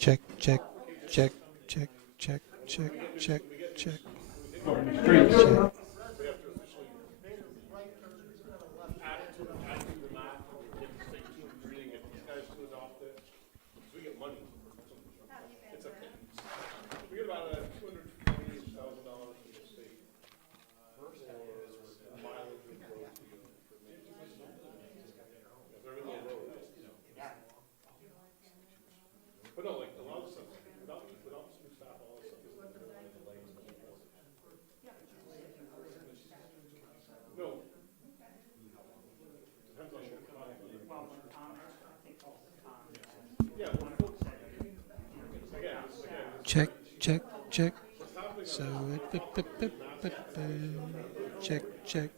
Check, check, check, check, check, check, check, check. Streets. Check, check, check. So, check, check.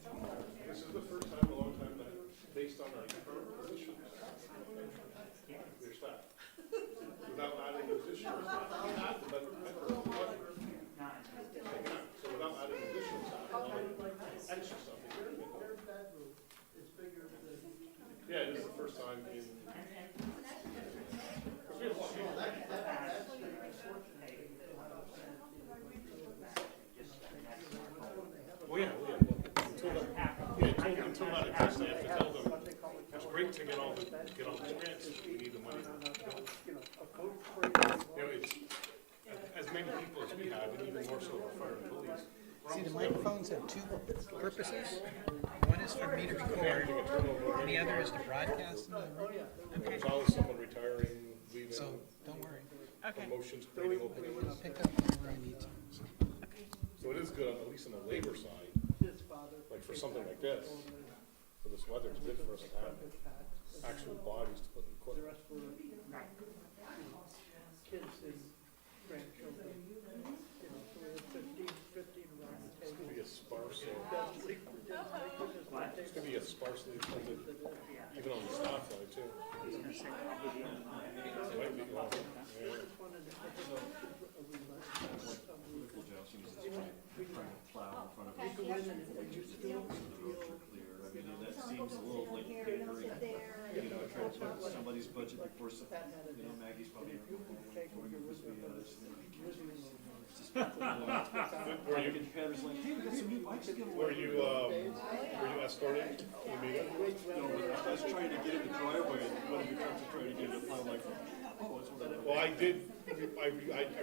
See, the microphones have two purposes. One is for me to record, and the other is to broadcast into the room. There's always someone retiring, leaving, So, don't worry. promotions, creating openings. I'll pick up whenever I need to. So it is good, at least on the labor side, like for something like this, for this weather, it's good for us to have actual bodies to put in equipment. It's gonna be a sparse, it's gonna be a sparsely funded, even on the staff side too. It might be long, yeah. Plow in front of it. I mean, that seems a little like pandering, trying to put somebody's budget before some, Maggie's probably this Were you, competitors like, hey, we got some new bikes to give away. were you escorting the meeting? I was trying to get in the driveway, and one of your trucks was trying to get in the plow, like, oh, it's one of them. Well, I did, I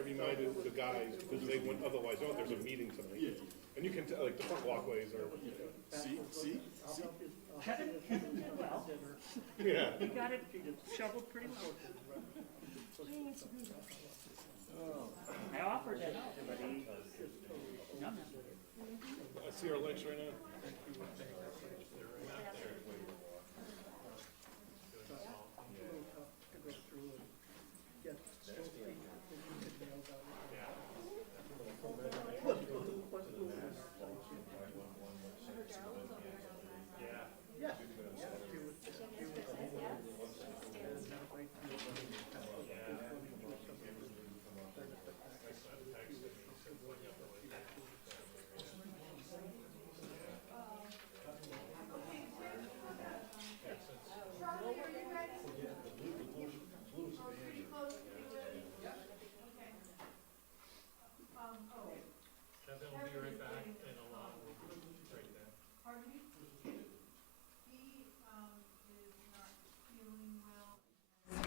reminded the guys, because they went, otherwise, there's a meeting tonight. Yeah. And you can tell, like, the front walkways are, See? Kevin did well. yeah. He got it shoveled pretty well. I offered it, but he, no. I see our lights right now.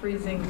freezing.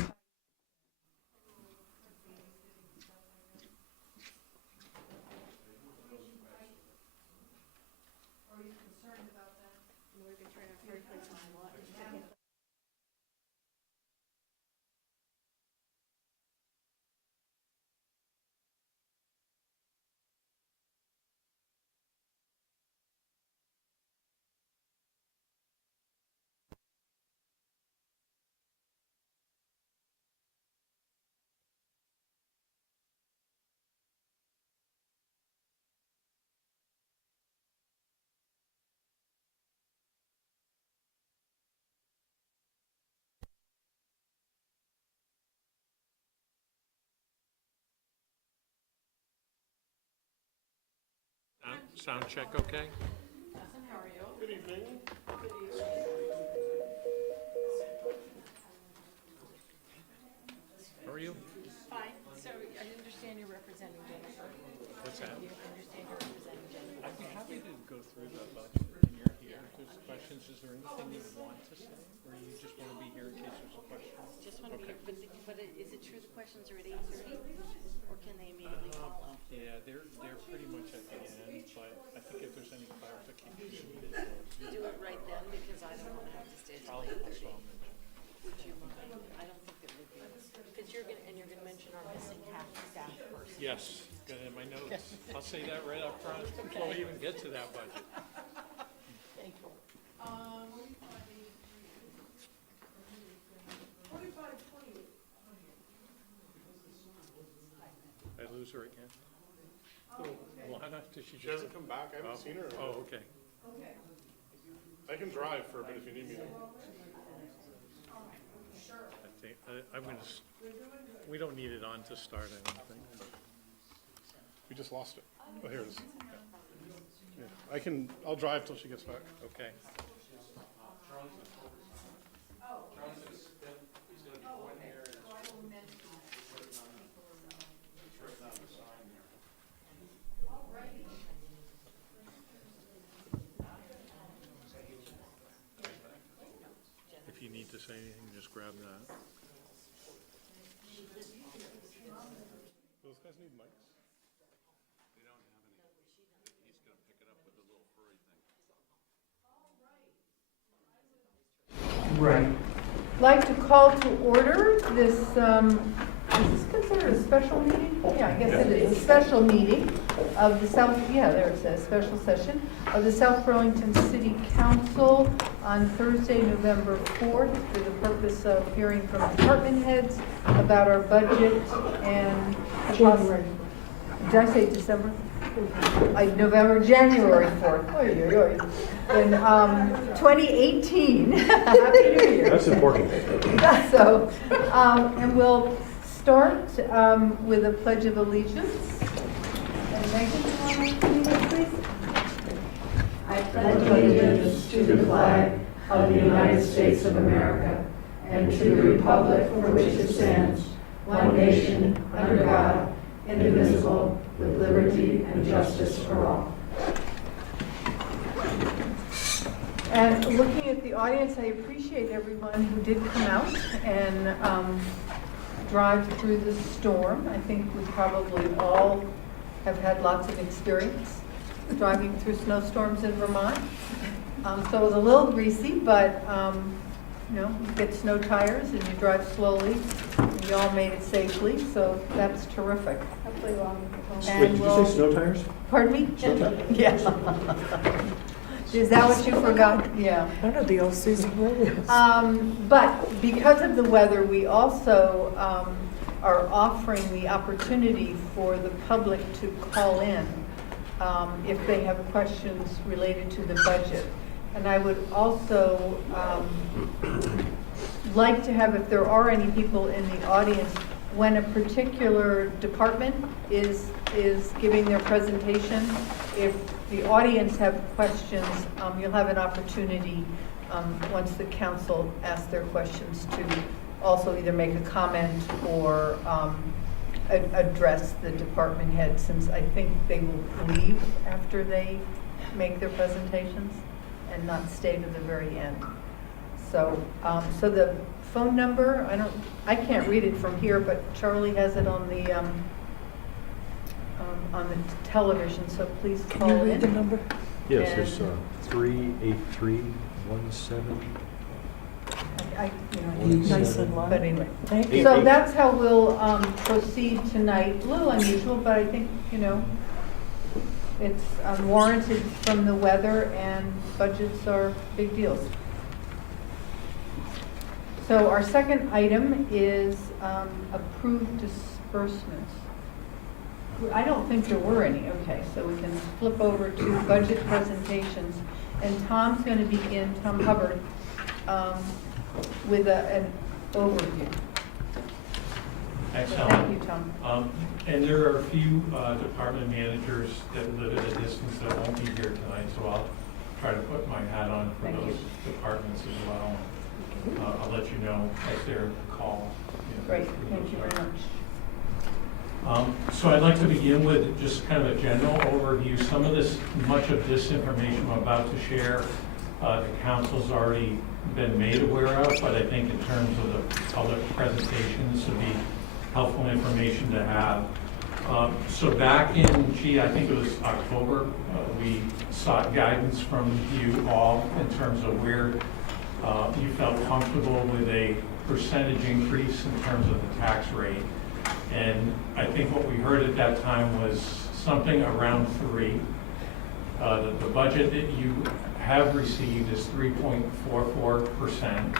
Sound check okay? Good evening. How are you? Fine, so I understand you're representing Jennifer. What's that? You understand you're representing Jennifer. I'd be happy to go through the budget when you're here. If there's questions, is there anything you want to say? Or you just want to be here in case there's a question? Just want to be here, but is it true the questions are at 8:30? Or can they immediately follow? Yeah, they're pretty much at the end, but I think if there's any clarification, Do it right then, because I don't want to have to stay till I'll 8:30. mention. Would you mind? I don't think it would be, because you're gonna mention our missing half-staff person. Yes, got it in my notes. I'll say that right up front before we even get to that budget. Thank you. I lose her again? Lana, did she She just? hasn't come back. I haven't seen her. Oh, okay. I can drive for a bit if you need me to. I think, I'm gonna, we don't need it on to start, I don't think. We just lost it. Oh, here it is. Yeah. I'll drive till she gets back. Okay. If you need to say anything, just grab that. Those guys need mics. Right. Like to call to order this, is this considered a special meeting? Yeah, I guess it is, a special meeting of the South, yeah, there it says, special session of the South Burlington City Council on Thursday, November 4th, for the purpose of hearing from department heads about our budget and. January. Did I say December? January 4th. Oy, oy, oy. In 2018. Happy New Year. That's important. So, and we'll start with a Pledge of Allegiance. And Megan, you want to lead us, please? I pledge allegiance to the flag of the United States of America and to the republic for which it stands, one nation, under God, indivisible, with liberty and justice for all. And looking at the audience, I appreciate everyone who did come out and drive through the storm. I think we probably all have had lots of experience driving through snowstorms in Vermont. So it was a little greasy, but you know, you get snow tires and you drive slowly. And you all made it safely, so that's terrific. And Did you we'll- say snow tires? Pardon me? Snow tires? Yeah. Is that what you forgot? Yeah. I know the old Susan Williams. But because of the weather, we also are offering the opportunity for the public to call in if they have questions related to the budget. And I would also like to have, if there are any people in the audience, when a particular department is giving their presentation, if the audience have questions, you'll have an opportunity once the council asks their questions to also either make a comment or address the department head, since I think they will leave after they make their presentations and not stay to the very end. So, so the phone number. I can't read it from here, but Charlie has it on the television, so please call in. Can you read the number? Yes, And- it's 38317. Nice and loud. But anyway, Thank you. so that's how we'll proceed tonight. A little unusual, but I think, it's warranted from the weather, and budgets are big deals. So our second item is approved disbursements. I don't think there were any. Okay, so we can flip over to budget presentations. And Tom's going to begin, Tom Hubbard, with an overview. Thanks, So Helen. thank you, Tom. And there are a few department managers that live at a distance that won't be here tonight, so I'll try to put my hat on for Thank those departments as well. I'll let you know as they're called. Great, thank you very much. So I'd like to begin with just kind of a general overview. Much of this information I'm about to share, the council's already been made aware of, but I think in terms of the public presentation, this would be helpful information to have. So back in, I think it was October, we sought guidance from you all in terms of where you felt comfortable with a percentage increase in terms of the tax rate. And I think what we heard at that time was something around 3. The budget that you have received is 3.44%.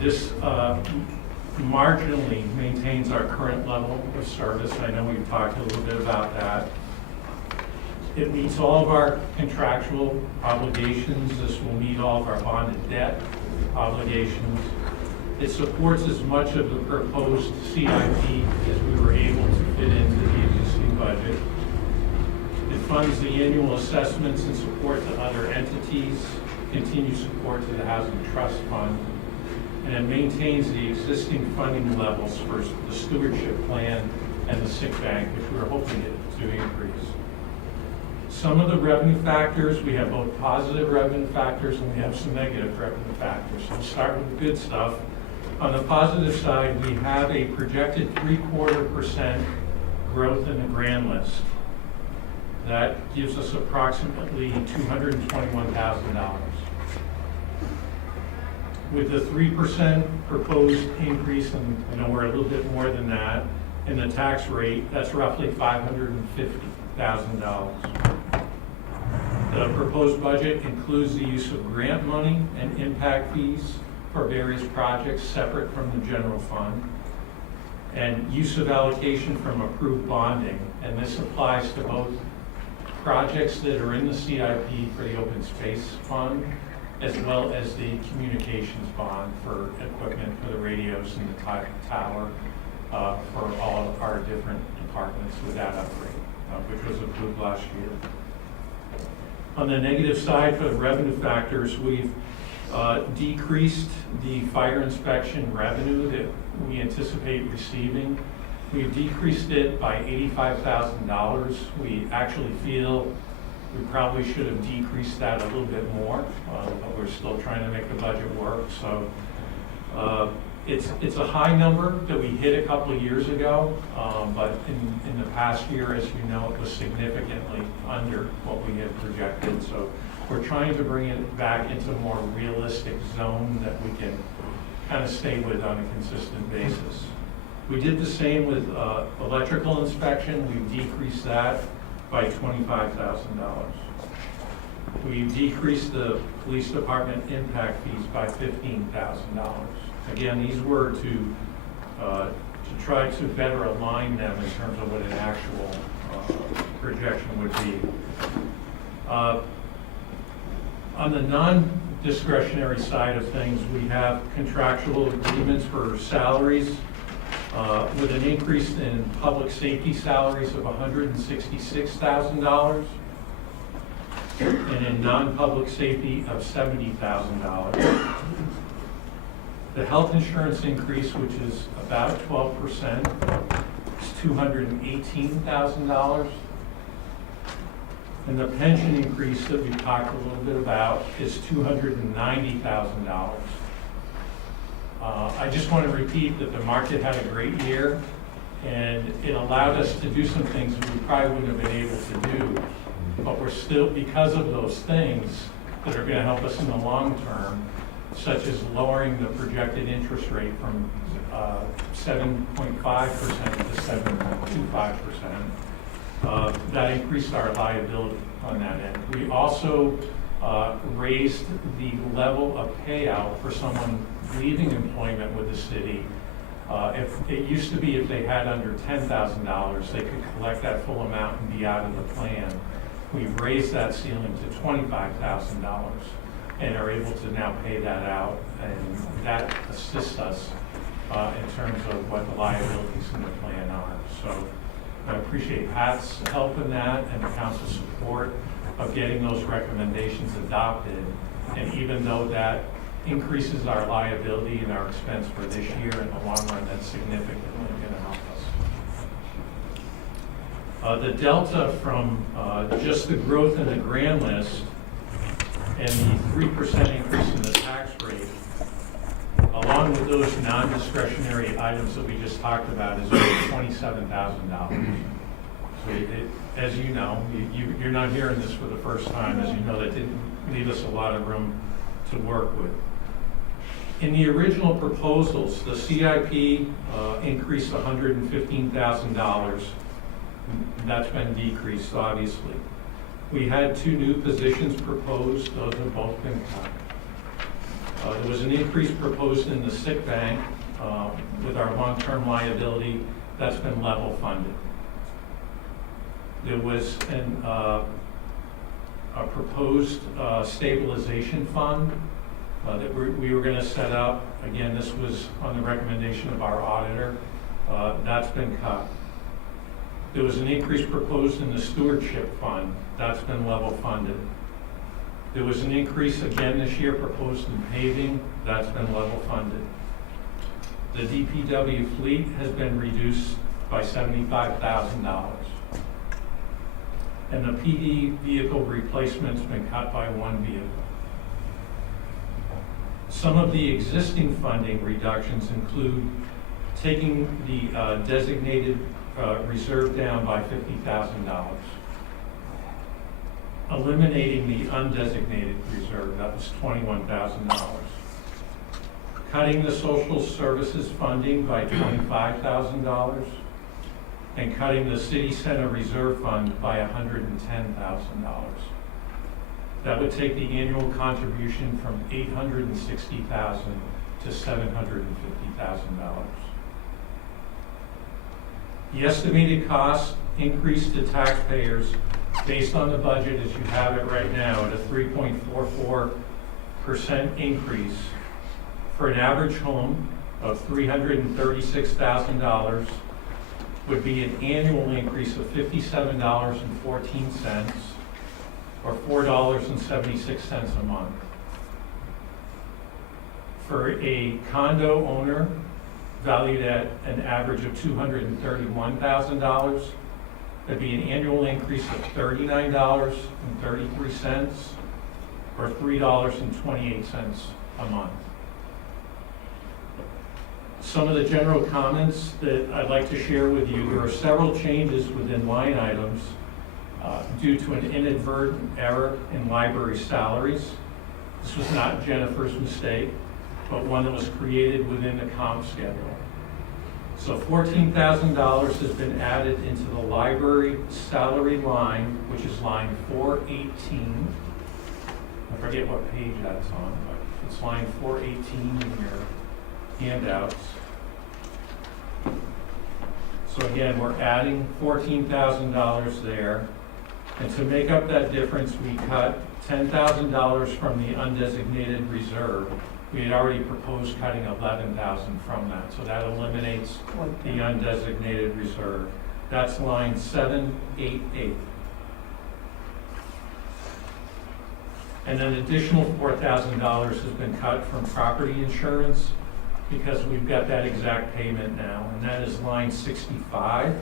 This marginally maintains our current level of service. I know we've talked a little bit about that. It meets all of our contractual obligations. This will meet all of our bonded debt obligations. It supports as much of the proposed CIP as we were able to fit into the existing budget. It funds the annual assessments and support to other entities, continued support to the Housing Trust Fund, and it maintains the existing funding levels for the stewardship plan and the sick bank, which we're hoping to increase. Some of the revenue factors, we have both positive revenue factors and we have some negative revenue factors. So we'll start with the good stuff. On the positive side, we have a projected 0.75% growth in the grand list. That gives us approximately $221,000. With the 3% proposed increase, and I know we're a little bit more than that, in the tax rate, that's roughly $550,000. The proposed budget includes the use of grant money and impact fees for various projects separate from the general fund, and use of allocation from approved bonding. And this applies to both projects that are in the CIP for the open space fund, as well as the communications bond for equipment for the radios and the tower for all of our different departments with that upgrade, which was approved last year. On the negative side, for the revenue factors, we've decreased the fire inspection revenue that we anticipate receiving. We've decreased it by $85,000. We actually feel we probably should have decreased that a little bit more, but we're still trying to make the budget work. So it's a high number that we hit a couple of years ago, but in the past year, as you know, it was significantly under what we had projected. So we're trying to bring it back into a more realistic zone that we can kind of stay with on a consistent basis. We did the same with electrical inspection. We decreased that by $25,000. We decreased the police department impact fees by $15,000. Again, these were to try to better align them in terms of what an actual projection would be. On the non-discretionary side of things, we have contractual agreements for salaries with an increase in public safety salaries of $166,000 and in non-public safety of $70,000. The health insurance increase, which is about 12%, is $218,000. And the pension increase that we talked a little bit about is $290,000. I just want to repeat that the market had a great year, and it allowed us to do some things that we probably wouldn't have been able to do. But we're still, because of those things that are going to help us in the long term, such as lowering the projected interest rate from 7.5% to 7.25%, that increased our liability on that end. We also raised the level of payout for someone leaving employment with the city. If it used to be if they had under $10,000, they could collect that full amount and be out of the plan. We've raised that ceiling to $25,000 and are able to now pay that out, and that assists us in terms of what the liabilities in the plan are. So I appreciate Pat's help in that and the council's support of getting those recommendations adopted. And even though that increases our liability and our expense for this year, in the long run, that's significantly going to help us. The delta from just the growth in the grand list and the 3% increase in the tax rate, along with those non-discretionary items that we just talked about, is over $27,000. So as you know, you're not hearing this for the first time. As you know, that didn't leave us a lot of room to work with. In the original proposals, the CIP increased $115,000. That's been decreased, obviously. We had 2 new positions proposed. Those have both been cut. There was an increase proposed in the sick bank with our long-term liability. That's been level funded. There was a proposed stabilization fund that we were going to set up. Again, this was on the recommendation of our auditor. That's been cut. There was an increase proposed in the stewardship fund. That's been level funded. There was an increase again this year proposed in paving. That's been level funded. The DPW fleet has been reduced by $75,000. And the PD vehicle replacement's been cut by 1 vehicle. Some of the existing funding reductions include taking the designated reserve down by $50,000. Eliminating the undesignated reserve, that was $21,000. Cutting the social services funding by $25,000. And cutting the city center reserve fund by $110,000. That would take the annual contribution from $860,000 to $750,000. The estimated cost increase to taxpayers based on the budget as you have it right now at a 3.44% increase for an average home of $336,000 would be an annual increase of $57.14 or $4.76 a month. For a condo owner valued at an average of $231,000, that'd be an annual increase of $39.33 or $3.28 a month. Some of the general comments that I'd like to share with you, there are several changes within line items due to an inadvertent error in library salaries. This was not Jennifer's mistake, but one that was created within the comp schedule. So $14,000 has been added into the library salary line, which is line 418. I forget what page that's on, but it's line 418 in your handouts. So again, we're adding $14,000 there. And to make up that difference, we cut $10,000 from the undesignated reserve. We had already proposed cutting $11,000 from that. So that eliminates the undesignated reserve. That's line 788. And an additional $4,000 has been cut from property insurance because we've got that exact payment now, and that is line 65.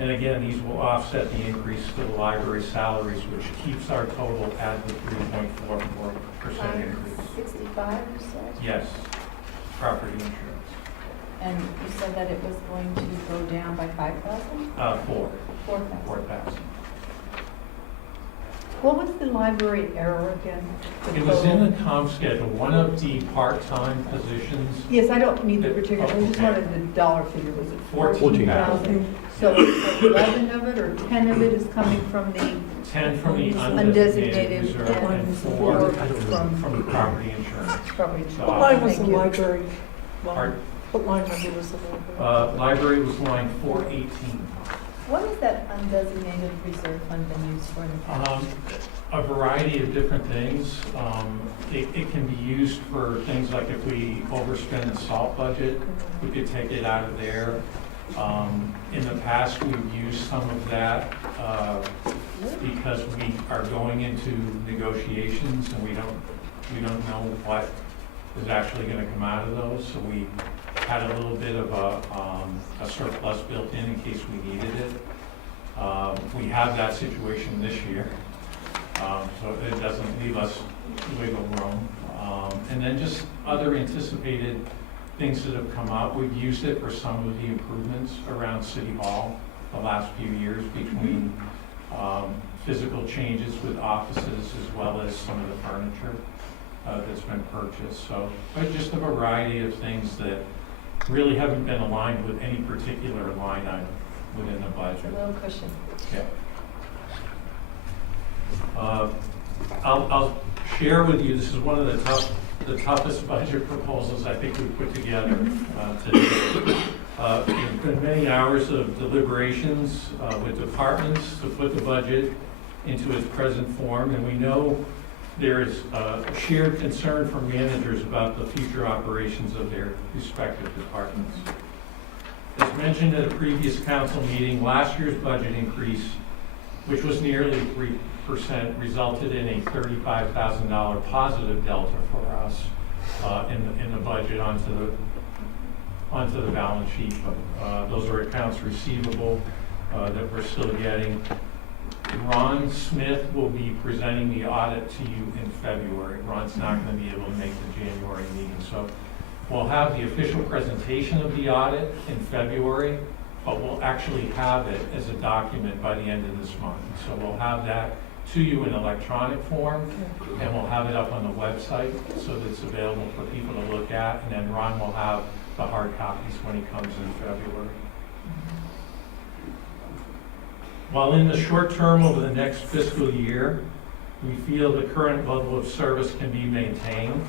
And again, these will offset the increase to the library salaries, which keeps our total at the 3.44% increase. 65, you said? Yes, property insurance. And you said that it was going to go down by 5,000? 4,000. 4,000. What was the library error again? The It was in total? the comp schedule, one of the part-time positions. Yes, I don't need the particular, I just Okay. wanted the dollar figure, was it 14,000. 14,000? So 11 of it, or 10 of it is coming from the 10 from the undesignated, undesignated reserve and and 4 from from the property insurance. property. So, What line was Thank the you. library? Part- What line number was the library? Library was line 418. What has that undesignated reserve fund been used for in the past? A variety of different things. It can be used for things like if we overspend the salt budget, we could take it out of there. In the past, we've used some of that because we are going into negotiations and we don't know what is actually going to come out of those. So we had a little bit of a surplus built in case we needed it. We have that situation this year. So it doesn't leave us wiggle room. And then just other anticipated things that have come up. We've used it for some of the improvements around City Hall the last few years between physical changes with offices as well as some of the furniture that's been purchased. So but just a variety of things that really haven't been aligned with any particular line item within the budget. It's a little cushion. Yeah. I'll share with you, this is one of the toughest budget proposals I think we've put together today. There's been many hours of deliberations with departments to put the budget into its present form, and we know there is a shared concern from managers about the future operations of their respective departments. As mentioned at a previous council meeting, last year's budget increase, which was nearly 3%, resulted in a $35,000 positive delta for us in the budget onto the balance sheet. Those are accounts receivable that we're still getting. Ron Smith will be presenting the audit to you in February. Ron's not going to be able to make the January meeting. So we'll have the official presentation of the audit in February, but we'll actually have it as a document by the end of this month. So we'll have that to you in electronic form, and we'll have it up on the website so that it's available for people to look at, and then Ron will have the hard copies when he comes in February. While in the short term over the next fiscal year, we feel the current level of service can be maintained.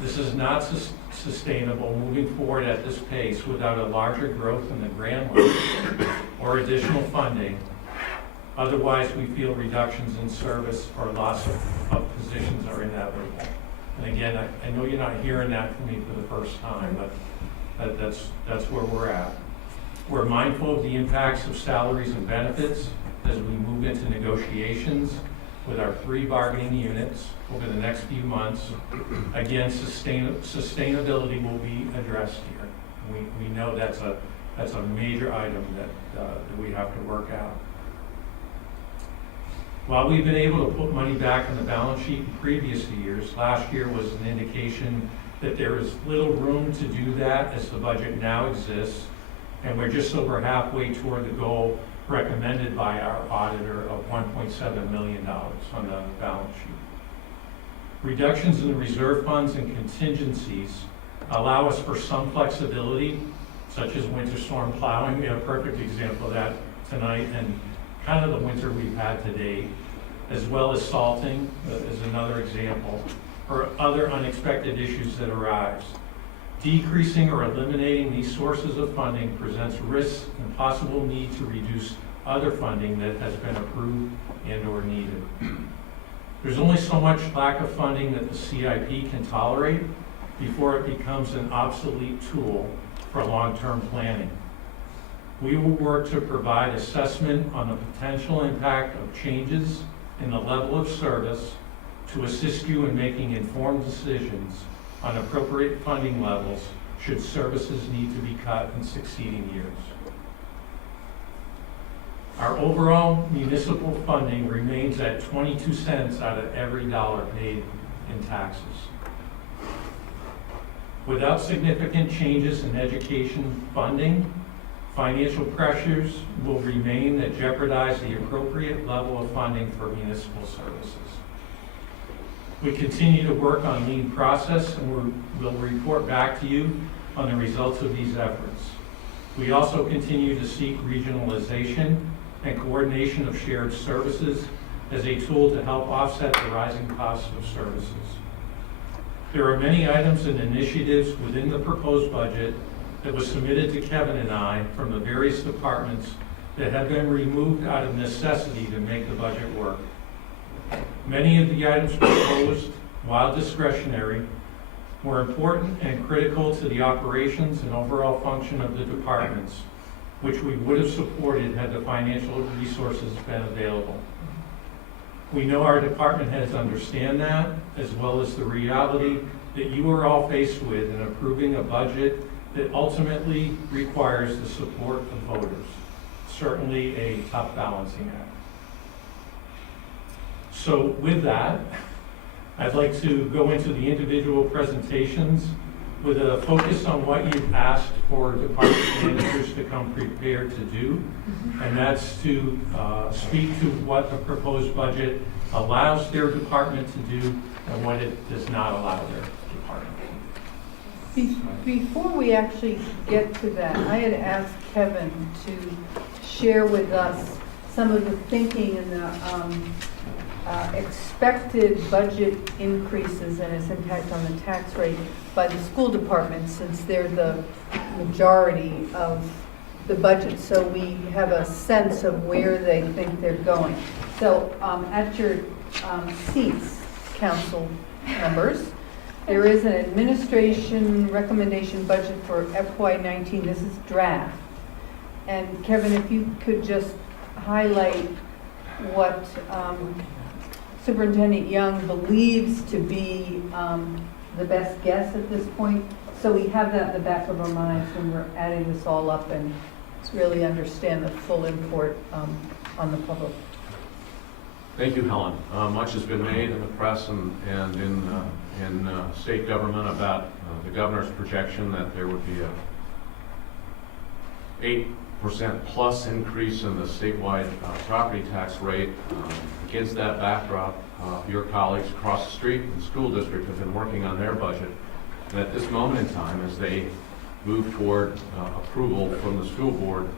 This is not sustainable moving forward at this pace without a larger growth in the grant limit or additional funding. Otherwise, we feel reductions in service or loss of positions are inevitable. And again, I know you're not hearing that from me for the first time, but that's where we're at. We're mindful of the impacts of salaries and benefits as we move into negotiations with our 3 bargaining units over the next few months. Again, sustainability will be addressed here. We know that's a major item that we have to work out. While we've been able to put money back on the balance sheet in previous years, last year was an indication that there is little room to do that as the budget now exists, and we're just over halfway toward the goal recommended by our auditor of $1.7 million on the balance sheet. Reductions in the reserve funds and contingencies allow us for some flexibility, such as winter storm plowing. We have a perfect example of that tonight, and kind of the winter we've had to date, as well as salting is another example, or other unexpected issues that arise. Decreasing or eliminating these sources of funding presents risks and possible need to reduce other funding that has been approved and or needed. There's only so much lack of funding that the CIP can tolerate before it becomes an obsolete tool for long-term planning. We will work to provide assessment on the potential impact of changes in the level of service to assist you in making informed decisions on appropriate funding levels should services need to be cut in succeeding years. Our overall municipal funding remains at 22 cents out of every dollar paid in taxes. Without significant changes in education funding, financial pressures will remain that jeopardize the appropriate level of funding for municipal services. We continue to work on lean process and we'll report back to you on the results of these efforts. We also continue to seek regionalization and coordination of shared services as a tool to help offset the rising costs of services. There are many items and initiatives within the proposed budget that was submitted to Kevin and I from the various departments that have been removed out of necessity to make the budget work. Many of the items proposed, while discretionary, were important and critical to the operations and overall function of the departments, which we would have supported had the financial resources been available. We know our department heads understand that, as well as the reality that you are all faced with in approving a budget that ultimately requires the support of voters. Certainly a tough balancing act. So with that, I'd like to go into the individual presentations with a focus on what you've asked for department managers to come prepared to do, and that's to speak to what the proposed budget allows their department to do and what it does not allow their department. Before we actually get to that, I had asked Kevin to share with us some of the thinking and the expected budget increases and its impact on the tax rate by the school department, since they're the majority of the budget, so we have a sense of where they think they're going. So at your seats, council members, there is an administration recommendation budget for FY19. This is draft. And Kevin, if you could just highlight what Superintendent Young believes to be the best guess at this point, so we have that in the back of our minds when we're adding this all up and really understand the full import on the public. Thank you, Helen. Much has been made in the press and in state government about the governor's projection that there would be a 8% plus increase in the statewide property tax rate. Against that backdrop, your colleagues across the street in the school district have been working on their budget. And at this moment in time, as they move toward approval from the school board,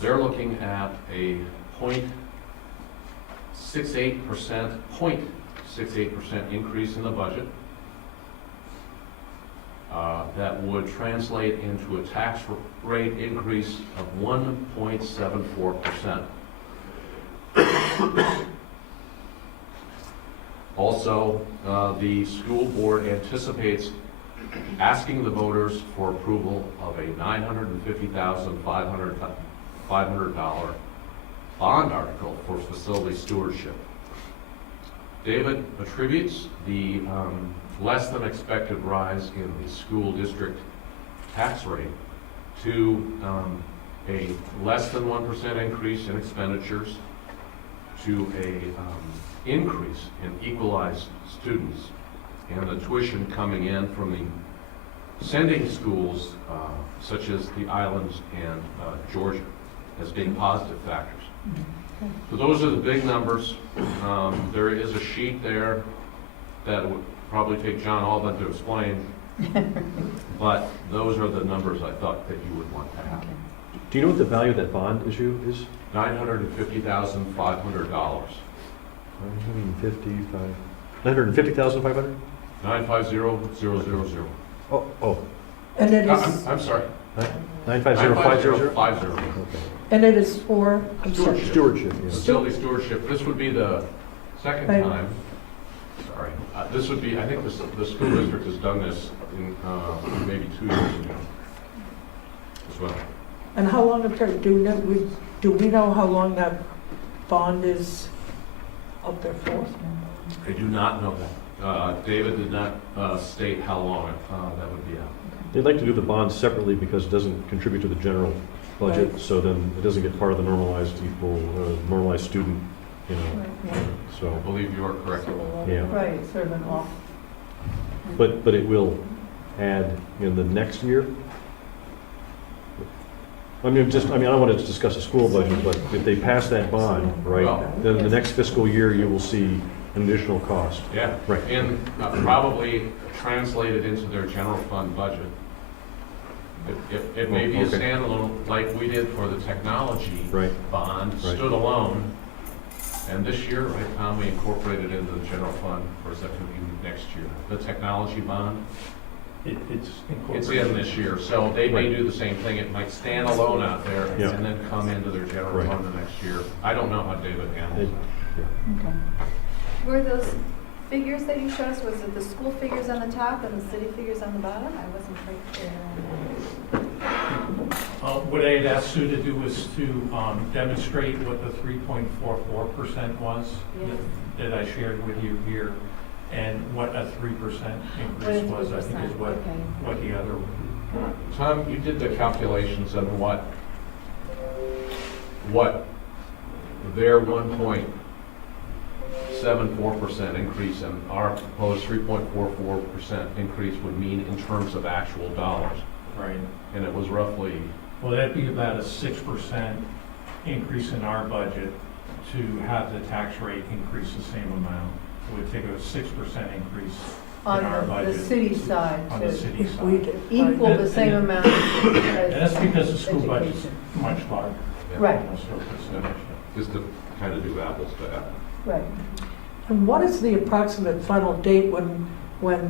they're looking at a 0.68% increase in the budget. That would translate into a tax rate increase of 1.74%. Also, the school board anticipates asking the voters for approval of a $950,500 bond article for facility stewardship. David attributes the less than expected rise in the school district tax rate to a less than 1% increase in expenditures, to a increase in equalized students, and the tuition coming in from the sending schools such as the islands and Georgia as being positive factors. So those are the big numbers. There is a sheet there that would probably take John Alban to explain, but those are the numbers I thought that you would want to have. Do you know what the value of that bond issue is? $950,500. 950,500? 950000. Oh. And it is, I'm sorry. 950,500? 950. Okay. and it is for, I'm sorry. Stewardship, yeah. Facility stewardship. This would be the second Right. time. Sorry. This would be, I think the school district has done this in maybe 2 years ago as well. And how long ago, do we know how long that bond is up there for? I do not know that. David did not state how long that would be out. They'd like to do the bond separately because it doesn't contribute to the general budget, Right. so then it doesn't get part of the normalized normalized student, you know, Right, so, I believe you are correct. yeah. right, it's sort of an off. But it will add in the next year? I don't want to discuss a school budget, but if they pass that bond, right, Well- then the next fiscal year, you will see an additional cost. Yeah. Right. And probably translated into their general fund budget. It may be a Okay. standalone, like we did for the technology Right. bond, Right. stood alone. And this year, right, Tom, we incorporated into the general fund, or is that going to be next year? The technology bond? It's It's incorporated. in this year, so they may Right. do the same thing. It might stand alone out there Yeah. and then come into their general Right. fund the next year. I don't know how David handles It- that. Okay. Were those figures that you showed us, was it the school figures on the top and the city figures on the bottom? I wasn't quite clear. What I had asked Sue to do was to demonstrate what the 3.44% was that I shared with you here, and what a 3% increase was, I think is what the other. Tom, you did the calculations on what their 1.74% increase and our proposed 3.44% increase would mean in terms of actual dollars. Right. And it was roughly, Well, that'd be about a 6% increase in our budget to have the tax rate increase the same amount. It would take a 6% increase in our On the budget. city side, On the to city If we side. did. equal the same And- amount And that's as because the school budget's education. much larger. Right, So it's, just to kind of do apples to apples. right. And what is the approximate final date when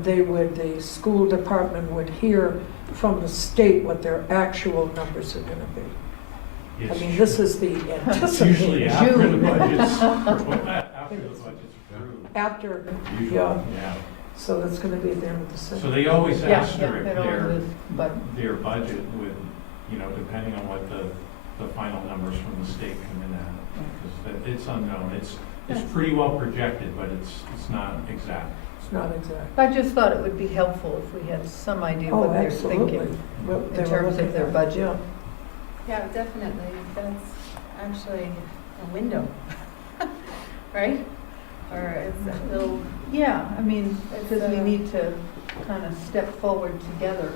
the school department would hear from the state what their actual numbers are gonna be? I mean, this is the It's usually anticipated, after the June. budget's, after the budget's approved. after, Usually, yeah, yeah. so it's gonna be at the end of the So session. they always Yeah, ask yeah, their, it always is, but, their budget with, depending on what the final numbers from the state come in at. Because it's unknown. It's pretty well projected, but it's not exact. It's not exact. I just thought it would be helpful if we had some idea Oh, what they're absolutely. thinking What they in were terms looking of their at, budget. yeah. Yeah, definitely. That's actually a window, right? Or it's a little, Yeah, I mean, because we It's, need to kind of step forward together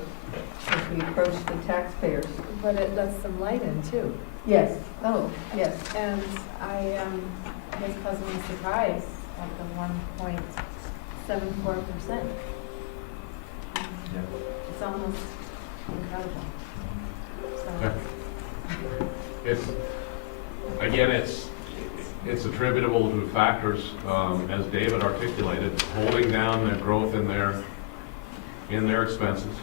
as we approach the taxpayers. but it lets some light in too. Yes, oh, yes. And I was pleasantly surprised at the 1.74%. It's almost incredible. Yeah. So, It's attributable to factors, as David articulated, holding down the growth in their expenses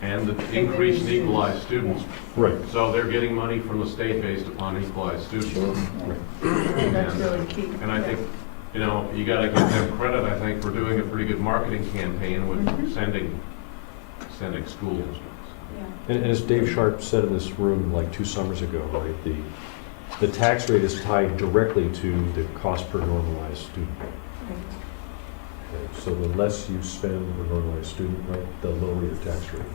and the increase in equalized students. Right. So they're getting money from the state based upon equalized students. That's really key. And I think, you gotta give them credit, I think, for doing a pretty good marketing campaign with sending schools. yeah. And as Dave Sharp said in this room like 2 summers ago, right, the tax rate is tied directly to the cost per normalized student. Okay, so the less you spend per normalized student, right, the lower your tax rate will be.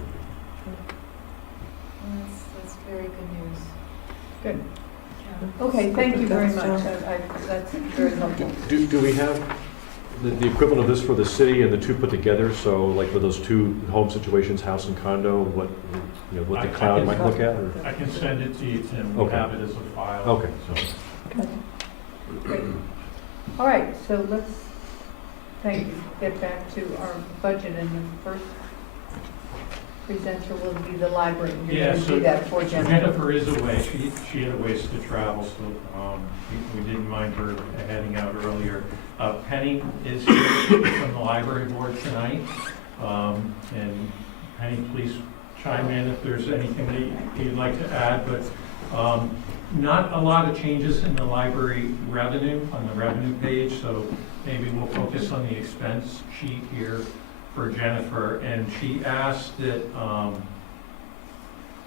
That's very good news. Good. Yeah. Okay, thank you very much. That's, That's very helpful. Do we have the equivalent of this for the city and the two put together? So like for those two home situations, house and condo, what the I cloud can- might look at? Or? I can send it to you, Tim. We'll Okay. have it as a file. Okay. So, Great. All right, so let's, thank you, get back to our budget, and the first presenter will be the library. You're Yeah, going to so do that for Jennifer. Jennifer is away. She had a ways to travel, so we didn't mind her heading out earlier. Penny is here from the library board tonight. And Penny, please chime in if there's anything that you'd like to add, but not a lot of changes in the library revenue, on the revenue page, so maybe we'll focus on the expense sheet here for Jennifer. And she asked that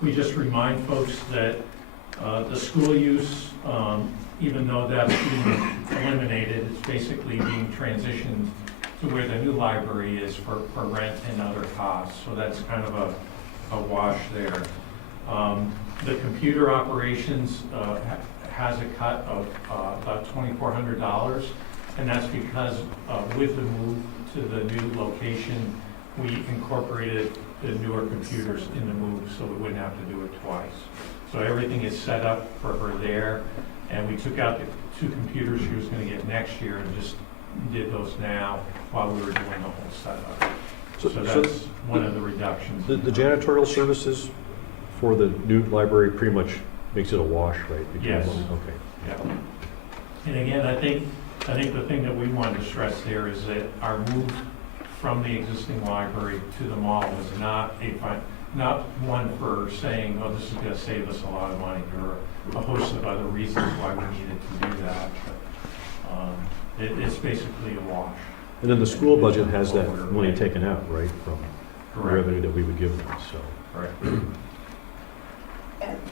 we just remind folks that the school use, even though that's being eliminated, it's basically being transitioned to where the new library is for rent and other costs. So that's kind of a wash there. The computer operations has a cut of about $2,400, and that's because with the move to the new location, we incorporated the newer computers in the move, so we wouldn't have to do it twice. So everything is set up for her there, and we took out the 2 computers she was going to get next year and just did those now while we were doing the whole setup. So that's one of the reductions. The janitorial services for the new library pretty much makes it a wash, right? between Yes. one- Okay. Yeah. And again, I think the thing that we wanted to stress there is that our move from the existing library to the mall was not one for saying, oh, this is going to save us a lot of money. There are a host of other reasons why we needed to do that. But, it's basically a wash. And then the school budget has that money taken out, right, from the Correct. revenue that we would give them, so. Correct.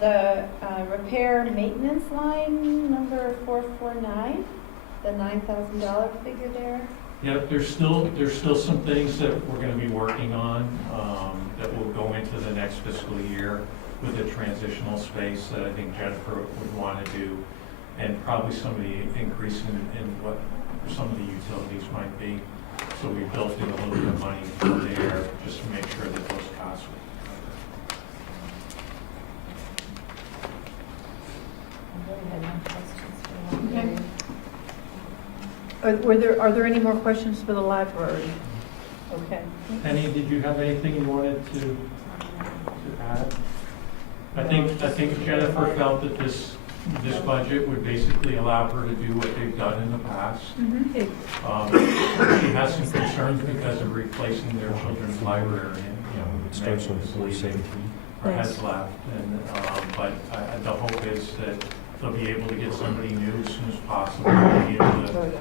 The repair maintenance line, number 449, the $9,000 figure there. Yep, there's still some things that we're going to be working on that will go into the next fiscal year with the transitional space that I think Jennifer would want to do, and probably some of the increase in what some of the utilities might be. So we built in a little bit of money there just to make sure that those costs were Okay. Are there any more questions for the library? Okay. Penny, did you have anything you wanted to add? I think Jennifer felt that this budget would basically allow her to do what they've done in the past. She has some concerns because of replacing their children's library, It starts on Megan is leaving, 417. or has left, and, but the hope is that they'll be able to get somebody new as soon as possible, and be able to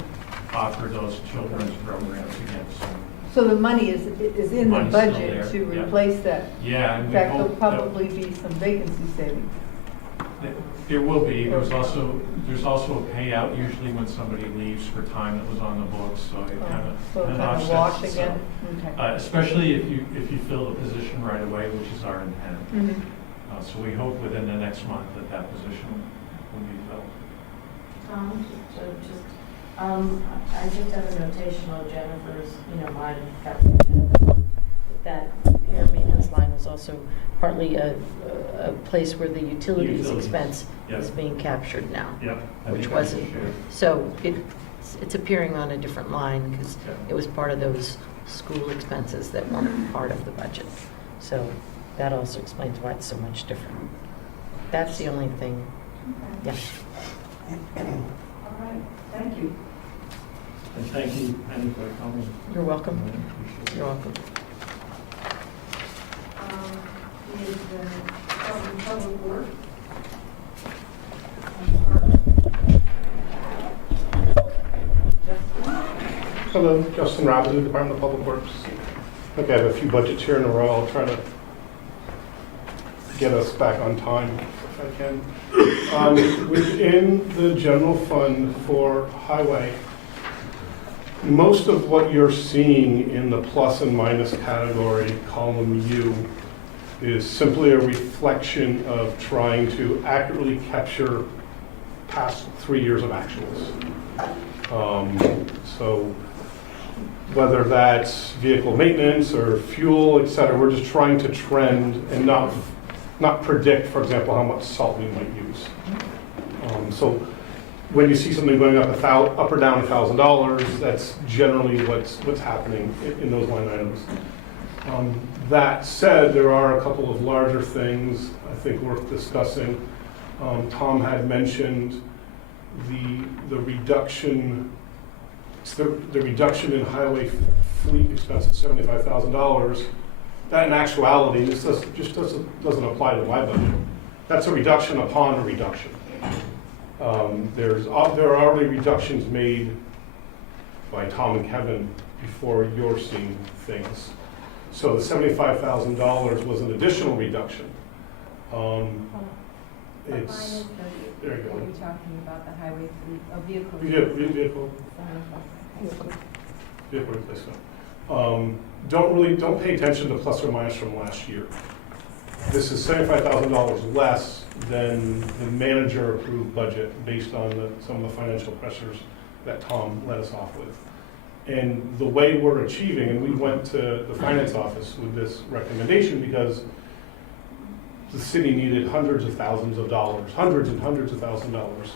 offer those children's programs again soon. So the money is in the Money's still budget there, to yeah. replace that? Yeah, and In we fact, there'll hope that probably be some vacancy savings. there will be. There's also a payout usually when somebody leaves for time that was on the books, so it So kind of kind of offsets wash itself. again? Okay. Especially if you fill the position right away, which is our intent. Mhm. So we hope within the next month that position will be filled. I just have a notation on Jennifer's, line that repair maintenance line was also partly a place where the utilities expense Yep. is being captured now. Yep. I Which think that's wasn't. shared. So it's appearing on a different line because Yep. it was part of those school expenses that weren't part of the budget. So that also explains why it's so much different. That's the only thing. Yeah. All right, thank you. And thank you, Penny, for coming. You're welcome. I appreciate it. You're welcome. Is the public work? Hello, Justin Robinson, Department of Public Works. I think I have a few budgets here in a row. I'll try to get us back on time if I can. Within the general fund for highway, most of what you're seeing in the plus and minus category, column U, is simply a reflection of trying to accurately capture past 3 years of actuals. So whether that's vehicle maintenance or fuel, et cetera, we're just trying to trend and not predict, for example, how much salt we might use. So when you see something going up or down $1,000, that's generally what's happening in those line items. That said, there are a couple of larger things I think worth discussing. Tom had mentioned the reduction. The reduction in highway fleet expense at $75,000. That in actuality, this just doesn't apply to my budget. That's a reduction upon a reduction. There are already reductions made by Tom and Kevin before you're seeing things. So the $75,000 was an additional reduction. It's, there you go. Are you talking about the highway fleet, vehicle? Vehicle replacement. Don't pay attention to plus or minus from last year. This is $75,000 less than the manager-approved budget based on some of the financial pressures that Tom led us off with. And the way we're achieving, and we went to the finance office with this recommendation because the city needed hundreds of thousands of dollars, hundreds and hundreds of thousands of dollars.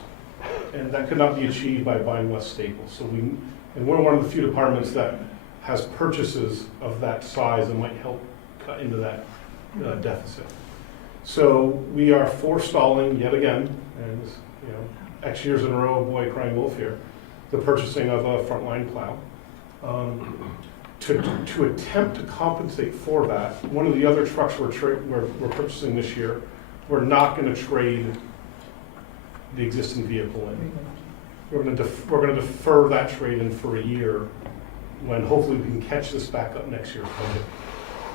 And that could not be achieved by buying less staples. So and we're one of the few departments that has purchases of that size and might help cut into that deficit. So we are forestalling yet again, and X years in a row, boy crying wolf here, the purchasing of a frontline plow. To attempt to compensate for that, one of the other trucks we're purchasing this year, we're not going to trade the existing vehicle in. We're going to defer that trade-in for a year when hopefully we can catch this back up next year's budget.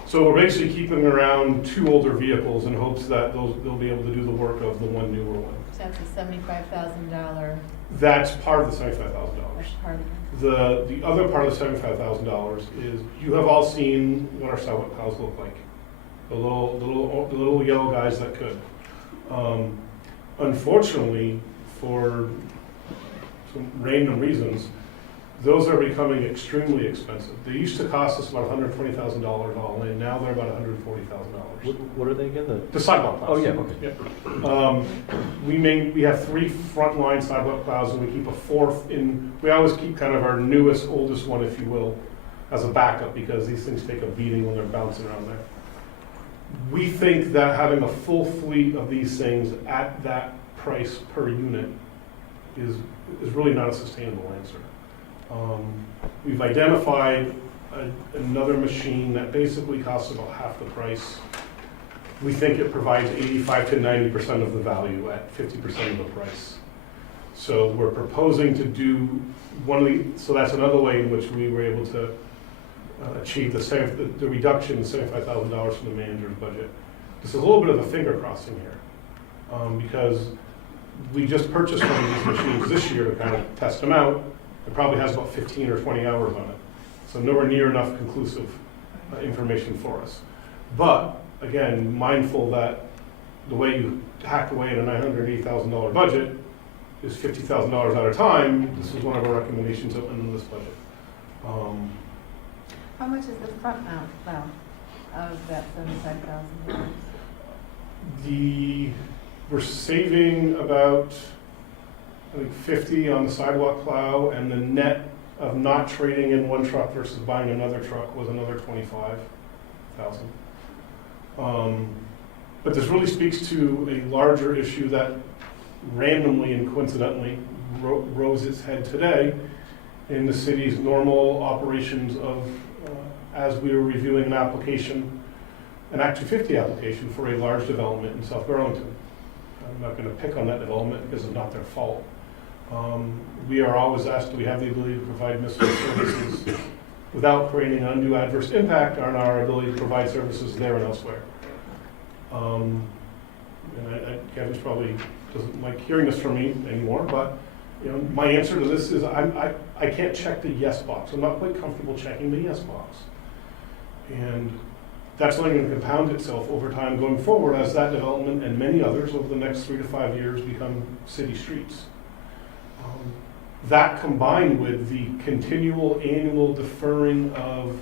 So we're basically keeping around 2 older vehicles in hopes that they'll be able to do the work of the one newer one. So that's a $75,000. That's part of the $75,000. That's part of it. The other part of the $75,000 is you have all seen what our sidewalk plows look like. The little yellow guys that could. Unfortunately, for some random reasons, those are becoming extremely expensive. They used to cost us about $120,000 all in. Now they're about $140,000. What are they again? The sidewalk plows. Oh, yeah, okay. Yeah. We have 3 frontline sidewalk plows, and we keep a 4th in. We always keep kind of our newest, oldest one, if you will, as a backup because these things take a beating when they're bouncing around there. We think that having a full fleet of these things at that price per unit is really not a sustainable answer. We've identified another machine that basically costs about half the price. We think it provides 85 to 90% of the value at 50% of the price. So we're proposing to do so that's another way in which we were able to achieve the reduction in $75,000 from the manager's budget. This is a little bit of a finger crossing here because we just purchased one of these machines this year to kind of test them out. It probably has about 15 or 20 hours on it. So nowhere near enough conclusive information for us. But again, mindful that the way you hack away at a $980,000 budget is $50,000 at a time, this is one of our recommendations in this budget. How much is the front mount plow of that $75,000? We're saving about, I think, 50 on the sidewalk plow, and the net of not trading in one truck versus buying another truck was another 25,000. But this really speaks to a larger issue that randomly and coincidentally rose its head today in the city's normal operations of, as we were reviewing an Act 250 application for a large development in South Burlington. I'm not going to pick on that development because it's not their fault. We are always asked, do we have the ability to provide municipal services without creating an undue adverse impact on our ability to provide services there and elsewhere? And Kevin's probably doesn't like hearing this from me anymore, but my answer to this is I can't check the yes box. I'm not quite comfortable checking the yes box. And that's only going to compound itself over time going forward as that development and many others over the next 3 to 5 years become city streets. That combined with the continual annual deferring of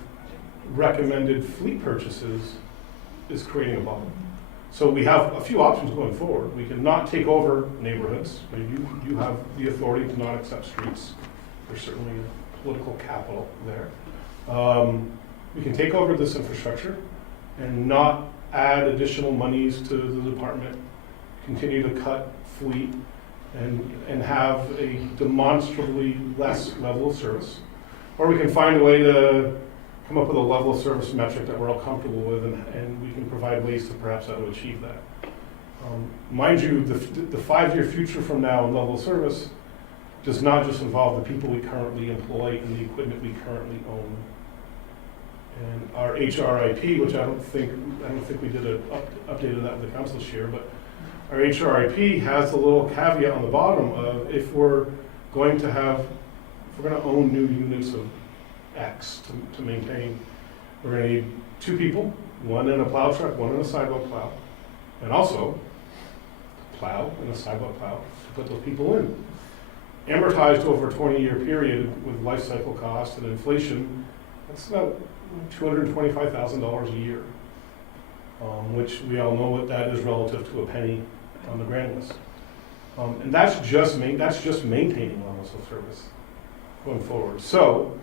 recommended fleet purchases is creating a bubble. So we have a few options going forward. We can not take over neighborhoods. You have the authority to not accept streets. There's certainly political capital there. We can take over this infrastructure and not add additional monies to the department, continue to cut fleet, and have a demonstrably less level of service. Or we can find a way to come up with a level of service metric that we're all comfortable with, and we can provide ways to perhaps how to achieve that. Mind you, the 5-year future from now in level of service does not just involve the people we currently employ and the equipment we currently own. And our HRIP, which I don't think we did an update of that with the council this year, but our HRIP has a little caveat on the bottom of if we're going to own new units of X to maintain, we're going to need 2 people one in a plow truck, one in a sidewalk plow, and also plow and a sidewalk plow to put those people in. Amortized over a 20-year period with life cycle cost and inflation, that's about $225,000 a year, which we all know what that is relative to a penny on the grand list. And that's just maintaining levels of service going forward. So,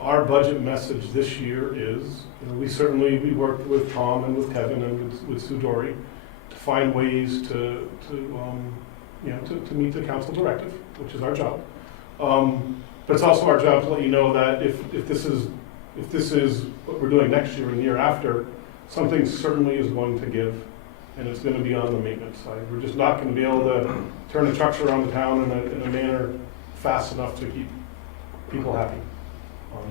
our budget message this year is, we worked with Tom and with Kevin and with Sue Dory to find ways to meet the council directive, which is our job. But it's also our job to let you know that if this is what we're doing next year and the year after, something certainly is going to give, and it's going to be on the maintenance side. We're just not going to be able to turn the trucks around the town in a manner fast enough to keep people happy.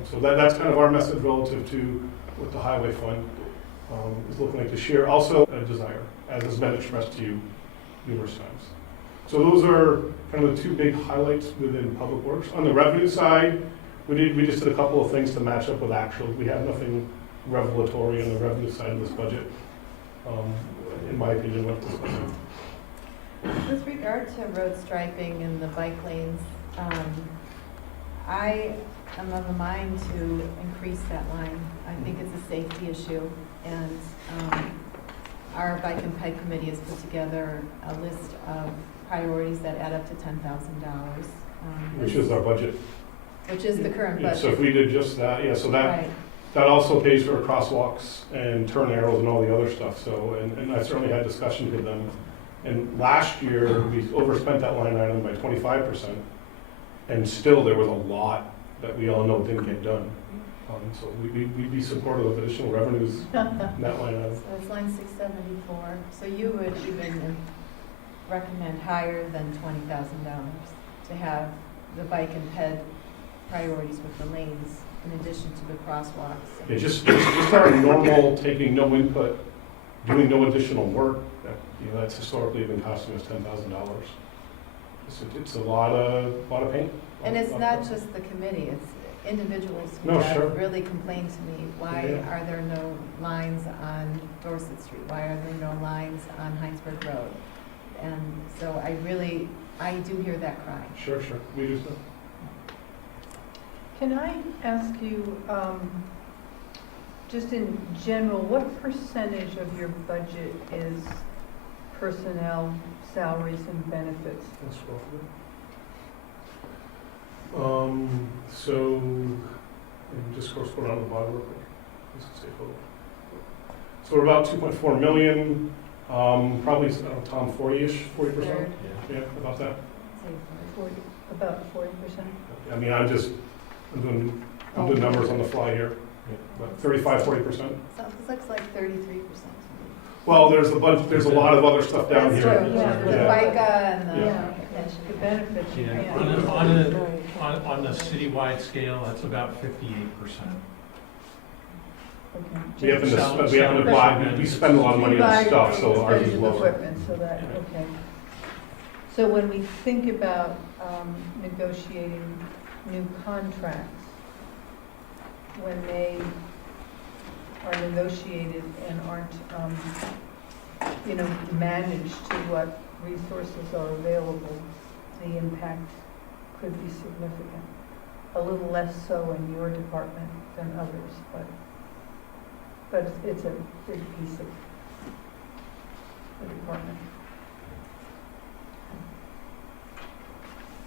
So that's kind of our message relative to what the highway fund is looking like this year. Also a desire, as has been expressed to you numerous times. So those are kind of the two big highlights within Public Works. On the revenue side, we just did a couple of things to match up with actuals. We have nothing revelatory on the revenue side of this budget, in my opinion, with this budget. With regard to road striping and the bike lanes, I am of a mind to increase that line. I think it's a safety issue, and our Bike and Ped Committee has put together a list of priorities that add up to $10,000. Which is our budget. Which is the current Yeah, budget. so if we did just that, so Right. that also pays for crosswalks and turn arrows and all the other stuff. So, and I certainly had discussions with them. And last year, we overspent that line item by 25%. And still, there was a lot that we all know didn't get done. So we'd be supportive of additional revenues in that line item. So it's line 674. So you would even recommend higher than $20,000 to have the bike and ped priorities with the lanes in addition to the crosswalks. Yeah, just our normal taking no input, doing no additional work, that's historically been costing us $10,000. It's a lot of paint. And it's not just the committee, it's individuals who No, have sure. really complained to me, why Yeah. are there no lines on Dorset Street? Why are there no lines on Heinsberg Road? And so I do hear that cry. Sure, we do so. Can I ask you, just in general, what percentage of your budget is personnel, salaries, and benefits? Let's scroll through. So, and just go down to the bottom real quick. Let's stay forward. So we're about 2.4 million, probably, Tom, 40-ish, 40%? Yeah, about that. About 40%? I mean, I'm doing numbers on the fly here. About 35, 40%. So it looks like 33%. Well, there's a lot of other stuff down That's here. true, yeah, the Yeah. FICA and the. Yeah. The benefits you Yeah, can't. on the citywide scale, that's about 58%. We happen to buy, we spend a lot of money on stuff, so ours is Expensive lower. equipment, so that, okay. So when we think about negotiating new contracts, when they are negotiated and aren't, managed to what resources are available, the impact could be significant. A little less so in your department than others, but it's a big piece of the department.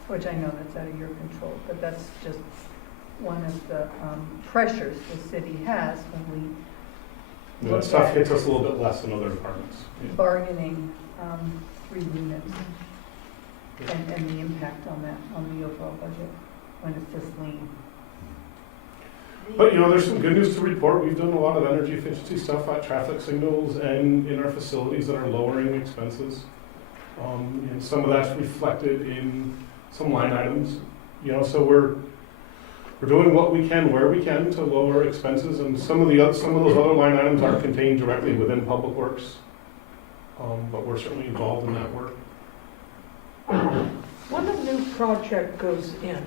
Which I know that's out of your control, but that's just one of the pressures the city has when we That look stuff at hits us a little bit less than other departments. Yeah. bargaining 3 units and the impact on that, on the overall budget when it's this lean. But, there's some good news to report. We've done a lot of energy efficiency stuff at traffic signals and in our facilities that are lowering expenses. And some of that's reflected in some line items. So we're doing what we can where we can to lower expenses, and some of those other line items aren't contained directly within Public Works. But we're certainly involved in that work. When a new project goes in,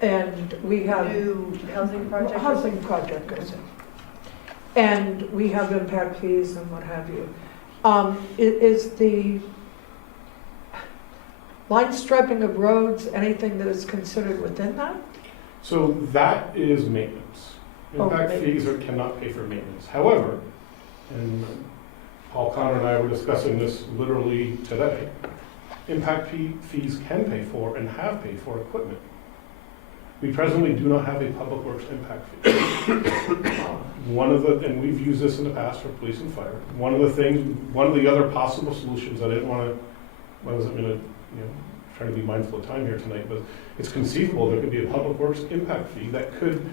and we have. New housing project? Housing project goes in, and we have impact fees and what have you. Is the line striping of roads anything that is considered within that? So that is maintenance. Impact fees cannot pay for maintenance. However, and Paul Connor and I were discussing this literally today, impact fees can pay for and have paid for equipment. We presently do not have a public works impact fee. And we've used this in the past for police and fire. One of the other possible solutions, I wasn't gonna, trying to be mindful of time here tonight, but it's conceivable there could be a public works impact fee that could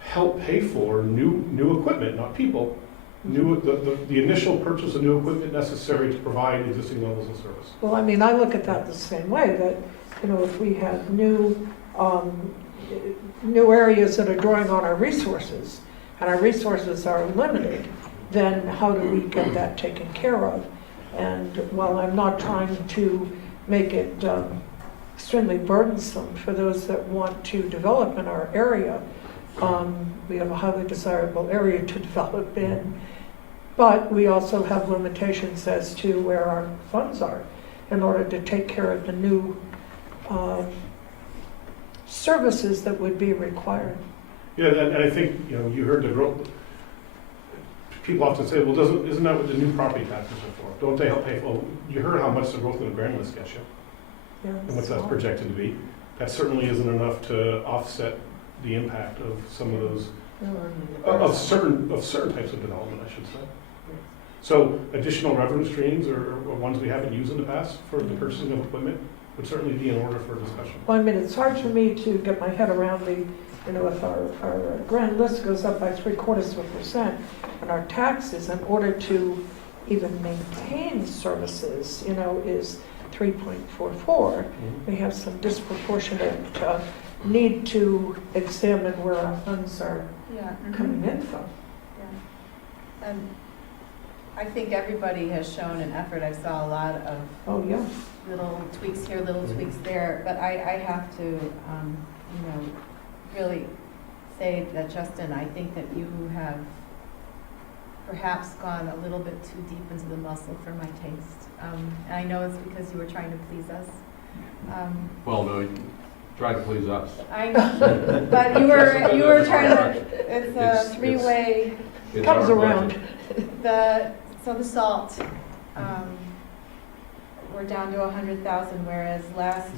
help pay for new equipment, not people, the initial purchase of new equipment necessary to provide existing levels of service. Well, I mean, I look at that the same way, that, if we have new areas that are drawing on our resources, and our resources are limited, then how do we get that taken care of? And while I'm not trying to make it extremely burdensome for those that want to develop in our area, we have a highly desirable area to develop in, but we also have limitations as to where our funds are in order to take care of the new services that would be required. Yeah, and I think, you heard the growth. People often say, well, isn't that what the new property taxes are for? Don't they help pay for, you heard how much the growth in the grand list gets you, Yeah, and what that's projected to be. That certainly isn't enough to offset the impact of some of those, of certain types of development, I should say. So additional revenue streams or ones we haven't used in the past for the purchasing of equipment would certainly be in order for discussion. Well, I mean, it's hard for me to get my head around if our grand list goes up by 0.75% and our taxes in order to even maintain services, is 3.44, we have some disproportionate need to examine where our funds are coming in from. Yeah. And I think everybody has shown an effort. I saw a lot of little tweaks here, little tweaks there, but I have to, really say that, Justin, I think that you have perhaps gone a little bit too deep into the muscle for my taste. And I know it's because you were trying to please us. Well, no, you try to please us. I know, but you were trying to, it's a three-way. It's Comes our around. budget. So the salt, we're down to 100,000, whereas last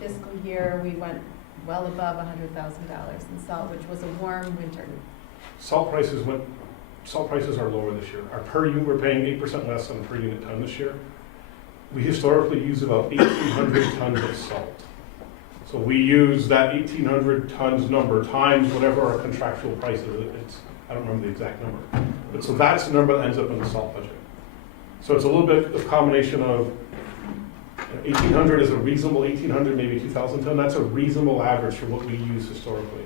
fiscal year, we went well above $100,000 in salt, which was a warm winter. Salt prices are lower this year. Our per unit, we're paying 8% less on a per unit ton this year. We historically use about 1,800 tons of salt. So we use that 1,800 tons number times whatever our contractual price is. I don't remember the exact number. But so that's the number that ends up in the salt budget. So it's a little bit of combination of 1,800 is a reasonable 1,800, maybe 2,000 ton. That's a reasonable average for what we use historically.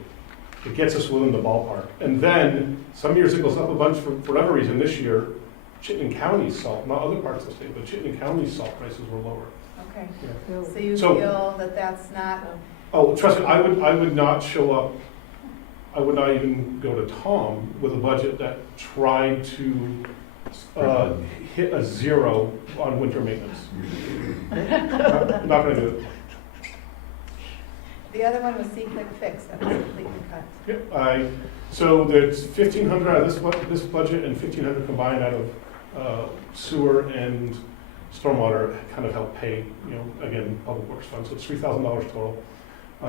It gets us within the ballpark. And then some years it goes up a bunch for whatever reason. This year, Chittenden County salt, not other parts of the state, but Chittenden County salt prices were lower. Okay. Yeah. So you feel that that's not. Oh, trust me, I would not show up. I would not even go to Tom with a budget that tried to hit a zero on winter maintenance. Not going to do it. The other one was See Click Fix, that was completely cut. Yep. So there's 1,500 out of this budget and 1,500 combined out of sewer and stormwater kind of help pay, again, public works funds. So it's $3,000 total.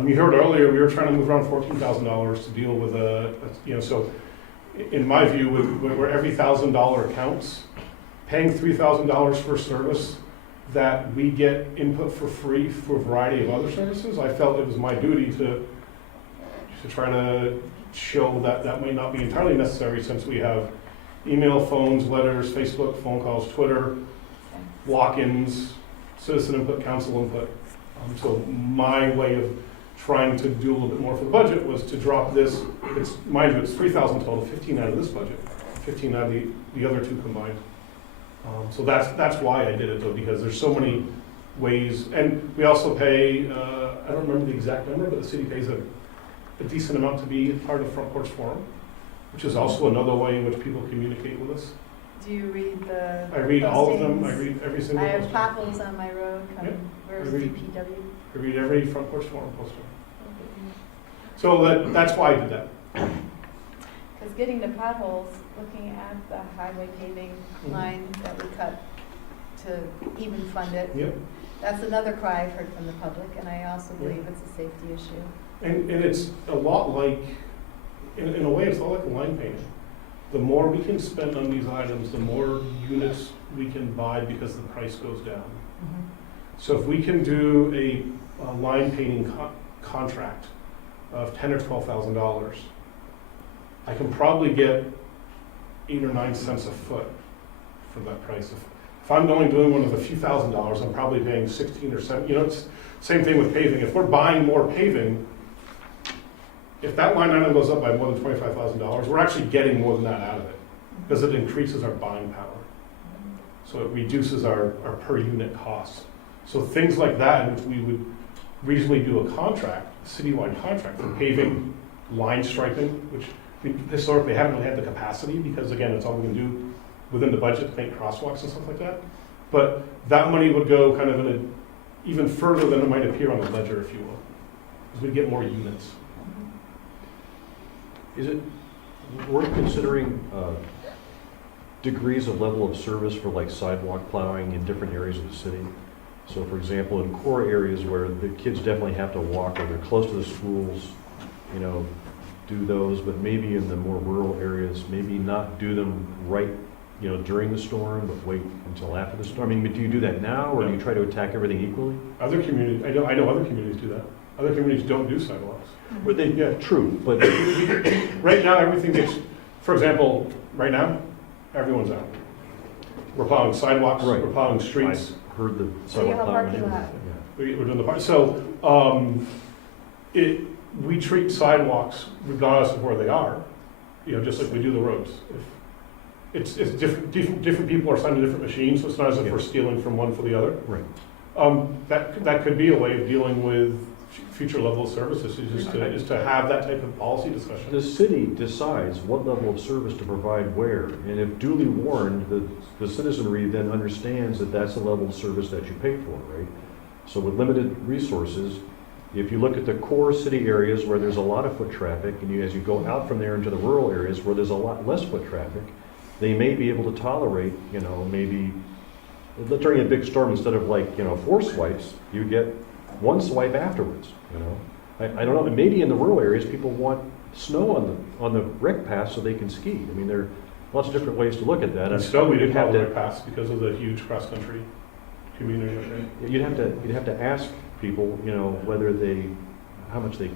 You heard earlier we were trying to move around $14,000 to deal with so in my view, where every $1,000 counts, paying $3,000 for service that we get input for free for a variety of other services, I felt it was my duty to try to show that that might not be entirely necessary since we have email, phones, letters, Facebook, phone calls, Twitter, walk-ins, citizen input, council input. So my way of trying to do a little bit more for the budget was to drop this. It's, mind you, it's 3,000 total, 15 out of this budget, 15 out of the other two combined. So that's why I did it though, because there's so many ways, and we also pay, I don't remember the exact number, but the city pays a decent amount to be part of Front Porch Forum. which is also another way in which people communicate with us. Do you read the I read all of them, I postings? read every single I have post. potholes on my road, Yep. where's I read- DPW? I read every front porch forum poster. So that's why I did that. Because getting the potholes, looking at the highway paving line that we cut to even fund it, Yep. that's another cry I've heard from the public, and I also believe it's a safety issue. And it's a lot like, in a way, it's a lot like line painting. The more we can spend on these items, the more units we can buy because the price goes down. So if we can do a line painting contract of $10,000 or $12,000, I can probably get 8 or 9 cents a foot for that price. If I'm only doing one of a few $1,000s, I'm probably paying 16 or 17. You know, it's same thing with paving. If we're buying more paving, if that line item goes up by more than $25,000, we're actually getting more than that out of it because it increases our buying power. So it reduces our per unit costs. So things like that, in which we would reasonably do a contract, a citywide contract for paving, line striping, which we historically haven't really had the capacity because, again, it's all we can do within the budget to make crosswalks and stuff like that. But that money would go kind of in a, even further than it might appear on the ledger, if you will, because we get more units. Is it worth considering degrees of level of service for like sidewalk plowing in different areas of the city? So for example, in core areas where the kids definitely have to walk or they're close to the schools, you know, do those, but maybe in the more rural areas, maybe not do them right, you know, during the storm, but wait until after the storm. I mean, do you do that now, or do you try to attack everything equally? Other communities, I know other communities do that. Other communities don't do sidewalks. But they, yeah, true, but Right now, everything gets, for example, right now, everyone's out. We're plowing sidewalks, Right. we're plowing streets. I heard the So you have sidewalk a plowing. parking lot. Yeah. We're doing the part. So we treat sidewalks regardless of where they are, you know, just like we do the roads. It's different people are assigned to different machines, so it's not as if we're stealing from one for the other. Right. That could be a way of dealing with future level of services, is to have that type of policy discussion. The city decides what level of service to provide where, and if duly warned, the citizenry then understands that that's the level of service that you pay for, right? So with limited resources, if you look at the core city areas where there's a lot of foot traffic, and as you go out from there into the rural areas where there's a lot less foot traffic, they may be able to tolerate, you know, maybe during a big storm, instead of like, you know, 4 swipes, you get 1 swipe afterwards, you know. I don't know, maybe in the rural areas, people want snow on the rec path so they can ski. I mean, there are lots of different ways to look at that. And still, we didn't have have to to, pass because of the huge cross-country community. Right? you'd have to ask people, you know, whether how much they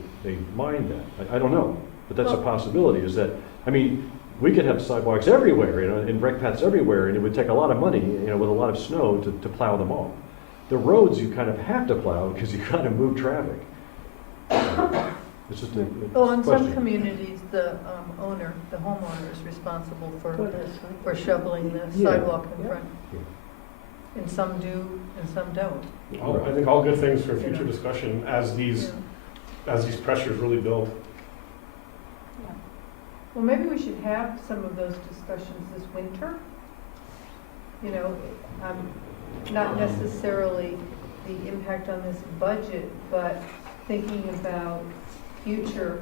mind that. I don't know, but that's a possibility, is that, I mean, we could have sidewalks everywhere, you know, and rec paths everywhere, and it would take a lot of money, you know, with a lot of snow to plow them all. The roads you kind of have to plow because you kind of move traffic. It's just a Well, in some question. communities, the owner, the homeowner is responsible for shoveling the Yeah. sidewalk in Yeah. front. Yeah. And some do, and some don't. I think all good things for future Yeah. discussion as these Yeah. pressures really build. Well, maybe we should have some of those discussions this winter. You know, not necessarily the impact on this budget, but thinking about future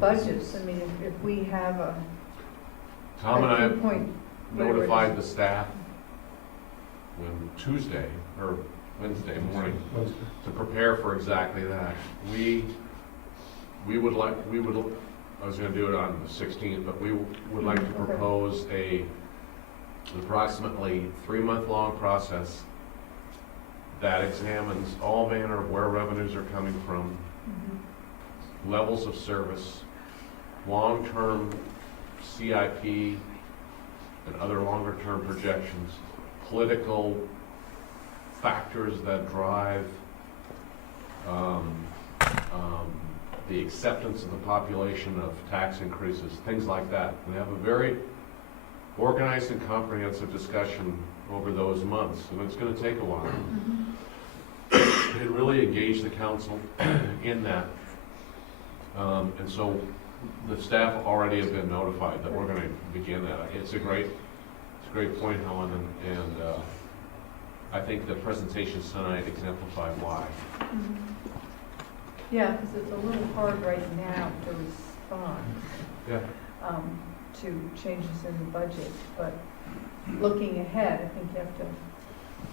budgets. I mean, if we have a Tom and I viewpoint, whatever it is. notified the staff when Tuesday or Wednesday morning to prepare for exactly that. We would, I was gonna do it on the 16th, but we would like to propose an approximately 3-month-long process that examines all manner of where revenues are coming from, levels of service, long-term CIP and other longer-term projections, political factors that drive the acceptance of the population of tax increases, things like that. We have a very organized and comprehensive discussion over those months, and it's going to take a while. And really engage the council in that. And so The staff already have been notified that we're gonna begin that. It's a great point, Helen, and I think the presentations tonight exemplify why. Yeah, because it's a little hard right now to respond Yeah. to changes in the budget, but looking ahead, I think you have to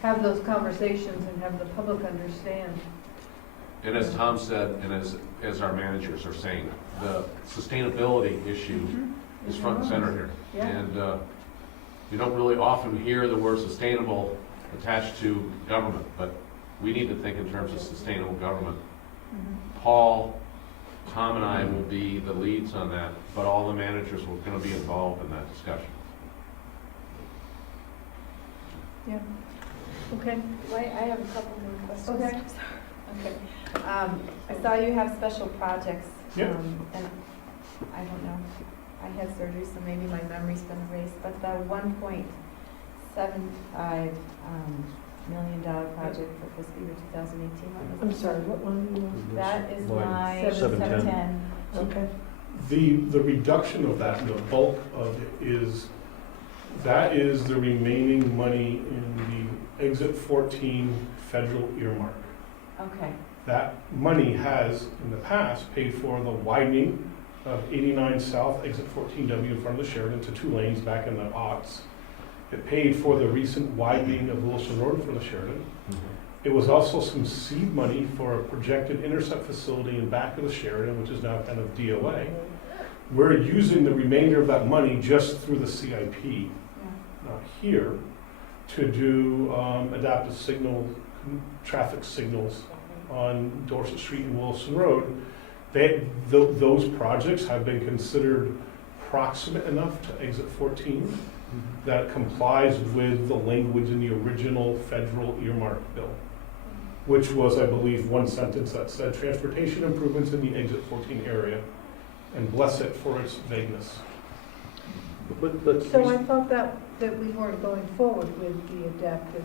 have those conversations and have the public understand. And as Tom said, and as our managers are saying, the sustainability issue is front and center here. Yeah. And you don't really often hear the word sustainable attached to government, but we need to think in terms of sustainable government. Paul, Tom, and I will be the leads on that, but all the managers are going to be involved in that discussion. Yeah. Okay. I have a couple more questions. Okay. Okay. I saw you have special projects. Yep. And I don't know, I had surgery, so maybe my memory's been erased, but the $1.75 million project for fiscal year 2018, what was I'm it? sorry, what one are you on? That is Line line 710. 710. Okay. The reduction of that, the bulk of it is, that is the remaining money in the Exit 14 federal earmark. Okay, That money has, in the past, paid for the widening of 89 South, Exit 14W in front of the Sheridan to 2 lanes back in the aughts. It paid for the recent widening of Wilson Road in front of the Sheridan. It was also some seed money for a projected intercept facility in back of the Sheridan, which is now kind of DOA. We're using the remainder of that money just through the CIP here to do adaptive signal, traffic signals on Dorset Street and Wilson Road. Those projects have been considered proximate enough to Exit 14 that it complies with the language in the original federal earmark bill, which was, I believe, one sentence that said transportation improvements in the Exit 14 area, and bless it for its vagueness. But So I thought that we weren't going forward with the adaptive.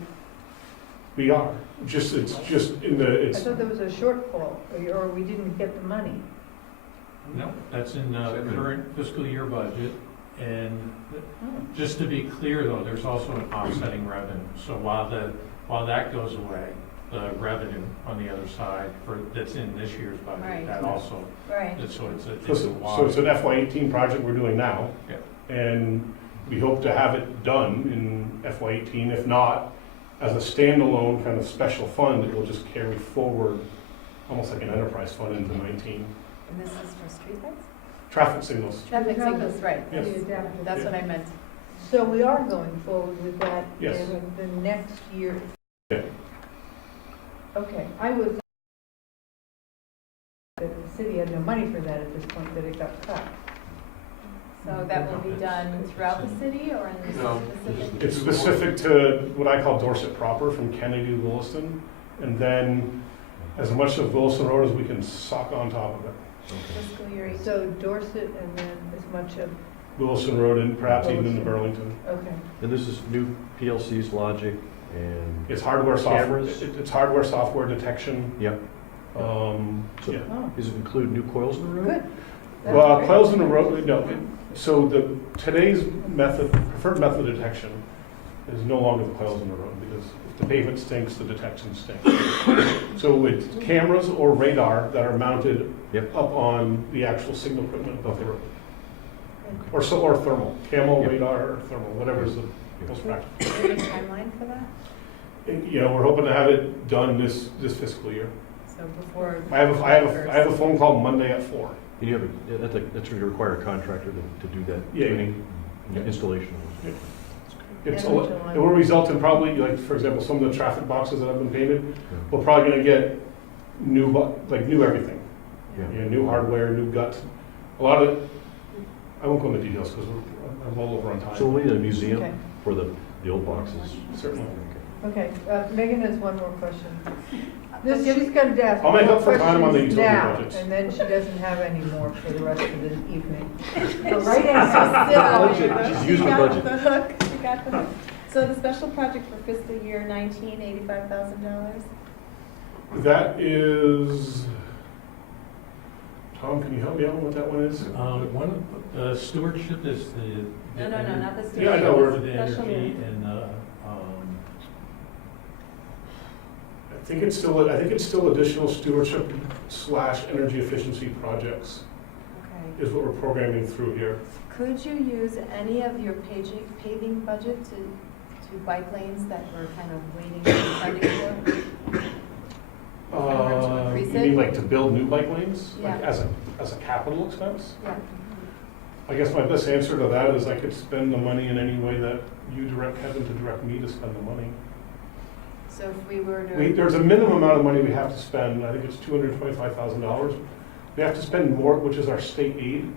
We are, it's just in the, I it's, thought there was a shortfall, or we didn't get the money. No, that's in the current fiscal year budget. And just to be clear though, there's also an offsetting revenue. So while that goes away, the revenue on the other side that's in this year's budget, Right. that also, right. so it's so a so it's an FY18 project we're doing now. Yeah. And we hope to have it done in FY18. If not, as a standalone kind of special fund, it will just carry forward almost like an enterprise fund into 19. And this is for streetlights? Traffic signals. Traffic signals, right. Yes. The adaptive. That's what I meant. So we are going forward with that Yes. in the next year. Yeah. Okay, I was, the city had no money for that at this point, that it got cut. So that will be done throughout the city or in the No. specific? It's specific to what I call Dorset proper, from Kennedy to Williston, and then as much of Wilson Road as we can sock on top of it. Fiscal year 18. So Dorset and then as much of, Wilson Road and perhaps even into Burlington. okay. And this is new PLCs, logic, and It's hardware, software. Cameras? It's hardware, software detection. Yep. So Yeah. Oh, does it include new coils in the road? good. That's Well, great. coils in the road, no. So today's preferred method of detection is no longer the coils in the road, because if the pavement stinks, the detection stinks. So it's cameras or radar that are mounted Yep. up on the actual signal equipment above the road. Or thermal, camo, Yep. radar, or thermal, whatever is the most practical. Is there a timeline for that? You know, we're hoping to have it done this fiscal year. So before? I have a phone call Monday at 4. And you have that's going to require a contractor to do that Yeah. tuning, Yeah. installation. It's, And it will result in probably, like, for example, some of the traffic boxes that have been painted, we're probably gonna get new everything. Yeah. You know, new hardware, new guts. A lot of, I won't go into details because I'm well over on time. So we'll need a museum Okay. for the old boxes. Certainly. Okay, Megan has one more question. She's going to ask I'll make more up for time on the questions utility now, budgets. and then she doesn't have any more for the rest of the evening. The Right right answer Budget, just use the budget. The hook, you got the hook. So the special project for fiscal year 19, $85,000? That is Tom, can you help me out with what that one is? One, stewardship is the. No, not the Yeah, I know, we're- The Special energy ed. and, I think it's still additional stewardship / energy efficiency projects Okay. is what we're programming through here. Could you use any of your paving budget to bike lanes that we're kind of waiting for funding for? increase You mean it? like to build new bike lanes? Like Yeah. as a capital expense? Yeah. I guess my best answer to that is I could spend the money in any way that you direct Kevin to direct me to spend the money. So if we were to. There's a minimum amount of money we have to spend, I think it's $225,000. We have to spend more, which is our state aid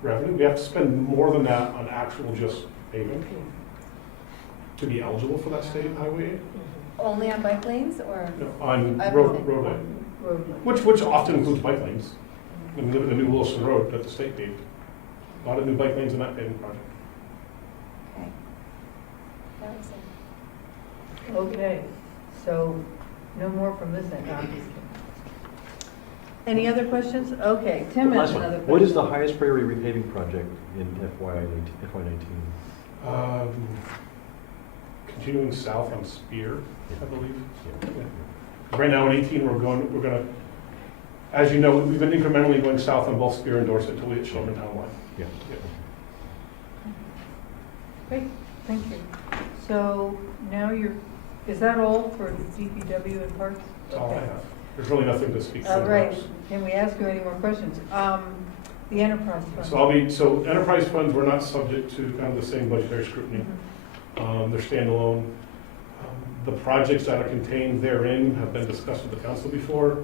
revenue, we have to spend more than that on actual just paving to be eligible for that state highway aid. Only on bike lanes or? On Everything. roadway, Road. which often includes bike lanes. I mean, look at the new Wilson Road that the state paved. A lot of new bike lanes in that paving project. Okay. That was it. Okay, so no more from this end, obviously. Any other questions? Okay, Tim has Last one. another question. What is the highest priority repaving project in FY19? Continuing south on Spear, I believe. Yeah. Right now in 18, we're gonna, as you know, we've been incrementally going south on both Spear and Dorset until we hit Shulman Town Line. Yeah. Great, thank you. So now is that all for DPW and parks? That's all I Okay. have. There's really nothing to speak to. All right, can we ask you any more questions? The enterprise fund. So enterprise funds were not subject to kind of the same budgetary scrutiny. They're standalone. The projects that are contained therein have been discussed with the council before.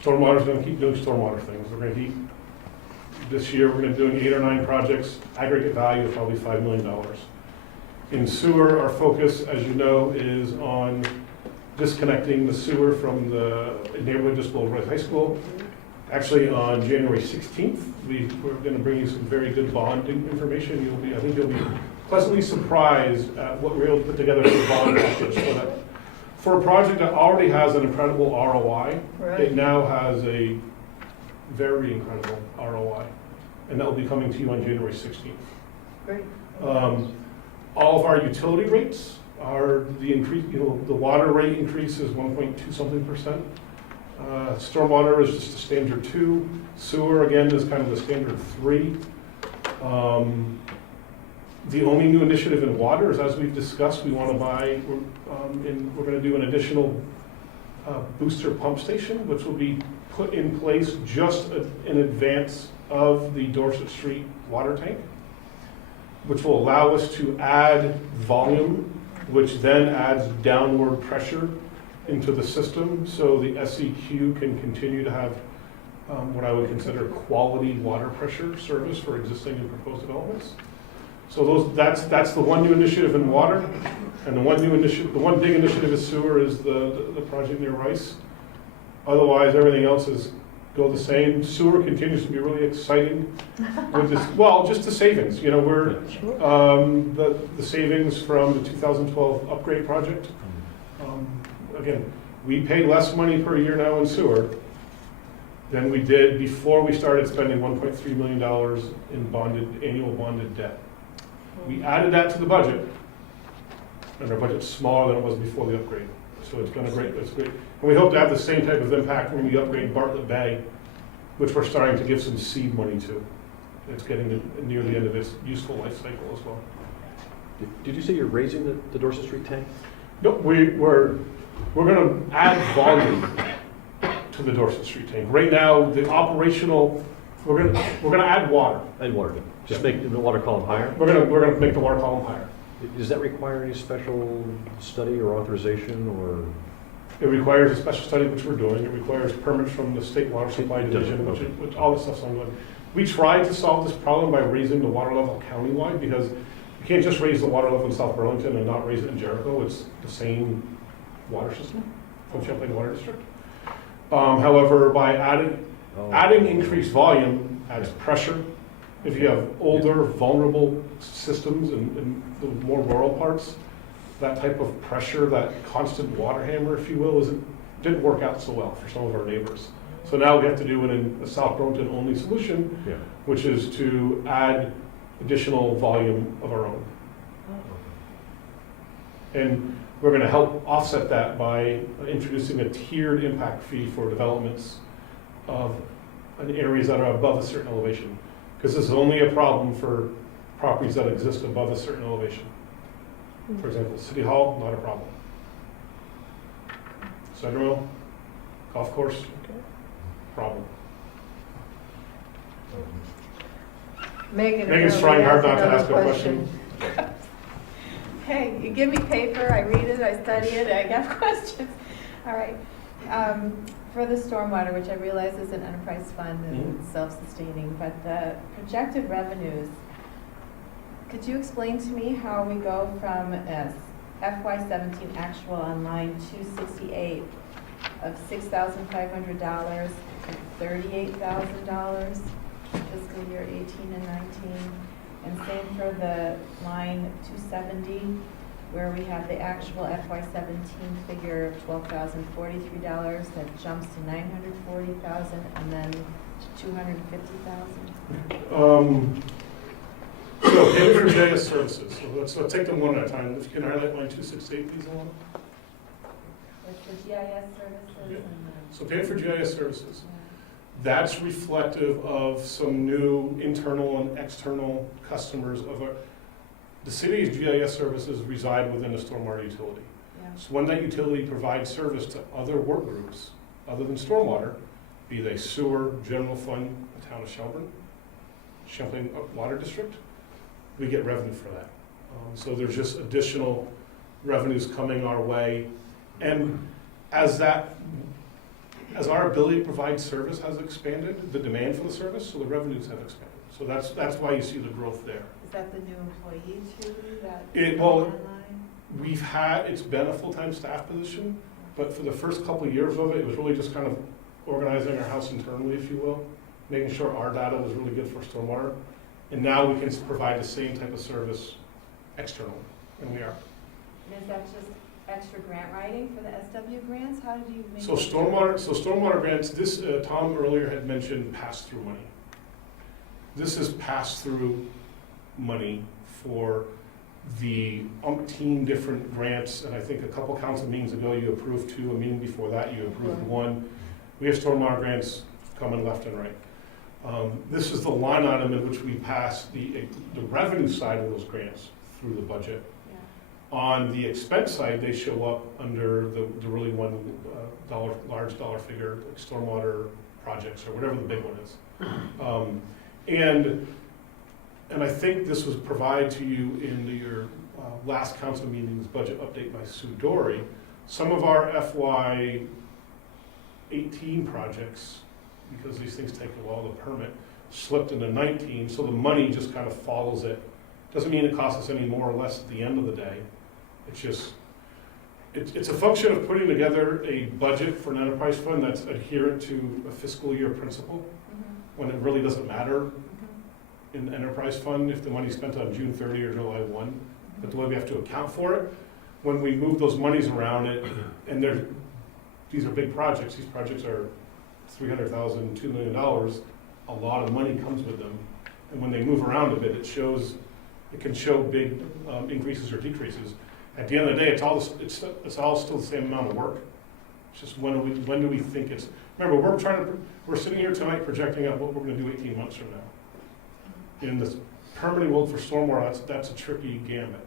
Stormwater's going to keep doing stormwater things. We're going to keep, this year, we're going to be doing 8 or 9 projects, aggregate value of probably $5 million. In sewer, our focus, as you know, is on disconnecting the sewer from the neighborhood just below Royce High School. Actually, on January 16th, we're going to bring you some very good bonding information. I think you'll be pleasantly surprised at what we're able to put together as a bond package. So that for a project that already has an incredible ROI, it now has a very incredible ROI. And that will be coming to you on January 16th. Great. All of our utility rates are the increase, the water rate increase is 1.2 something percent. Stormwater is just a standard 2. Sewer, again, is kind of the standard 3. The only new initiative in water is, as we've discussed, we want to buy, we're going to do an additional booster pump station, which will be put in place just in advance of the Dorset Street water tank, which will allow us to add volume, which then adds downward pressure into the system, so the SEQ can continue to have what I would consider quality water pressure service for existing and proposed developments. So that's the one new initiative in water, and the one big initiative in sewer is the project near Rice. Otherwise, everything else go the same. Sewer continues to be really exciting with this. Well, just the savings. We're the savings from the 2012 upgrade project. Again, we pay less money per year now in sewer than we did before we started spending $1.3 million in annual bonded debt. We added that to the budget, and our budget's smaller than it was before the upgrade. So it's been great. And we hope to have the same type of impact when we upgrade Bartlett Bay, which we're starting to give some seed money to. It's getting near the end of its useful life cycle as well. Did you say you're raising the Dorset Street tank? No, we're going to add volume to the Dorset Street tank. Right now, the operational, we're going to add water. Add water. Just make the water column higher? We're going to make the water column higher. Does that require any special study or authorization, or? It requires a special study, which we're doing. It requires permits from the State Water Supply Division, which all this stuff's ongoing. We tried to solve this problem by raising the water level countywide, because you can't just raise the water level in South Burlington and not raise it in Jericho. It's the same water system from Champlain Water District. However, by adding increased volume adds pressure. If you have older, vulnerable systems in the more rural parts, that type of pressure, that constant water hammer, if you will, didn't work out so well for some of our neighbors. So now we have to do a South Burlington only solution, Yeah. which is to add additional volume of our own. And we're going to help offset that by introducing a tiered impact fee for developments in areas that are above a certain elevation. Because this is only a problem for properties that exist above a certain elevation. For example, City Hall, not a problem. Center Mill, golf course, problem. Megan's trying hard not to ask a question. Hey, you give me paper, I read it, I study it, I have questions. All right. For the stormwater, which I realize is an enterprise fund and it's self-sustaining, but the projected revenues, could you explain to me how we go from FY17 actual on line 268 of $6,500 to $38,000 fiscal year 18 and 19? And same for the line 270, where we have the actual FY17 figure of $12,043 that jumps to $940,000 and then to $250,000. So pay for GIS services. So let's take them one at a time. If you can highlight line 268, please, Alana. Like the GIS services Yeah. and So pay for GIS services. the, That's reflective of some new internal and external customers of the city's GIS services reside within a stormwater utility. yeah. So when that utility provides service to other work groups, other than stormwater, be they sewer, general fund, the town of Shelburne, Champlain Water District, we get revenue for that. So there's just additional revenues coming our way. And as our ability to provide service has expanded, the demand for the service, so the revenues have expanded. So that's why you see the growth there. Is that the new employee too, that Well, online? it's been a full-time staff position, but for the first couple of years of it, it was really just kind of organizing our house internally, if you will, making sure our data was really good for stormwater. And now we can provide the same type of service externally, and we are. And is that just extra grant writing for the SW grants? How do you make So stormwater grants, this, Tom earlier had mentioned pass-through money. This is pass-through money for the umpteen different grants, and I think a couple council meetings ago you approved two, a meeting before that you approved one. We have stormwater grants coming left and right. This is the line item in which we pass the revenue side of those grants through the budget. Yeah. On the expense side, they show up under the really large dollar figure, like stormwater projects or whatever the big one is. And I think this was provided to you in your last council meeting's budget update by Sue Dory. Some of our FY 18 projects, because these things take a while to permit, slipped into 19, so the money just kind of follows it. Doesn't mean it costs us any more or less at the end of the day. It's just, it's a function of putting together a budget for an enterprise fund that's adherent to a fiscal year principle, when it really doesn't matter in the enterprise fund if the money's spent on June 30 or July 1, but the way we have to account for it, when we move those monies around it, and these are big projects, these projects are $300,000, $2 million, a lot of money comes with them, and when they move around a bit, it can show big increases or decreases. At the end of the day, it's all still the same amount of work. It's just when do we think it's, remember, we're sitting here tonight projecting out what we're gonna do 18 months from now. In this permitting world for stormwater, that's a tricky gamut.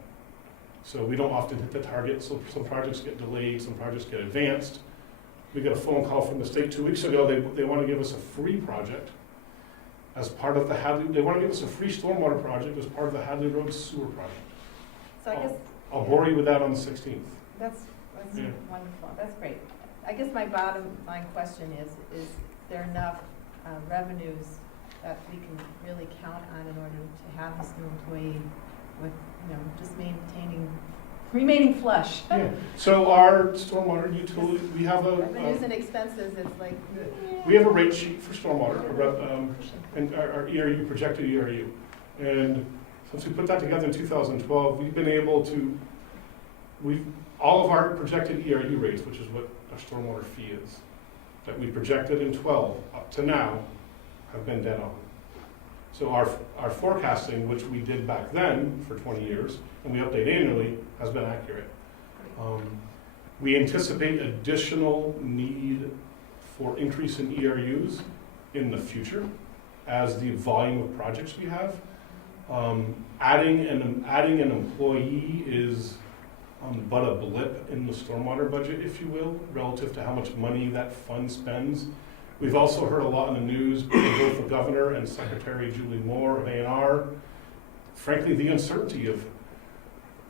So we don't often hit the target, so some projects get delayed, some projects get advanced. We got a phone call from the state 2 weeks ago, they want to give us a free project as part of the Hadley, they want to give us a free stormwater project as part of the Hadley Road sewer project. So I guess I'll bore you with that on the 16th. that's Yeah. wonderful, that's great. I guess my bottom line question is there enough revenues that we can really count on in order to have this new employee with, just remaining flush? Yeah. So our stormwater utility, we have Revenues and expenses, it's like. we have a rate sheet for stormwater, and our ERU, projected ERU. And since we put that together in 2012, we've been able to, all of our projected ERU rates, which is what our stormwater fee is, that we projected in 12 up to now have been dead on. So our forecasting, which we did back then for 20 years, and we update annually, has been accurate. We anticipate additional need for increase in ERUs in the future as the volume of projects we have. Adding an employee is but a blip in the stormwater budget, if you will, relative to how much money that fund spends. We've also heard a lot in the news from both the governor and Secretary Julie Moore of A&R. Frankly, the uncertainty of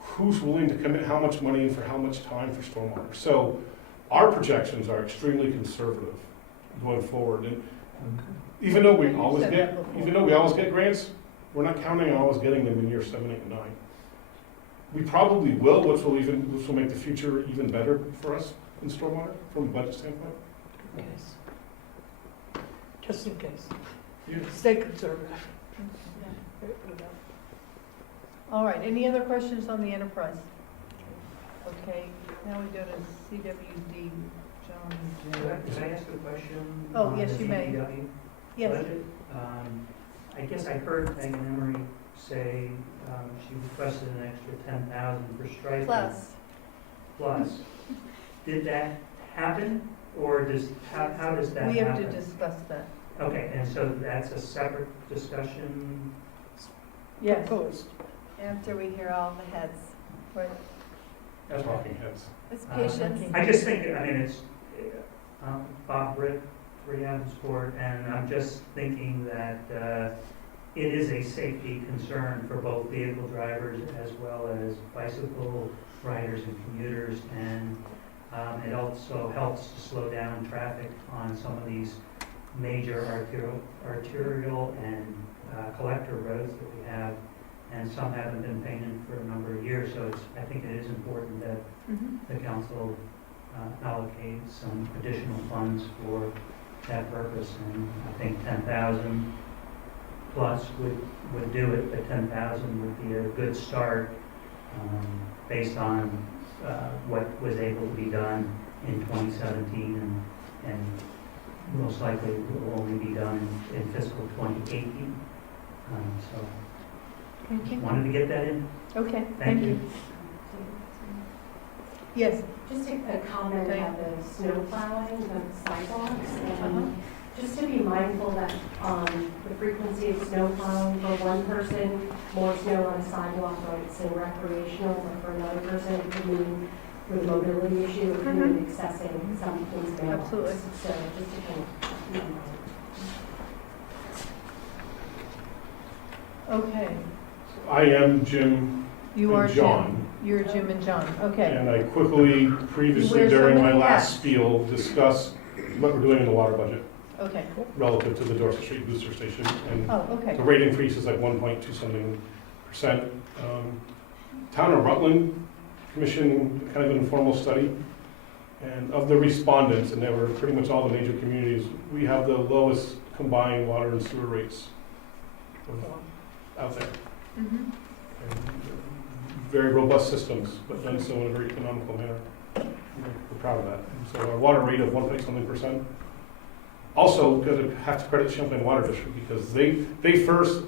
who's willing to commit how much money and for how much time for stormwater. So our projections are extremely conservative going forward. And even though we always get grants, we're not counting on always getting them in year 7, 8, and 9. We probably will, which will make the future even better for us in stormwater from a budget standpoint. Yes. Just in case. Yeah. Stay conservative. All right, any other questions on the enterprise? Okay, now we go to CWD, John. Can I ask a question? Oh, on yes, the you may. DPW Yes. budget? I guess I heard Megan Emery say she requested an extra 10,000 for striping. Plus. Did that happen, or how does that happen? We have to discuss that. Okay, and so that's a separate discussion? Yes. Proposed. After we hear all the heads. Right. Okay. Talking heads. It's patience. I just think, I mean, it's Bob Britt, Williamsport, and I'm just thinking that it is a safety concern for both vehicle drivers as well as bicycle riders and commuters, and it also helps to slow down traffic on some of these major arterial and collector roads that we have, and some haven't been painted for a number of years, so I think it is important that the council allocate some additional funds for that purpose, and I think 10,000 plus would do it, but 10,000 would be a good start based on what was able to be done in 2017 and most likely will only be done in fiscal 2018. So just wanted to get that in. Okay, Thank you. Yes. Just a comment about the snow plowing, the sidewalks, and just to be mindful that the frequency of snow plowing for one person, more snow on a sidewalk, right, so recreational, but for another person, it could mean with a mobility issue, it could mean accessing something's mailbox. Absolutely. So just to kind of keep in mind. Okay. I am Jim You and are John. Jim. You're Jim and John. Okay. And I quickly, previously wear so during my many last hats. spiel, discussed what we're doing in the water budget Okay. relative to the Dorset Street booster station. And Oh, okay. the rate increase is like 1.2 something percent. Town of Rutland commissioned kind of an informal study. And of the respondents, and they were pretty much all the major communities, we have the lowest combined water and sewer rates out there. Mm-hmm. And very robust systems, but done so in a very economical manner. We're proud of that. And so our water rate of 1 something percent. Also, got to have to credit Champlain Water District because they first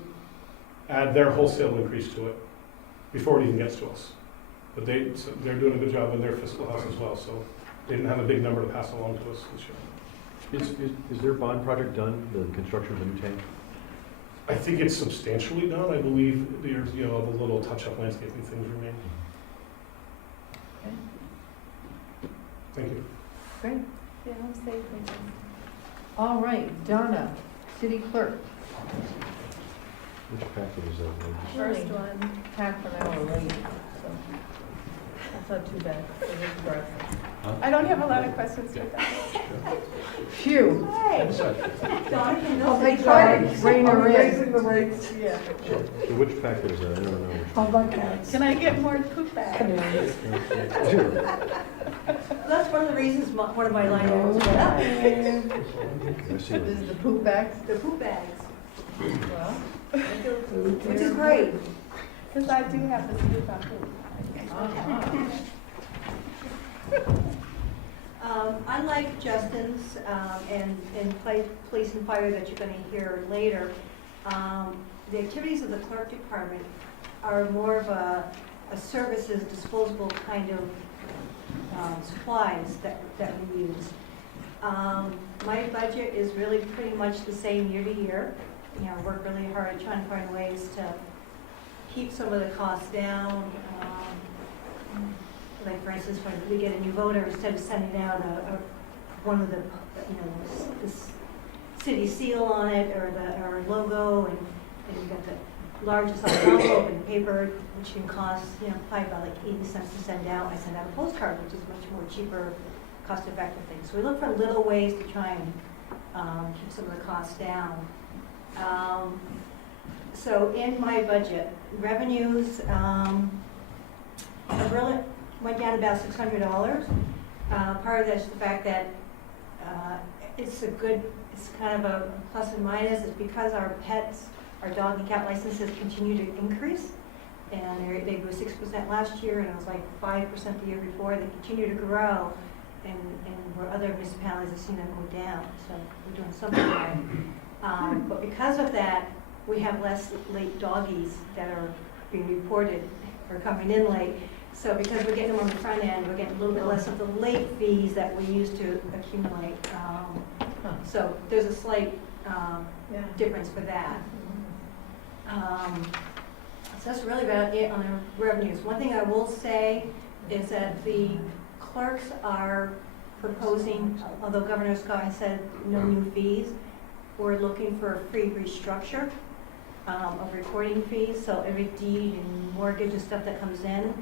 add their wholesale increase to it before it even gets to us. But they're doing a good job in their fiscal house as well, so they didn't have a big number to pass along to us this year. Is their bond project done, the construction of the new tank? I think it's substantially done. I believe there's, the little touch-up landscaping things remain. Okay. Thank you. Great. Yeah, I'm safe. Thank you. All right, Donna, city clerk. Which packet is that? First one. Half an hour late, so that's not too bad. It is correct. I don't have a lot of questions for that. Phew. Hey. Oh, they tried to rein her in. Raising the rates. Yeah. So which packet is that? I don't know. How about cats? Can I get more poop bags? Canaries. That's one of the reasons one of my line items went up. I see. This is the poop bags. The poop bags, Well, which is great. Because I do have the scoop on poop. I'd like Justin's, and police and fire that you're gonna hear later, the activities of the clerk department are more of a services disposable kind of supplies that we use. My budget is really pretty much the same year to year. You know, I work really hard trying to find ways to keep some of the costs down. Like for instance, when we get a new voter, instead of sending out one of the, this city seal on it or our logo, and you've got the largest envelope and paper, which can cost, probably about like 80 cents to send out. I send out a postcard, which is much more cheaper, cost-effective thing. So we look for little ways to try and keep some of the costs down. So in my budget, revenues really went down about $600. Part of that's the fact that it's kind of a plus and minus. It's because our pets, our dog and cat licenses continue to increase. And they grew 6% last year, and it was like 5% the year before. They continue to grow, and where other municipalities have seen them go down. So we're doing something right. But because of that, we have less late doggies that are being reported or coming in late. So because we're getting them on the front end, we're getting a little bit less of the late fees that we used to accumulate. So there's a slight difference for that. So that's really about it on the revenues. One thing I will say is that the clerks are proposing, although Governor Scott has said no new fees, we're looking for a free restructure of recording fees. So every deed and mortgage and stuff that comes in,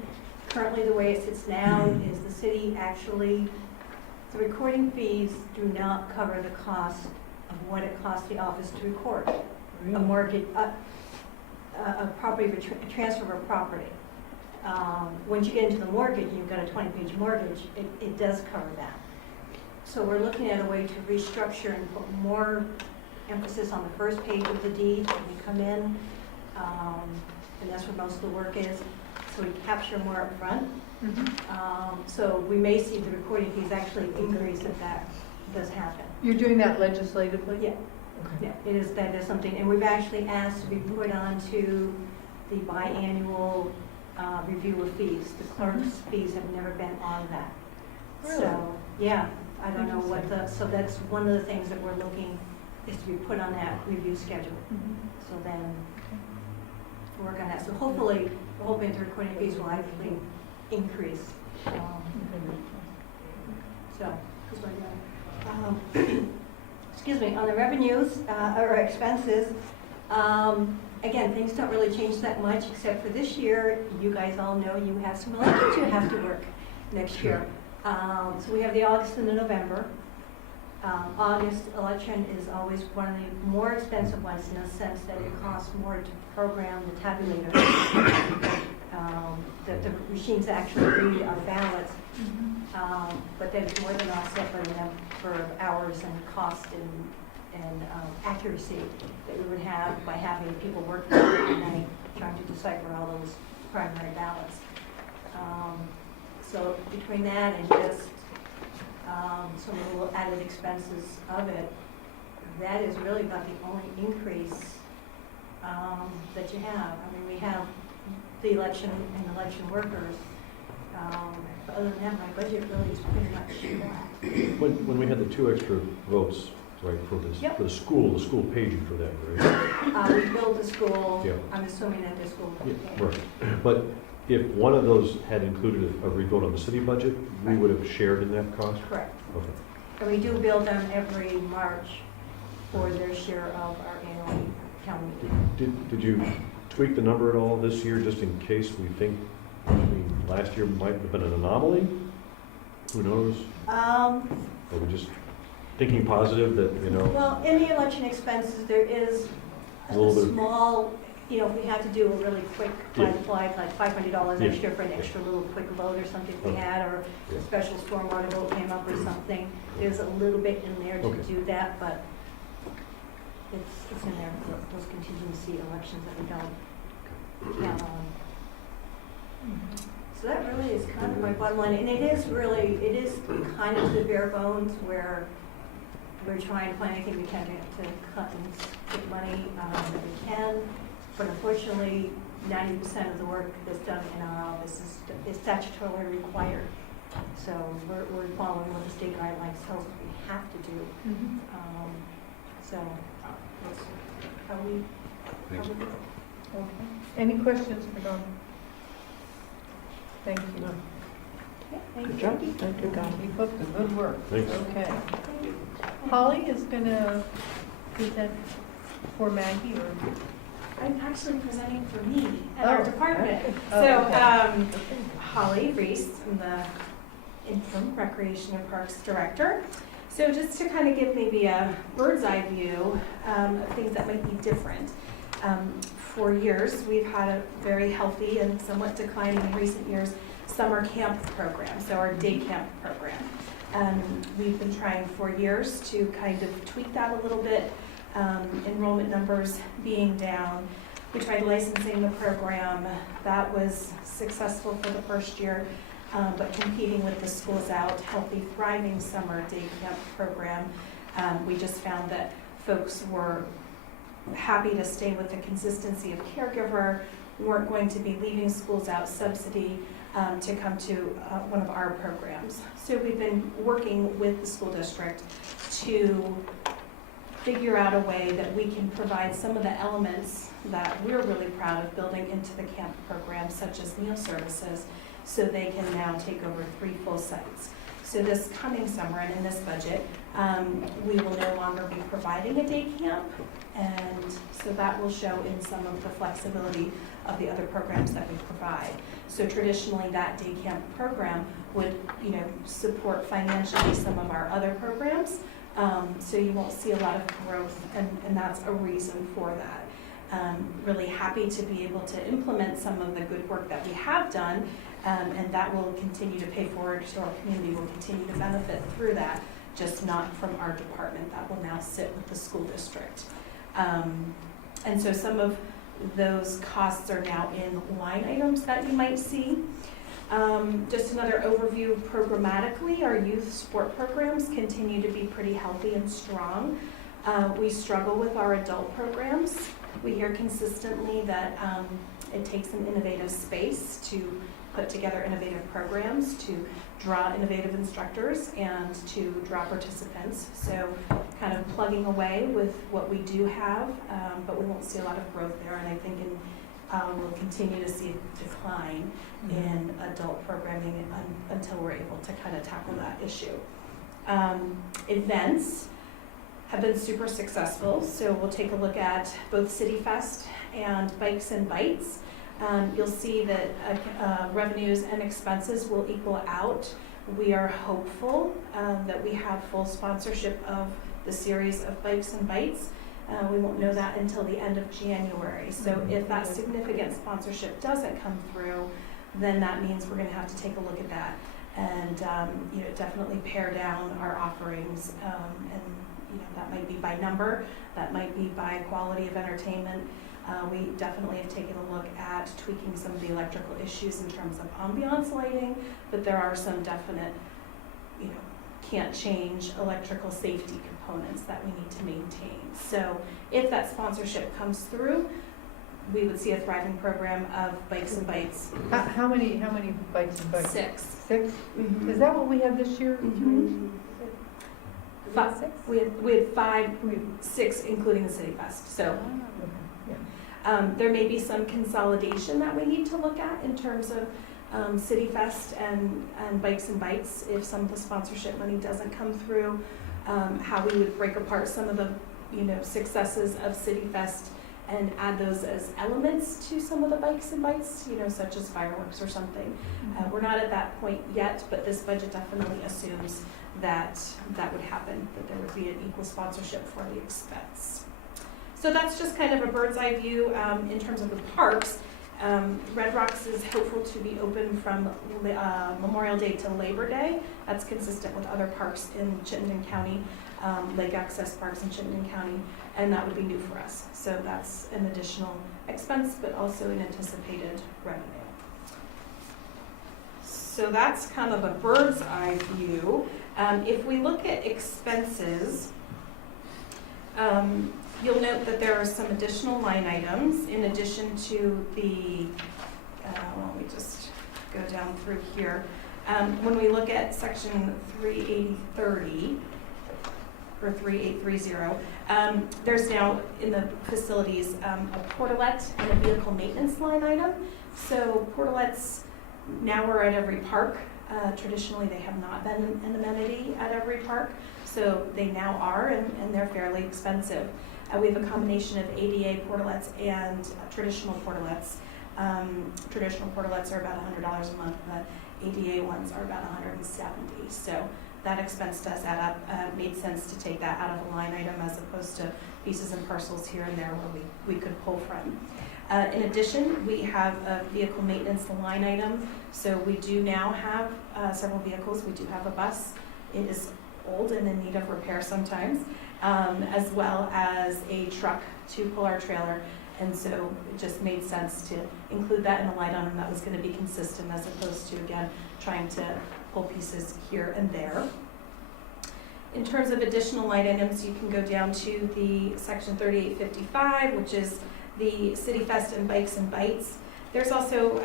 currently the way it sits now is the city actually, the recording fees do not cover the cost of what it costs the office to record a mortgage, a property, a transfer of a property. Once you get into the mortgage, you've got a 20-page mortgage, it does cover that. So we're looking at a way to restructure and put more emphasis on the first page of the deed when we come in, and that's where most of the work is. So we capture more up front. So we may see the recording fees actually increase if that does happen. You're doing that legislatively? Yeah. Yeah, that is something, and we've actually asked to be put onto the biannual review of fees. The clerk's fees have never been on that. Really? So, yeah, I don't know so that's one of the things that we're looking is to be put on that review schedule. So then work on that. So hopefully, we're hoping the recording fees will actually increase. So, here's what I got. Excuse me, on the revenues or expenses, again, things don't really change that much except for this year. You guys all know you have some elections you have to work next year. So we have the August and the November. August election is always one of the more expensive ones in the sense that it costs more to program the tabulator. That the machines actually read our ballots. But then it's more than offset by the number of hours and cost and accuracy that we would have by having people working at night trying to decipher all those primary ballots. So between that and just some little added expenses of it, that is really about the only increase that you have. I mean, we have the election and election workers. But other than that, my budget really is pretty much flat. When we had the 2 extra votes, right, for this, for the school paging for that, right? We built the school. Yeah. I'm assuming that the school. Yeah, right. But if one of those had included a revote on the city budget, we would have shared in that cost? Correct. Okay. And we do bill them every March for their share of our annual town meeting. Did you tweak the number at all this year, just in case we think, last year might have been an anomaly? Who knows? Are we just thinking positive that, Well, in the election expenses, there is a small, if we had to do a really quick flag, like $500 extra for an extra little quick vote or something we had, or a special stormwater vote came up or something. There's a little bit in there to do that, but it's in there, those contingency elections that we don't count on. So that really really is kind of my bottom line, and it is kind of the bare bones where we're trying to find anything we can to cut and get money that we can, but unfortunately, 90% of the work that's done in our office is statutorily required. So we're following what the state guidelines tells us we have to do. So that's how we. Thank you. Okay. Any questions for Dawn? Thank you. Good job. Thank you, Don. Keep up the good work. Thanks. Okay. Holly is gonna present for Maggie, or? I'm actually presenting for me at our department. Okay. So, Okay. Holly Reese, I'm the interim Recreation and Parks Director. So just to kind of give maybe a bird's eye view of things that might be different. For years, we've had a very healthy and somewhat declining in recent years summer camp program, so our day camp program. We've been trying for years to kind of tweak that a little bit. Enrollment numbers being down. We tried licensing the program. That was successful for the first year, but competing with the Schools Out Healthy Thriving Summer Day Camp program, we just found that folks were happy to stay with the consistency of caregiver, weren't going to be leaving Schools Out subsidy to come to one of our programs. So we've been working with the school district to figure out a way that we can provide some of the elements that we're really proud of building into the camp program, such as meal services, so they can now take over 3 full sites. So this coming summer and in this budget, we will no longer be providing a day camp, and so that will show in some of the flexibility of the other programs that we provide. So traditionally, that day camp program would, support financially some of our other programs. So you won't see a lot of growth, and that's a reason for that. Really happy to be able to implement some of the good work that we have done, and that will continue to pay forward, so our community will continue to benefit through that, just not from our department. That will now sit with the school district. And so some of those costs are now in line items that you might see. Just another overview programmatically, our youth sport programs continue to be pretty healthy and strong. We struggle with our adult programs. We hear consistently that it takes an innovative space to put together innovative programs, to draw innovative instructors, and to draw participants. So kind of plugging away with what we do have, but we won't see a lot of growth there, and I think we'll continue to see a decline in adult programming until we're able to kind of tackle that issue. Events have been super successful, so we'll take a look at both City Fest and Bikes and Bites. You'll see that revenues and expenses will equal out. We are hopeful that we have full sponsorship of the series of Bikes and Bites. We won't know that until the end of January. So if that significant sponsorship doesn't come through, then that means we're going to have to take a look at that and definitely pare down our offerings. And that might be by number, that might be by quality of entertainment. We definitely have taken a look at tweaking some of the electrical issues in terms of ambiance lighting, but there are some definite, can't change electrical safety components that we need to maintain. So if that sponsorship comes through, we would see a thriving program of Bikes and Bites. How many Bikes and Bites? 6. 6? Mm-hmm. Is that what we have this year? Mm-hmm. Five, 6? We had 5, 6, including the City Fest. So there may be some consolidation that we need to look at in terms of City Fest and Bikes and Bites if some of the sponsorship money doesn't come through. How we would break apart some of the successes of City Fest and add those as elements to some of the Bikes and Bites, such as fireworks or something. We're not at that point yet, but this budget definitely assumes that would happen, that there would be an equal sponsorship for the expense. So that's just kind of a bird's eye view in terms of the parks. Red Rocks is hopeful to be open from Memorial Day to Labor Day. That's consistent with other parks in Chittenden County, lake access parks in Chittenden County, and that would be new for us. So that's an additional expense, but also an anticipated revenue. So that's kind of a bird's eye view. If we look at expenses, you'll note that there are some additional line items in addition to the, let me just go down through here. When we look at section 38030, or 3830, there's now in the facilities a portalette and a vehicle maintenance line item. So portalettes now are at every park. Traditionally, they have not been an amenity at every park, so they now are, and they're fairly expensive. We have a combination of ADA portalettes and traditional portalettes. Traditional portalettes are about $100 a month. The ADA ones are about $170. So that expense does add up. Made sense to take that out of a line item as opposed to pieces and parcels here and there where we could pull from. In addition, we have a vehicle maintenance line item. So we do now have several vehicles. We do have a bus. It is old and in need of repair sometimes, as well as a truck to pull our trailer. And so it just made sense to include that in a line item that was going to be consistent as opposed to, again, trying to pull pieces here and there. In terms of additional line items, you can go down to the section 3855, which is the City Fest and Bikes and Bites. There's also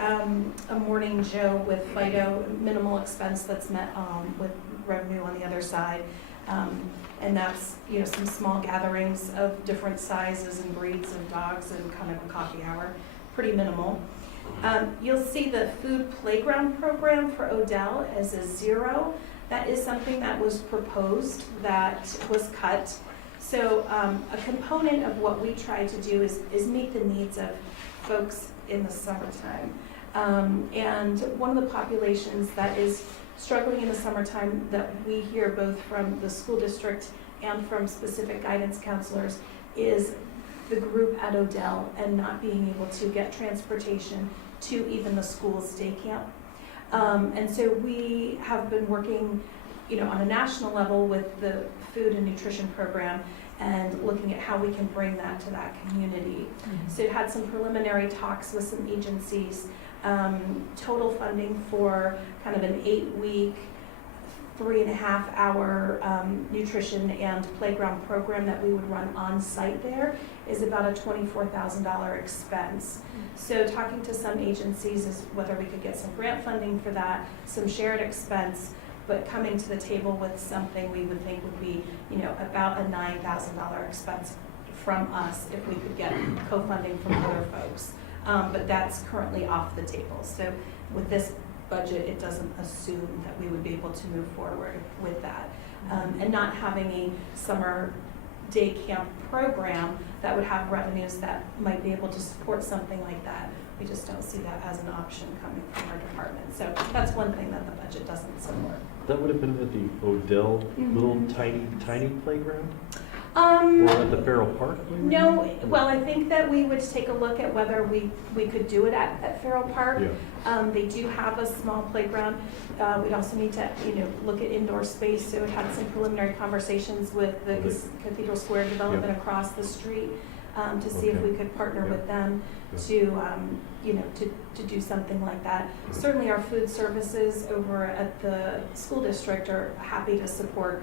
a Morning Joe with Fido, minimal expense that's met with revenue on the other side. And that's, you know, some small gatherings of different sizes and breeds of dogs and kind of a coffee hour, pretty minimal. You'll see the food playground program for Odell as a 0. That is something that was proposed that was cut. So a component of what we try to do is meet the needs of folks in the summertime. And one of the populations that is struggling in the summertime that we hear both from the school district and from specific guidance counselors is the group at Odell and not being able to get transportation to even the school's day camp. And so we have been working, you know, on a national level with the food and nutrition program and looking at how we can bring that to that community. So it had some preliminary talks with some agencies, total funding for kind of an 8-week, 3.5-hour nutrition and playground program that we would run on site there is about a $24,000 expense. So talking to some agencies is whether we could get some grant funding for that, some shared expense, but coming to the table with something we would think would be, you know, about a $9,000 expense from us if we could get co-funding from other folks. But that's currently off the table. So with this budget, it doesn't assume that we would be able to move forward with that. And not having a summer day camp program that would have revenues that might be able to support something like that. We just don't see that as an option coming from our department. So that's one thing that the budget doesn't support. That would have been at the Odell little tiny playground? Or at the Farrell Park playground? No, well, I think that we would take a look at whether we could do it at Farrell Park. Yeah. They do have a small playground. We'd also need to, you know, look at indoor space. So we had some preliminary conversations with the Cathedral Square development across the street to see if we could partner with them to, you know, to do something like that. Certainly our food services over at the school district are happy to support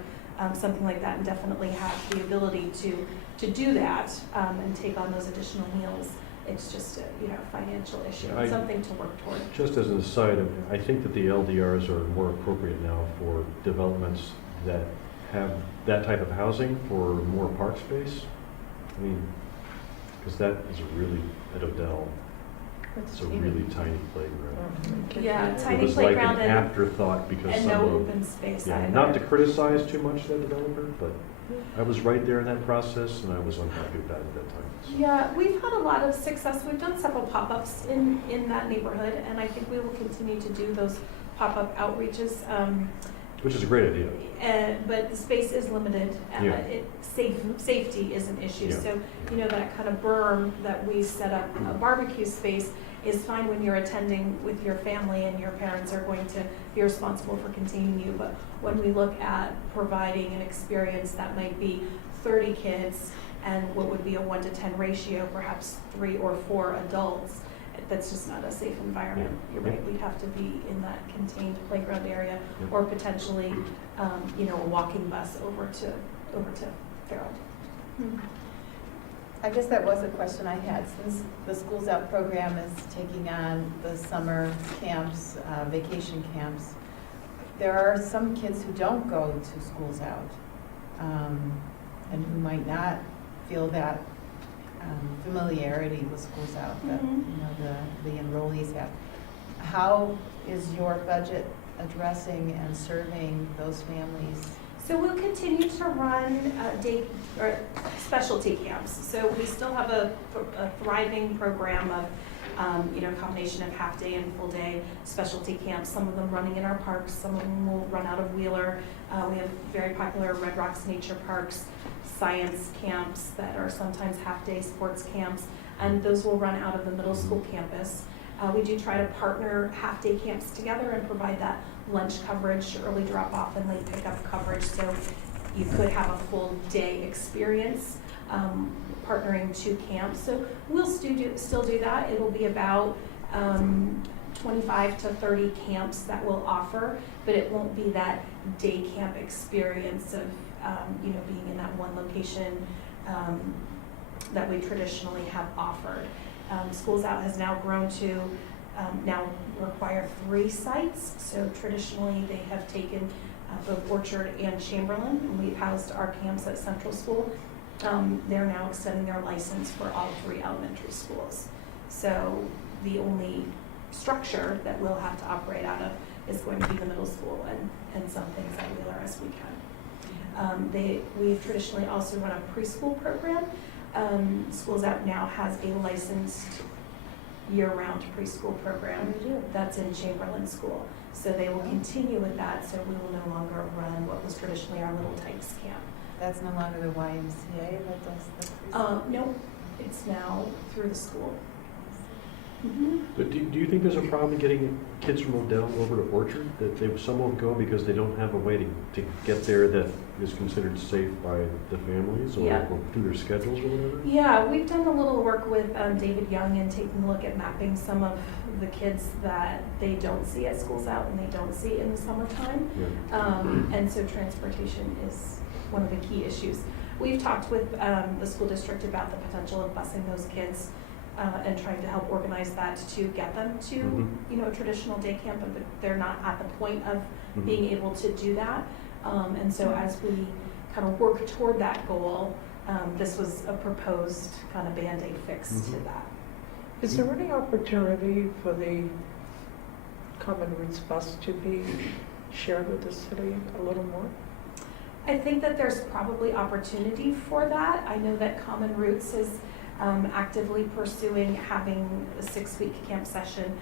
something like that and definitely have the ability to do that and take on those additional meals. It's just a, you know, financial issue, something to work toward. Just as an aside, I think that the LDRs are more appropriate now for developments that have that type of housing for more park space. I mean, because that is really, at Odell, it's a really tiny playground. Yeah, tiny it was playground like an afterthought because and no open space. Yeah, not to criticize too much the developer, but I was right there in that process and I was unhappy with that at that time. Yeah, we've had a lot of success. We've done several pop-ups in that neighborhood, and I think we will continue to do those pop-up outreaches. Which is a great idea. But the space is limited. Safety is an issue. Yeah. So, you know, that kind of berm that we set up, a barbecue space, is fine when you're attending with your family and your parents are going to be responsible for containing you. But when we look at providing an experience that might be 30 kids and what would be a 1-to-10 ratio, perhaps 3 or 4 adults, that's just not a safe environment. Yeah. You're right, we'd have to be in that contained playground area, Yeah. or potentially, you know, a walking bus over to Farrell. I guess that was a question I had, since the Schools Out program is taking on the summer camps, vacation camps. There are some kids who don't go to Schools Out, and who might not feel that familiarity with Schools Out that, you know, the enrollees have. How is your budget addressing and serving those families? So we'll continue to run day or specialty camps. So we still have a thriving program of, you know, a combination of half day and full day specialty camps. Some of them running in our parks, some of them will run out of Wheeler. We have very popular Red Rocks Nature Parks, science camps that are sometimes half day sports camps, and those will run out of the middle school campus. We do try to partner half day camps together and provide that lunch coverage, early drop off and late pickup coverage, so you could have a full day experience partnering two camps. So we'll still do that. It'll be about 25 to 30 camps that we'll offer, but it won't be that day camp experience of you know, being in that one location that we traditionally have offered. Schools Out has now grown to now require 3 sites. So traditionally they have taken both Orchard and Chamberlain, and we've housed our camps at Central School. They're now extending their license for all 3 elementary schools. So the only structure that we'll have to operate out of is going to be the middle school and some things at Wheeler as we can. We've traditionally also run a preschool program. Schools Out now has a licensed year-round preschool program that's in Chamberlain School. So they will continue with that, so we will no longer run what was traditionally our Little Tykes camp. That's no longer the YMCA that does the preschool? No, it's now through the school. But do you think there's a problem getting kids from Odell over to Orchard, that some won't go because they don't have a way to get there that is considered safe by the families, or through their schedules or whatever? Yeah, we've done a little work with David Young and taking a look at mapping some of the kids that they don't see at Schools Out and they don't see in the summertime. And so transportation is one of the key issues. We've talked with the school district about the potential of busing those kids and trying to help organize that to get them to, you know, a traditional day camp, but they're not at the point of being able to do that. And so as we kind of work toward that goal, this was a proposed kind of Band-Aid fix to that. Is there any opportunity for the Common Roots bus to be shared with the city a little more? I think that there's probably opportunity for that. I know that Common Roots is actively pursuing having a 6-week camp session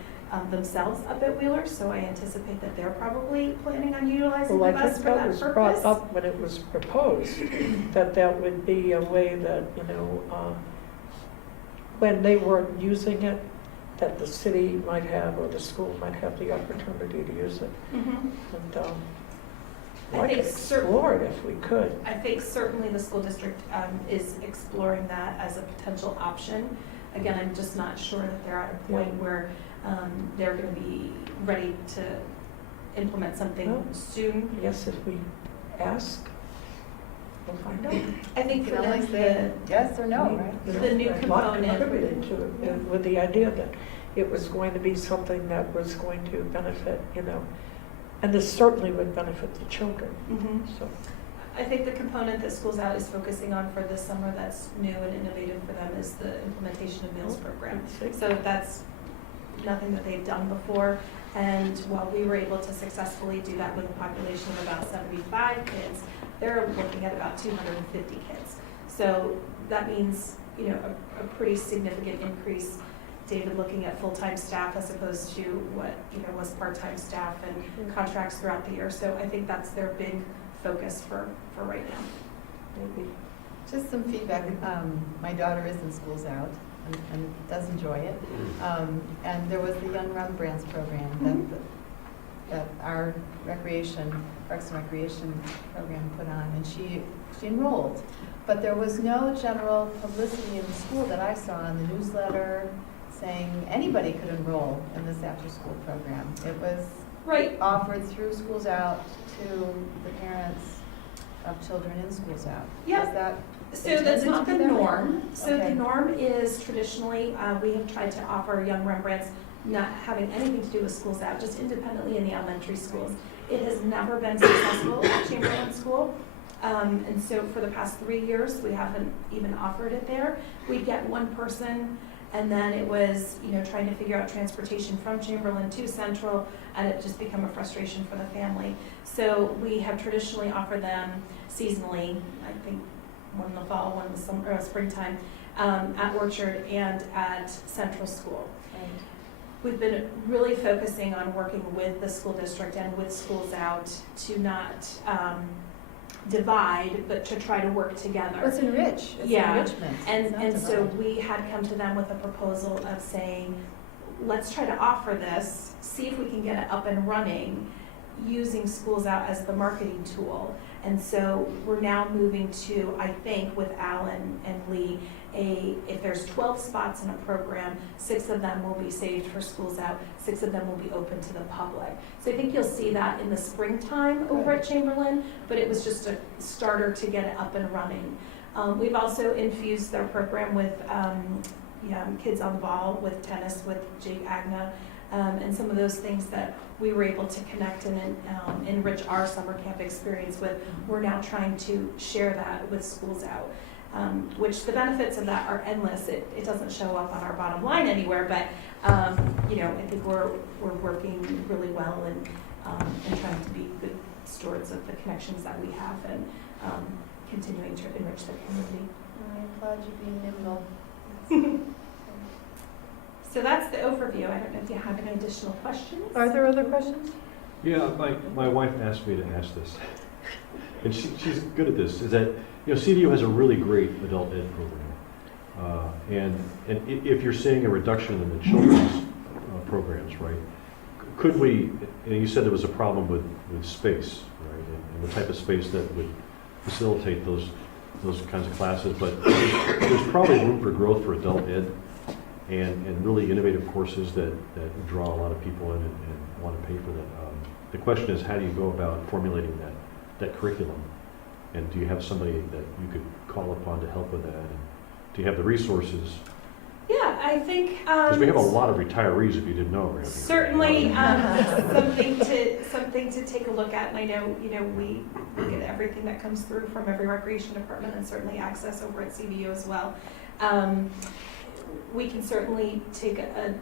themselves up at Wheeler, so I anticipate that they're probably planning on utilizing the bus for that purpose. Well, I think that was brought up when it was proposed, that would be a way that, you know, when they weren't using it, that the city might have, or the school might have the opportunity to use it. And I could explore it if we could. I think certainly the school district is exploring that as a potential option. Again, I'm just not sure that they're at a point where they're going to be ready to implement something soon. Yes, if we ask, we'll find out. I think for them, yes or no, right? The new component contributed to it with the idea that it was going to be something that was going to benefit, you know, and this certainly would benefit the children. So I think the component that Schools Out is focusing on for this summer that's new and innovative for them is the implementation of meals program. So that's nothing that they've done before. And while we were able to successfully do that with a population of about 75 kids, they're looking at about 250 kids. So that means, you know, a pretty significant increase. David looking at full-time staff as opposed to what, you know, was part-time staff and contracts throughout the year. So I think that's their big focus for right now. Maybe. Just some feedback. My daughter is in Schools Out and does enjoy it. And there was the Young Rembrandts program that our Parks and Recreation program put on, and she enrolled. But there was no general publicity in the school that I saw in the newsletter, saying anybody could enroll in this after-school program. It was Right. offered through Schools Out to the parents of children in Schools Out. Yep. Is that So that's intended not to the be that way? norm. So Okay. the norm is traditionally, we have tried to offer young Rembrandts not having anything to do with Schools Out, just independently in the elementary schools. It has never been successful at Chamberlain School. And so for the past 3 years, we haven't even offered it there. We'd get one person, and then it was, trying to figure out transportation from Chamberlain to Central, and it just become a frustration for the family. So we have traditionally offered them seasonally, I think one in the fall, one in the summer, springtime, at Orchard and at Central School. We've been really focusing on working with the school district and with Schools Out to not divide, but to try to work together. Well, it's enrich. It's Yeah. enrichment. It's not And so divide. we had come to them with a proposal of saying, let's try to offer this, see if we can get it up and running using Schools Out as the marketing tool. And so we're now moving to, I think, with Alan and Lee, if there's 12 spots in a program, 6 of them will be saved for Schools Out, 6 of them will be open to the public. So I think you'll see that in the springtime over at Chamberlain, but it was just a starter to get it up and running. We've also infused their program with Kids on the Ball, with tennis, with Jake Agna, and some of those things that we were able to connect and enrich our summer camp experience with. We're now trying to share that with Schools Out. Which the benefits of that are endless. It doesn't show up on our bottom line anywhere, but I think we're working really well and trying to be good stewards of the connections that we have and continuing to enrich the community. I applaud you being nimble. So that's the overview. I don't know if you have any additional questions. Are there other questions? Yeah, my wife asked me to ask this, and she's good at this, is that, CDU has a really great adult ed program. And if you're seeing a reduction in the children's programs, right, could we, and you said there was a problem with space, right, and the type of space that would facilitate those kinds of classes, but there's probably room for growth for adult ed and really innovative courses that draw a lot of people in and want to pay for that. The question is, how do you go about formulating that curriculum? And do you have somebody that you could call upon to help with that? And do you have the resources? Yeah, I think Because we have a lot of retirees, if you didn't know, around here. certainly something to take a look at. And I know we get everything that comes through from every recreation department, and certainly access over at CVU as well. We can certainly take a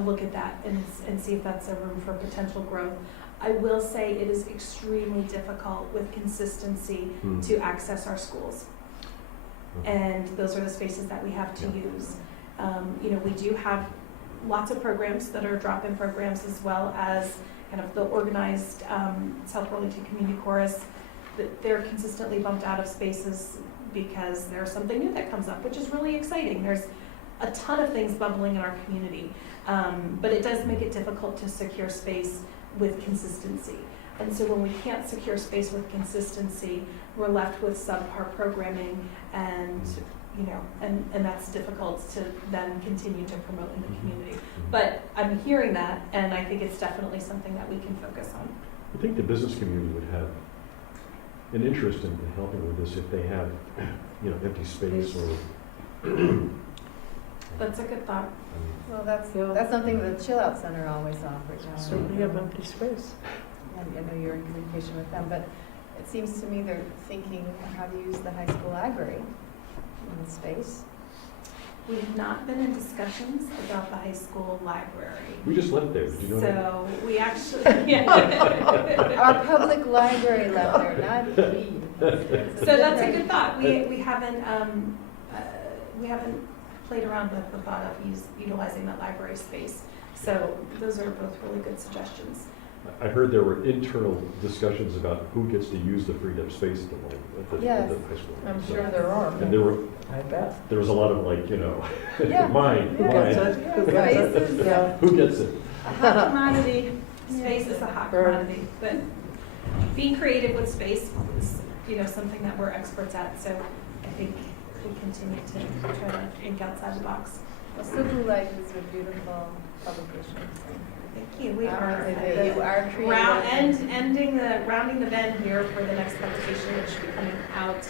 look at that and see if that's a room for potential growth. I will say it is extremely difficult with consistency to access our schools. And those are the spaces that we have to use. We do have lots of programs that are drop-in programs, as well as kind of the organized South Burlington Community Chorus. They're consistently bumped out of spaces because there's something new that comes up, which is really exciting. There's a ton of things bubbling in our community, but it does make it difficult to secure space with consistency. And so when we can't secure space with consistency, we're left with subpar programming, and that's difficult to then continue to promote in the community. But I'm hearing that, and I think it's definitely something that we can focus on. I think the business community would have an interest in helping with this if they have, empty space or. That's a good thought. Well, that's something the Chill Out Center always offers. So we have empty space. I know you're in communication with them, but it seems to me they're thinking how to use the high school library in the space. We have not been in discussions about the high school library. We just left there, did you know that? So we actually, yeah. Our public library left there, not we. So that's a good thought. We haven't played around with the thought of utilizing that library space. So those are both really good suggestions. I heard there were internal discussions about who gets to use the freed up space at the high school. I'm sure there are. And there were, I bet. there was a lot of mine. Yeah. Who gets it? A hot commodity. Space is a hot commodity, but being creative with space is, something that we're experts at. So I think we continue to try to think outside the box. Well, Civil Life is a beautiful publication. Thank you. We are You are creative. rounding the bend here for the next publication, which should be coming out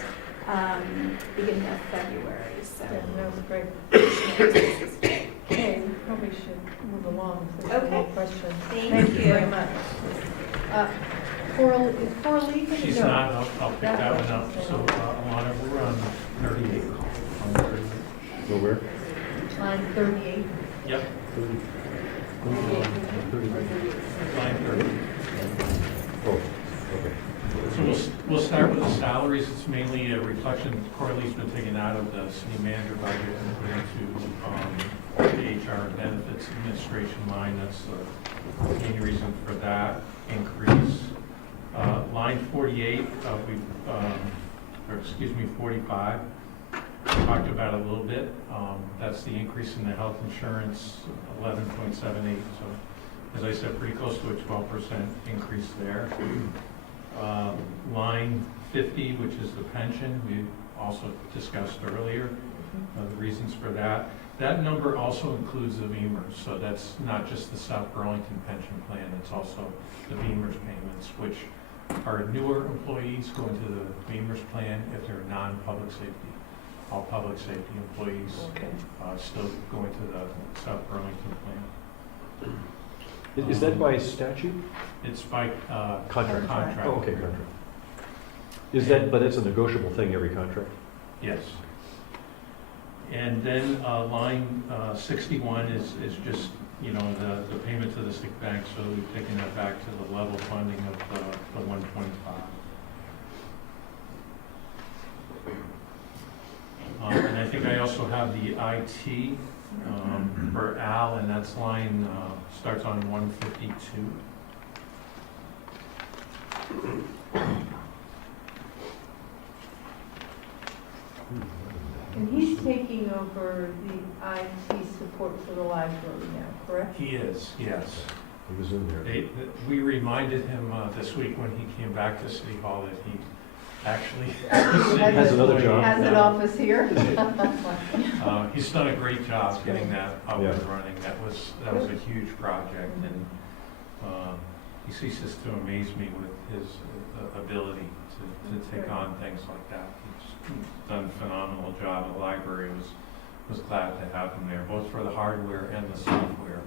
beginning of February. So. Yeah, that was great. Okay, we probably should move along if there's no more Okay. questions. Thank you. very much. Is Coralie? She's No. not, I'll pick that one up. So, Alana, we're on 38. On 38. Go where? Line 38. Yep, 30. line 30. Oh, okay. So we'll start with the salaries. It's mainly a reflection, Coralie's been taken out of the city manager budget and put into the HR and benefits administration line. That's the main reason for that increase. Line 48, 45, talked about it a little bit. That's the increase in the health insurance, 11.78. So, as I said, pretty close to a 12% increase there. Line 50, which is the pension, we also discussed earlier, the reasons for that. That number also includes the Beamers, so that's not just the South Burlington pension plan, it's also the Beamers payments, which are newer employees go into the Beamers plan if they're non-public safety. All public safety employees still go into the South Burlington plan. Is that by statute? It's by Contract. contract. Oh, okay, contract. Is that, but it's a negotiable thing, every contract? Yes. And then line 61 is just, you know, the payment to the sick bank, so we've taken that back to the level funding of the 125. And I think I also have the IT for Al, and that's line, starts on 152. And he's taking over the IT support for the library now, correct? He is, yes. He was in there. We reminded him this week when he came back to City Hall that he actually Has another job. Has an office here? He's done a great job getting that up Yeah. and running. That was a huge project, and he ceases to amaze me with his ability to take on things like that. He's done a phenomenal job. The library was glad to have him there, both for the hardware and the software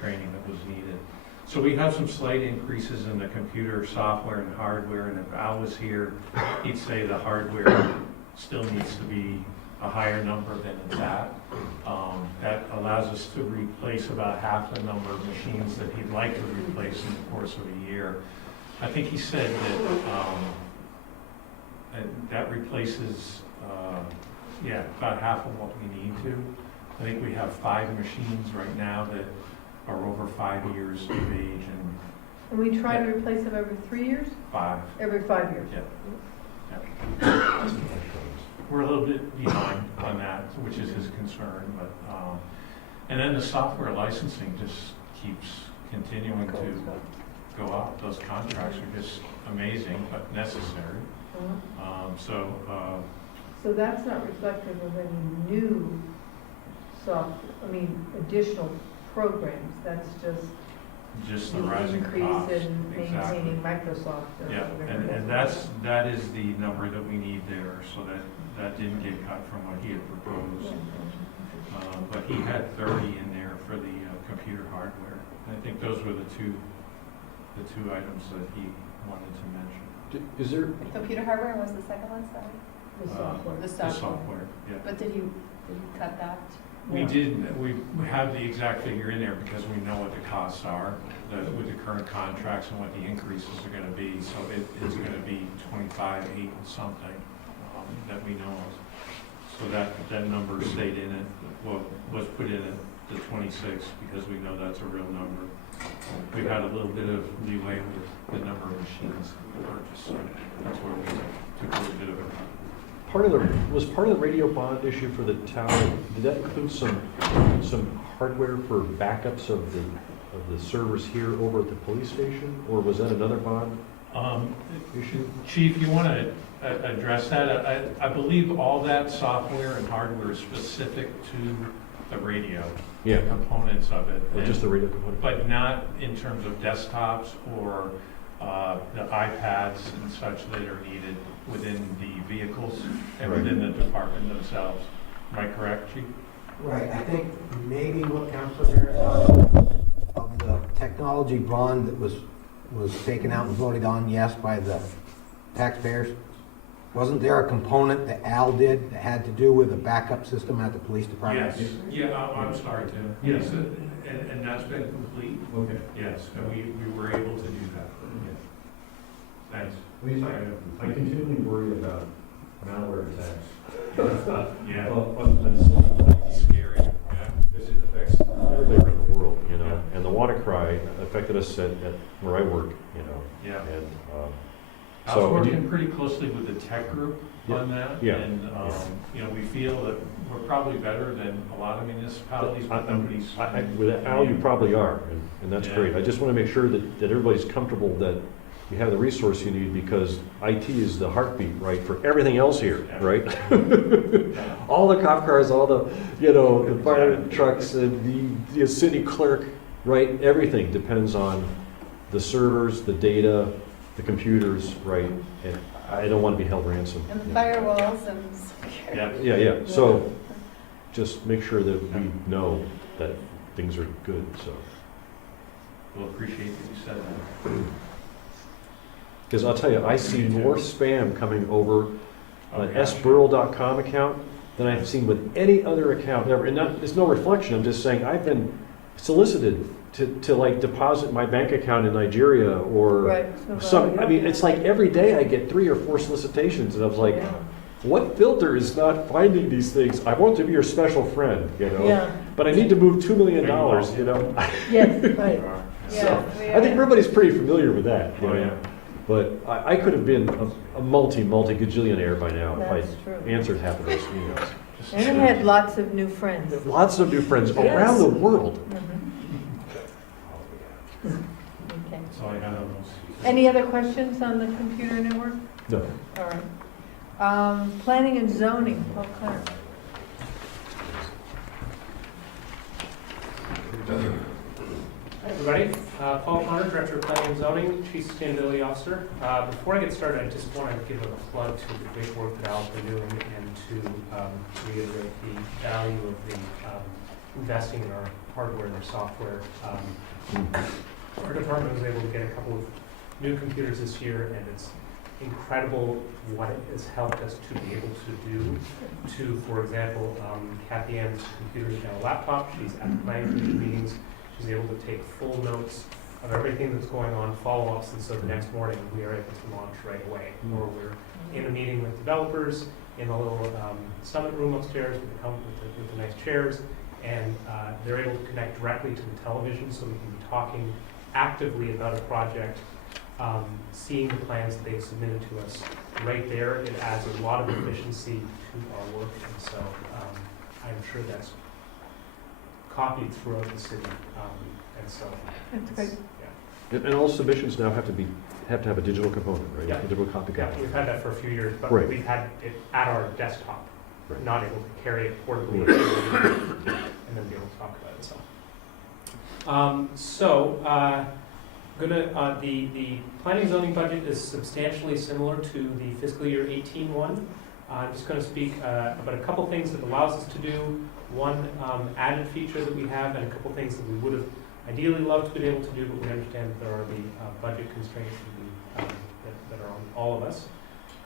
training that was needed. So we have some slight increases in the computer software and hardware, and if Al was here, he'd say the hardware still needs to be a higher number than it's at. That allows us to replace about half the number of machines that he'd like to replace in the course of a year. I think he said that replaces, about half of what we need to. I think we have 5 machines right now that are over 5 years of age, And we try to replace them every 3 years? 5. Every 5 years? Yeah. We're a little bit behind on that, which is his concern, but, and then the software licensing just keeps continuing to go up. Those contracts are just amazing, but necessary. So that's not reflective of any new additional programs, that's just the rising costs. increase in Exactly. maintaining Microsoft or Yeah, whatever. and that is the number that we need there, so that didn't get cut from what he had proposed. But he had 30 in there for the computer hardware. And I think those were the two items that he wanted to mention. Is there, Computer hardware was the second one, sorry? The software. The The software, yeah. But did you cut that? We have the exact figure in there because we know what the costs are, with the current contracts and what the increases are gonna be. So it's gonna be 25, 8 and something, that we know of. So that number stayed in it, was put in at the 26 because we know that's a real number. We've had a little bit of leeway with the number of machines we purchased, so that's where we took a little bit of a cut. was part of the radio bond issue for the town, did that include some hardware for backups of the servers here over at the police station, or was that another bond issue? Chief, you want to address that? I believe all that software and hardware is specific to the radio. Yeah. Components of it. Or just the radio component? But not in terms of desktops or the iPads and such that are needed within the vehicles and Right. within the department themselves. Am I correct, Chief? Right, I think maybe what Councilor Barrett thought of the technology bond that was taken out and voted on, yes, by the taxpayers. Wasn't there a component that Al did that had to do with a backup system at the police department? Yes, yeah, I'm sorry, Tim. Yes, and that's been complete. Okay. Yes, and we were able to do that. Thanks. I continually worry about malware attacks. Yeah. Scary. Yeah. Because it affects everybody around the world, you know. And the WannaCry affected us at where I work, you know. Yeah. And I was working pretty closely with the tech group on that. Yeah. And, you know, we feel that we're probably better than a lot of municipalities, but nobody's. With Al, you probably are, and that's Yeah. great. I just want to make sure that everybody's comfortable that you have the resource you need, because IT is the heartbeat, right, for everything else here, right? All the cop cars, all the, you know, the fire trucks, and the city clerk, right? Everything depends on the servers, the data, the computers, right? And I don't want to be held ransom. And the you know. firewalls and security. Yeah. So just make sure that we know that things are good, so. We'll appreciate that you said that. Because I'll tell you, I see more spam coming over an sburl.com account than I've seen with any other account ever. And it's no reflection, I'm just saying I've been solicited to like deposit my bank account in Nigeria or I mean, it's like every day I get 3 or 4 solicitations, and I was like, what filter is not finding these things? I want to be your special friend, you know? Yeah. But I need to move $2 million, you know? Yes, right. So, I think everybody's pretty familiar with that, you know? But I could have been a multi-gajillionaire by now if That's I true. answered half of those emails. And it had lots of new friends. Lots of new friends around the world. Okay. That's all I got on those. Any other questions on the computer network? No. All right. Planning and zoning, Paul Connor. Hi, everybody. Paul Connor, Director of Planning and Zoning, Chief Sustainability Officer. Before I get started, I just want to give a plug to the great work that Al's been doing and to reiterate the value of the investing in our hardware and our software. Our department was able to get a couple of new computers this year, and it's incredible what it has helped us to be able to do. For example, Kathy Ann's computer is now a laptop. She's at the planning committee meetings. She's able to take full notes of everything that's going on, follow-ups, and so the next morning we are able to launch right away. Or we're in a meeting with developers in a little summit room upstairs with the nice chairs, and they're able to connect directly to the television, so we can be talking actively about a project, seeing the plans that they've submitted to us right there. It adds a lot of efficiency to our work, and so I'm sure that's copied throughout the city, and so. That's great. Yeah. And all submissions now have to have a digital component, right? Yeah. A digital copy. Yeah, we've had that for a few years, but Right. we've had it at our desktop, Right. not able to carry it portably Right. and then be able to talk about it. The planning zoning budget is substantially similar to the fiscal year 18 one. I'm just going to speak about a couple things that allows us to do. One added feature that we have, and a couple things that we would have ideally loved to be able to do, but we understand that there are the budget constraints that are on all of us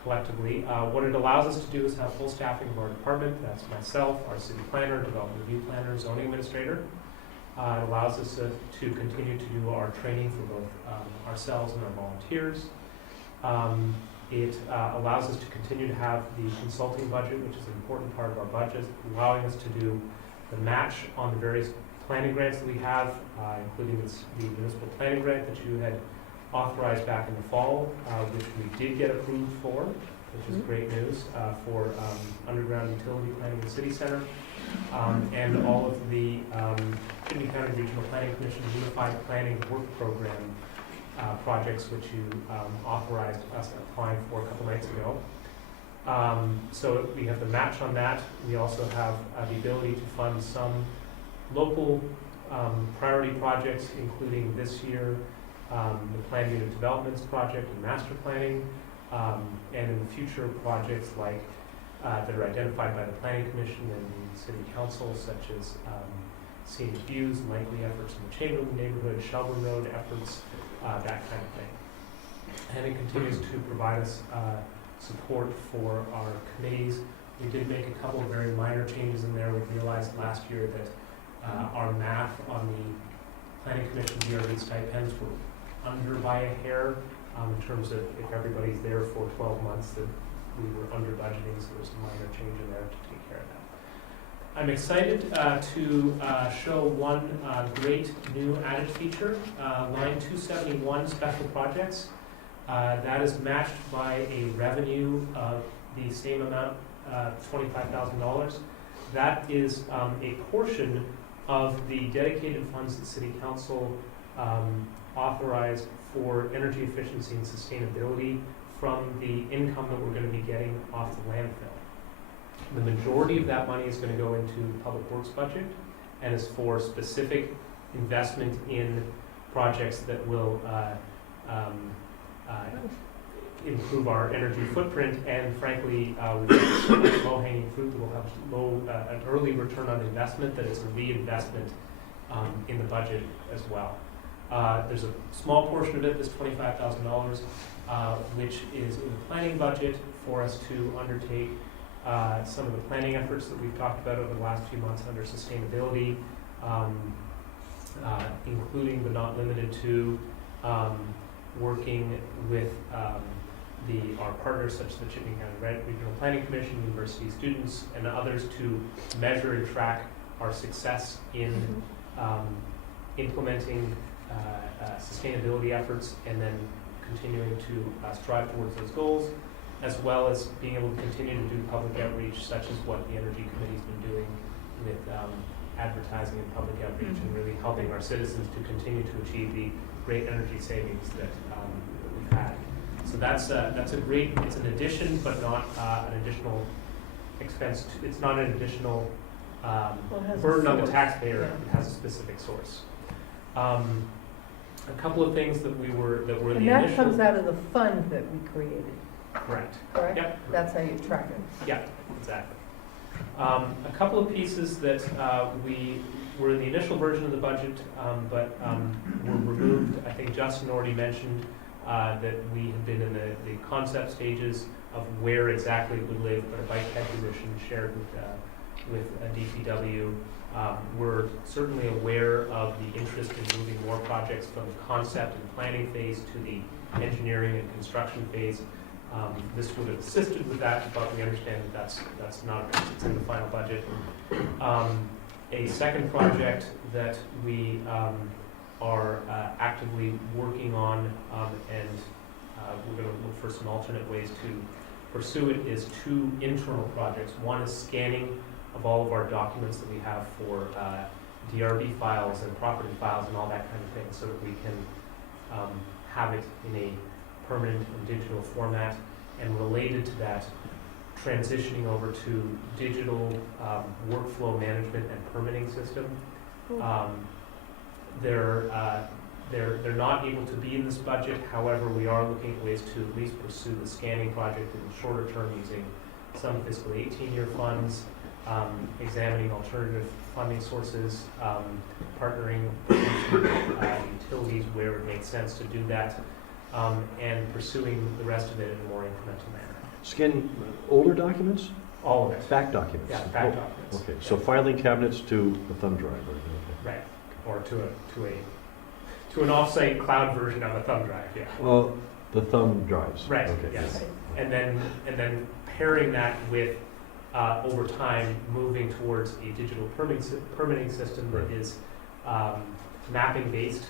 collectively. What it allows us to do is have full staffing of our department. That's myself, our city planner, development review planner, zoning administrator. It allows us to continue to do our training for both ourselves and our volunteers. It allows us to continue to have the consulting budget, which is an important part of our budget, allowing us to do the match on the various planning grants that we have, including the municipal planning grant that you had authorized back in the fall, which we did get approved for, which is great news, for underground utility planning in the city center, and all of the Kidney County Regional Planning Commission Unified Planning Work Program projects, which you authorized us applying for a couple nights ago. So we have the match on that. We also have the ability to fund some local priority projects, including this year, the Planned Unit Developments Project and Master Planning, and in the future projects like that are identified by the Planning Commission and the City Council, such as scenic views, likely efforts in the Chamberlain neighborhood, Shelburne Road efforts, that kind of thing. And it continues to provide us support for our committees. We did make a couple of very minor changes in there. We realized last year that our math on the Planning Commission DRB stipends were under by a hair in terms of if everybody's there for 12 months, that we were under budgeting, so there's a minor change in there to take care of that. I'm excited to show one great new added feature, line 271, special projects. That is matched by a revenue of the same amount, $25,000. That is a portion of the dedicated funds that City Council authorized for energy efficiency and sustainability from the income that we're going to be getting off the landfill. The majority of that money is going to go into the Public Works budget and is for specific investment in projects that will improve our energy footprint, and frankly, with so much low-hanging fruit that will have an early return on investment, that it's a reinvestment in the budget as well. There's a small portion of it, this $25,000, which is in the planning budget for us to undertake some of the planning efforts that we've talked about over the last few months under sustainability, including but not limited to working with our partners such as the Chipping County Regional Planning Commission, university students, and others to measure and track our success in implementing sustainability efforts and then continuing to strive towards those goals, as well as being able to continue to do public outreach, such as what the Energy Committee's been doing with advertising and public outreach, and really helping our citizens to continue to achieve the great energy savings that we've had. So that's a great, it's an addition, but not an additional expense. It's not an additional burden on the taxpayer. It has a specific source. A couple of things that were the And initial. that comes out of the fund that we created. Correct. Correct? Yep. That's how you track it. Yeah, exactly. A couple of pieces that we were in the initial version of the budget, but were removed. I think Justin already mentioned that we had been in the concept stages of where exactly it would live, but a bike ped position shared with DPW. We're certainly aware of the interest in moving more projects from the concept and planning phase to the engineering and construction phase. This would have assisted with that, but we understand that that's not, it's in the final budget. A second project that we are actively working on, and we're going to look for some alternate ways to pursue it, is two internal projects. One is scanning of all of our documents that we have for DRB files and property files and all that kind of thing, so that we can have it in a permanent and digital format. And related to that, transitioning over to digital workflow management and permitting system. They're not able to be in this budget. However, we are looking at ways to at least pursue the scanning project in the shorter term using some fiscal 18-year funds, examining alternative funding sources, partnering with utilities where it makes sense to do that, and pursuing the rest of it in a more incremental manner. Scan older documents? All of it. Fact documents? Yeah, fact documents. Okay, so filing cabinets to a thumb drive, right? Right, or to an off-site cloud version of a thumb drive, yeah. Well, the thumb drives. Right, Okay. yes. And then pairing that with, over time, moving towards a digital permitting system that is mapping-based,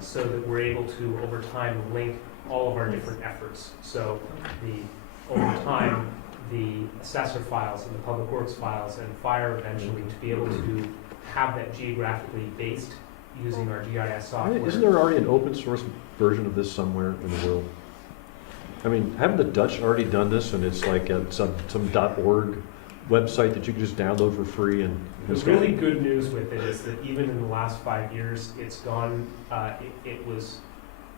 so that we're able to, over time, link all of our different efforts. So over time, the assessor files and the public works files and fire eventually, to be able to have that geographically based using our GIS software. Isn't there already an open source version of this somewhere in the world? I mean, haven't the Dutch already done this, and it's like some .org website that you can just download for free and The really good news with it is that even in the last 5 years, it's gone, it was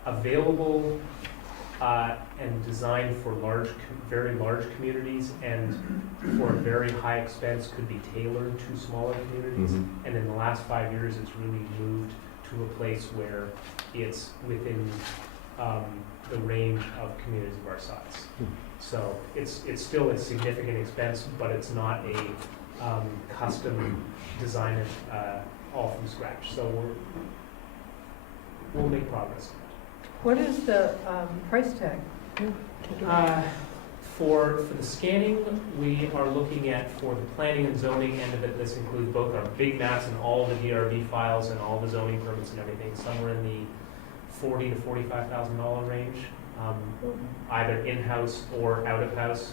available and designed for very large communities, and for a very high expense could be tailored to smaller communities. Mm-hmm. And in the last 5 years, it's really moved to a place where it's within the range of communities of our size. So it's still a significant expense, but it's not a custom design it all from scratch. So we'll make progress. What is the price tag? For the scanning, we are looking at, for the planning and zoning end of it, this includes both our big maps and all the DRB files and all the zoning permits and everything, somewhere in the $40,000 to $45,000 range, either in-house or out-of-house.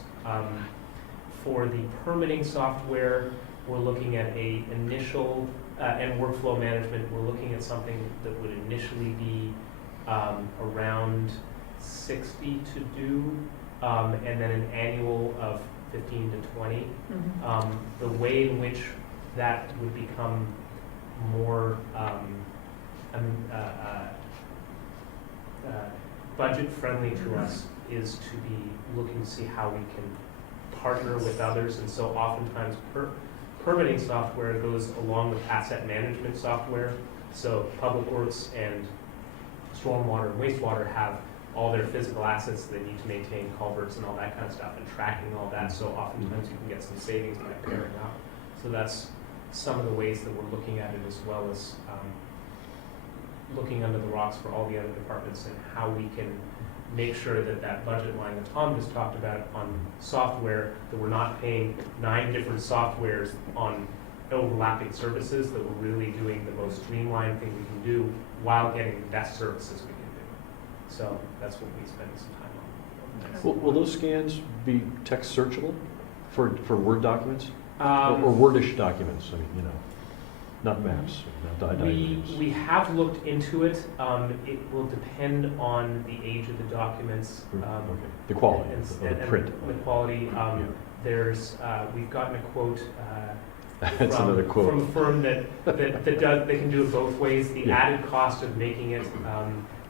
For the permitting software, we're looking at a initial, and workflow management, we're looking at something that would initially be around 60 to do, and then an annual of 15 to 20. The way in which that would become more budget friendly to us is to be looking to see how we can partner with others, and so oftentimes permitting software goes along with asset management software. So Public Works and stormwater and wastewater have all their physical assets they need to maintain, culverts and all that kind of stuff, and tracking all that. So oftentimes you can get some savings by pairing up. So that's some of the ways that we're looking at it, as well as looking under the rocks for all the other departments and how we can make sure that that budget line that Tom just talked about on software, that we're not paying 9 different softwares on overlapping services, that we're really doing the most streamlined thing we can do while getting the best services we can do. So that's what we spend some time on. Will those scans be text searchable for Word documents? Or Um, Wordish documents, I mean, you know, not maps, not diagrams. We have looked into it. It will depend on the age of the documents. Okay. The quality and, of the and print. The quality. Yeah. There's, we've gotten a quote That's another quote. from a firm that can do it both ways. The added cost of making it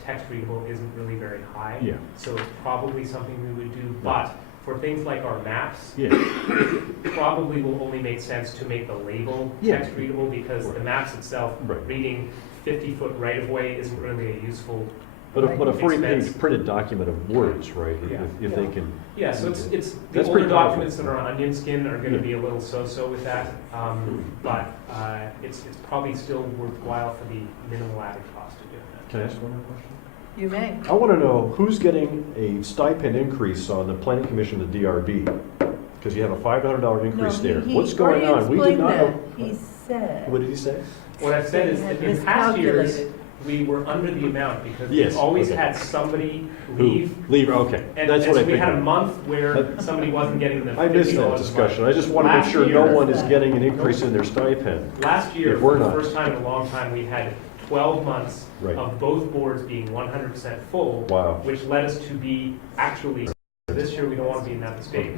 text readable isn't really very high. Yeah. So it's probably something we would do. But for things like our maps, Yeah. it probably will only make sense to make the label text readable, because the maps itself, reading 50-foot right-of-way isn't really a useful But a expense. 40-page printed document of words, right? If they can. Yeah, so it's the That's older pretty powerful. documents that are on onion skin are going to be a little so-so with that, but it's probably still worthwhile for the minimal added cost of doing that. Can I ask one more question? You may. I want to know who's getting a stipend increase on the planning commission, the DRB, because you have a $500 increase there. What's going on? We did not know. He said. What did he say? What I've said is that in past years, we were under the amount because we've always had somebody leave. Okay. And, That's and what so I we had a figured. month where somebody wasn't getting the $50 I missed that discussion. I just want to make sure no one is getting an increase in their stipend. Last year, If for we're the not. first time in a long time, we had 12 months of both boards being 100% full, which led us to be actually, this year we don't want to be in that mistake.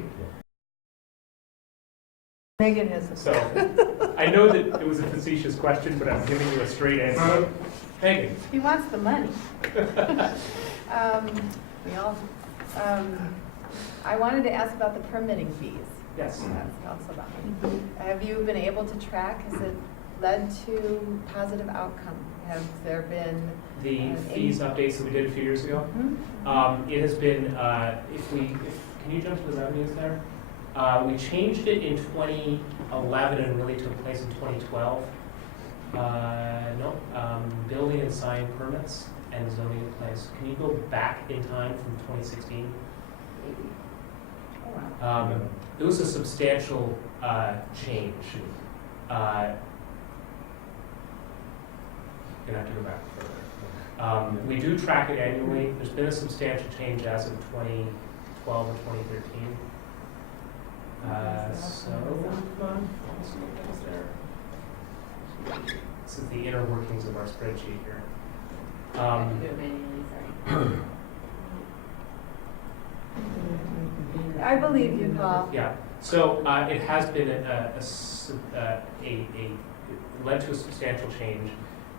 Megan has a So, I know that it was a facetious question, but I'm giving you a straight answer. Megan. He wants the money. We all. I wanted to ask about the permitting fees. Yes. That's also about me. Have you been able to track, has it led to positive outcome? Have there been? The fees updates that we did a few years ago? It has been, can you jump to the revenues there? We changed it in 2011 and really took place in 2012. Building and sign permits and zoning in place. Can you go back in time from 2016? It was a substantial change. Gonna have to go back further. We do track it annually. There's been a substantial change as of 2012 or 2013. So, come on, let's see what was there. This is the inner workings of our spreadsheet here. I believe you, Paul. Yeah, so it has been led to a substantial change.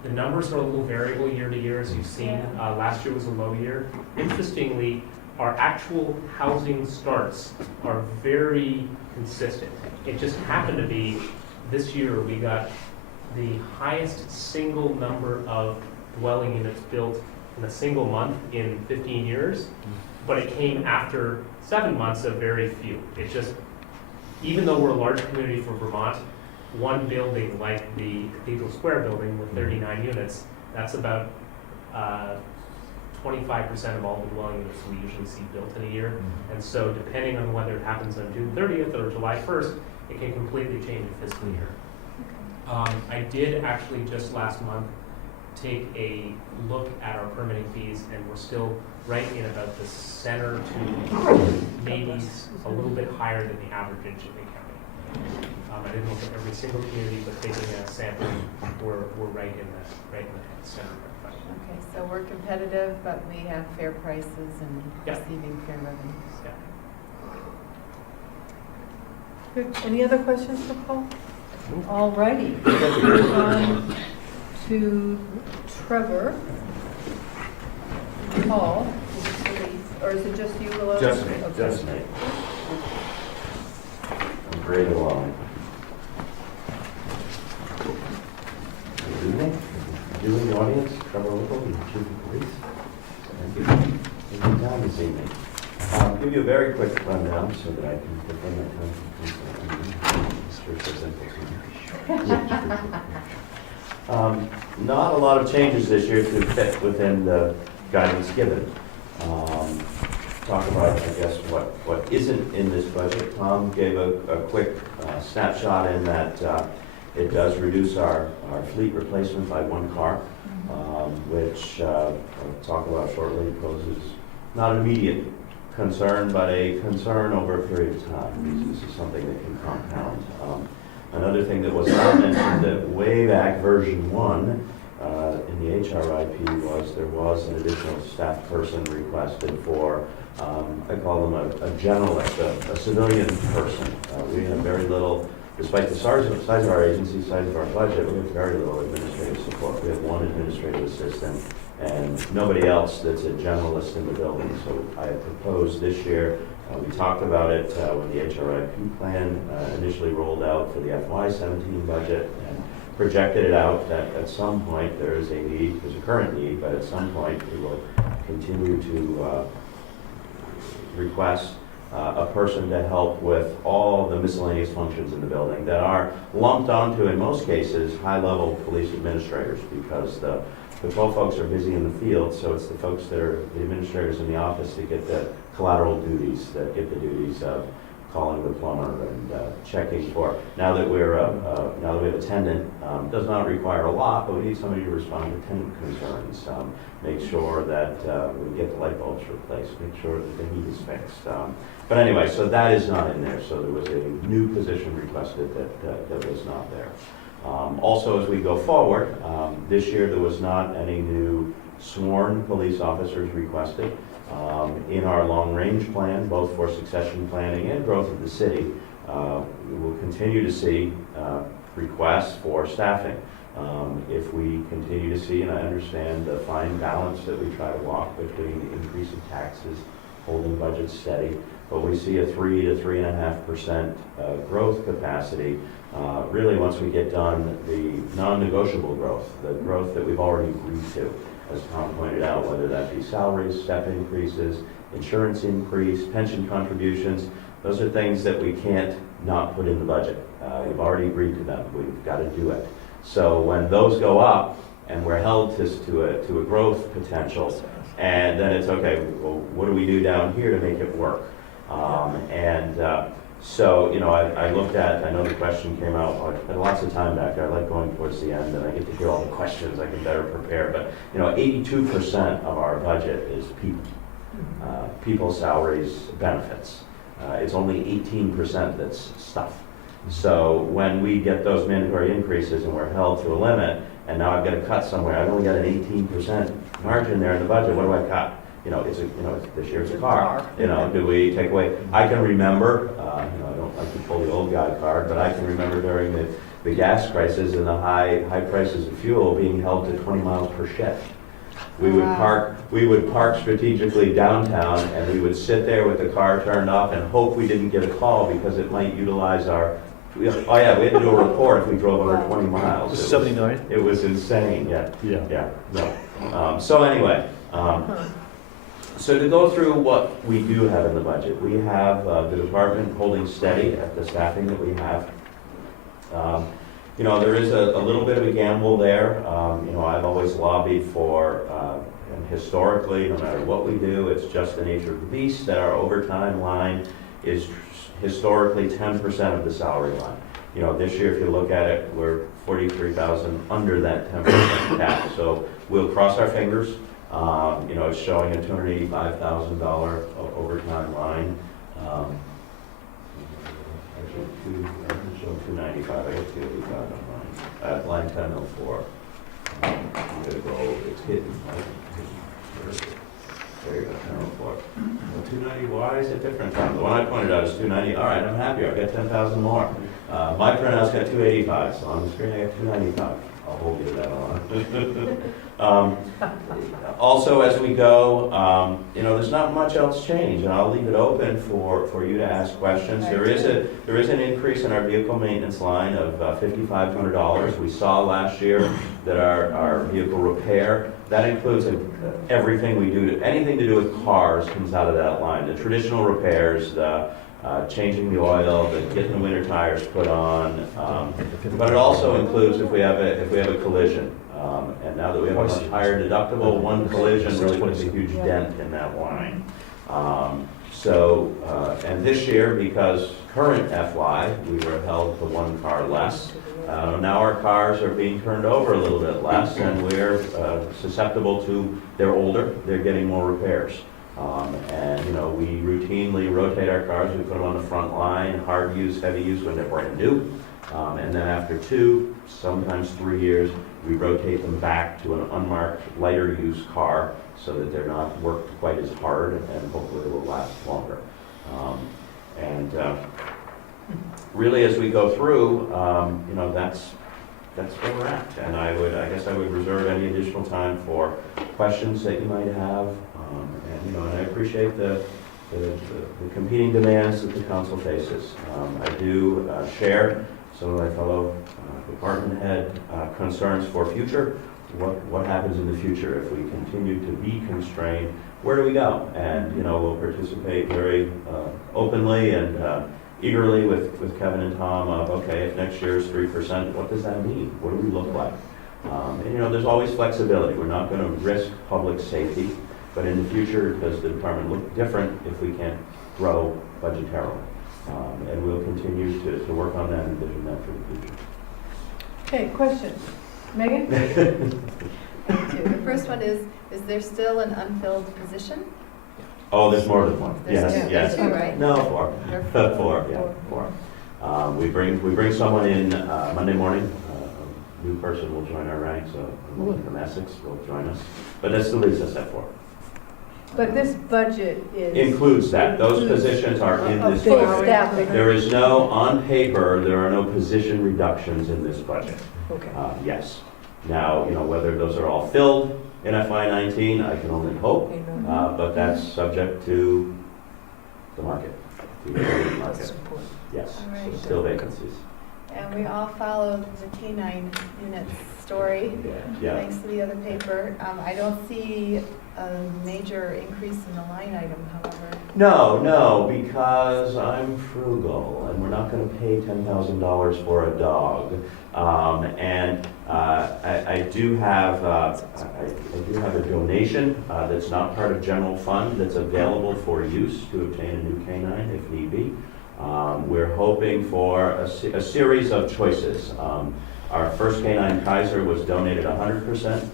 The numbers are a little variable year to year, as you've seen. Last year was a low year. Interestingly, our actual housing starts are very consistent. It just happened to be this year we got the highest single number of dwelling units built in a single month in 15 years, but it came after 7 months of very few. It just, even though we're a large community for Vermont, one building like the Cathedral Square building with 39 units, that's about 25% of all the dwelling units we usually see built in a year. And so depending on whether it happens on June 30th or July 1st, it can completely change a fiscal year. I did actually just last month take a look at our permitting fees, and we're still right in about the center to maybe a little bit higher than the average in Chipping County. I didn't look at every single community, but taking a sample, we're right in the center of our budget. Okay, so we're competitive, but we have fair prices and receiving fair revenues. Good. Any other questions for Paul? All righty. Move on to Trevor. Paul, or is it just you alone? Just me, Okay. just me. I'm great along. Good evening. You in the audience, Trevor Whipple, the Chief of Police. Thank you for taking time this evening. I'll give you a very quick rundown so that I can defend my time. Mr. So simple. Not a lot of changes this year to fit within the guidance given. Talk about, I guess, what isn't in this budget. Tom gave a quick snapshot in that it does reduce our fleet replacement by 1 car, which I'll talk about shortly, poses not an immediate concern, but a concern over a period of time. This is something that can compound. Another thing that was not mentioned, that way back version 1 in the HRIP was there was an additional staff person requested for, I call them a generalist, a civilian person. We have very little, despite the size of our agency, size of our budget, we have very little administrative support. We have 1 administrative assistant and nobody else that's a generalist in the building. So I proposed this year, we talked about it when the HRIP plan initially rolled out for the FY17 budget, and projected it out that at some point there is a need, there's a current need, but at some point we will continue to request a person to help with all the miscellaneous functions in the building that are lumped onto, in most cases, high-level police administrators, because the patrol folks are busy in the field, so it's the folks that are the administrators in the office that get the collateral duties, that get the duties of calling the plumber and checking for. Now that we have a tenant, does not require a lot, but we need somebody to respond to tenant concerns. Make sure that we get the light bulbs replaced, make sure that the heat is fixed. But anyway, so that is not in there. So there was a new position requested that was not there. Also, as we go forward, this year there was not any new sworn police officers requested. In our long-range plan, both for succession planning and growth of the city, we will continue to see requests for staffing. If we continue to see, and I understand the fine balance that we try to walk between the increase of taxes, holding budgets steady, but we see a 3 to 3.5% growth capacity. Really, once we get done the non-negotiable growth, the growth that we've already agreed to, as Tom pointed out, whether that be salaries, step increases, insurance increase, pension contributions, those are things that we can't not put in the budget. We've already agreed to them. We've got to do it. So when those go up and we're held to a growth potential, and then it's okay, well, what do we do down here to make it work? So, you know, I looked at, I know the question came out, I had lots of time back there. I like going towards the end and I get to hear all the questions, I can better prepare. But, you know, 82% of our budget is people. People, salaries, benefits. It's only 18% that's stuff. So when we get those mandatory increases and we're held to a limit, and now I've got to cut somewhere, I've only got an 18% margin there in the budget, what do I cut? this year's a car. Do we take away? I can remember, I don't like to pull the old guy card, but I can remember during the gas crisis and the high prices of fuel being held to 20 miles per shift. We would park strategically downtown, and we would sit there with the car turned off and hope we didn't get a call because it might utilize our. We had to do a report if we drove over 20 miles. This is 79? It was insane. Yeah. No. So anyway, so to go through what we do have in the budget, we have the department holding steady at the staffing that we have. There is a little bit of a gamble there. I've always lobbied for, and historically, no matter what we do, it's just the nature of the beast that our overtime line is historically 10% of the salary line. This year, if you look at it, we're 43,000 under that 10% cap. So we'll cross our fingers. It's showing a $285,000 overtime line. Actually, I'm showing 295. I got 285 on mine. Line 1004. I'm gonna go. It's hidden. Right? There you go. 1004. 290. Why is it different? The one I pointed out is 290. All right, I'm happy. I've got 10,000 more. My printout's got 285. So on the screen I got 295. I'll hold you to that on. Also, as we go, there's not much else change, and I'll leave it open for you to ask questions. There is an increase in our vehicle maintenance line of $5,500. We saw last year that our vehicle repair, that includes everything we do, anything to do with cars comes out of that line. The traditional repairs, the changing the oil, getting the winter tires put on, but it also includes if we have a collision. And now that we have a much higher deductible, one collision really puts a huge dent in that line. And this year, because current FY, we were held to one car less. Now our cars are being turned over a little bit less, and we're susceptible to, they're older, they're getting more repairs. We routinely rotate our cars. We put them on the front line, hard use, heavy use when they're brand new. And then after 2, sometimes 3 years, we rotate them back to an unmarked, lighter use car so that they're not worked quite as hard, and hopefully it will last longer. Really, as we go through, that's where we're at. And I guess I would reserve any additional time for questions that you might have. And I appreciate the competing demands that the council faces. I do share some of my fellow department head concerns for future. What happens in the future if we continue to be constrained? Where do we go? And we'll participate very openly and eagerly with Kevin and Tom of, okay, if next year is 3%, what does that mean? What do we look like? There's always flexibility. We're not going to risk public safety, but in the future, does the department look different if we can't grow budgetarily? And we'll continue to work on that and envision that for the future. Okay, questions? Megan? Thank you. The first one is there still an unfilled position? Oh, there's more than one. There's Yes. two, right? No, 4. 4. We bring someone in Monday morning. A new person will join our ranks. A woman from Essex will join us. But that still leaves us at 4. But this budget includes that. Those positions are in this budget. There is no, on paper, there are no position reductions in this budget. Okay. Yes. Now, whether those are all filled in FY19, I can only hope, but that's subject to the market. Yes, All right. still vacancies. And we all followed the K-9 unit story, Yeah. thanks to the other paper. I don't see a major increase in the line item, however. No, because I'm frugal, and we're not going to pay $10,000 for a dog. I do have a donation that's not part of general fund that's available for use to obtain a new canine if need be. We're hoping for a series of choices. Our first canine, Kaiser, was donated 100%.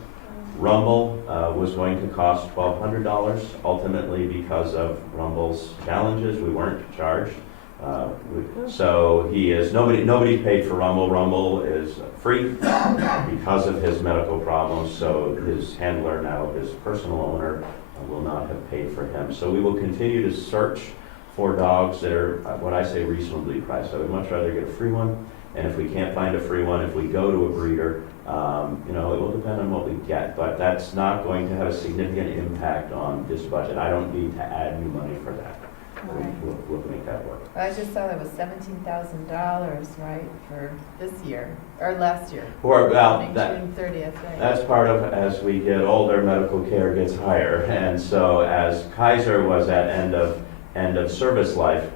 Rumble was going to cost $1,200. Ultimately, because of Rumble's challenges, we weren't charged. So he is, nobody paid for Rumble. Rumble is free because of his medical problems. So his handler, now his personal owner, will not have paid for him. So we will continue to search for dogs that are, what I say, reasonably priced. I would much rather get a free one, and if we can't find a free one, if we go to a breeder, you know, it will depend on what we get, but that's not going to have a significant impact on this budget. I don't need to add new money for that. We'll make that work. I just saw that was $17,000, right, for this year, or last year. Or, well, June that, 30th, right? that's part of, as we get older, medical care gets higher. And so as Kaiser was at end of service life,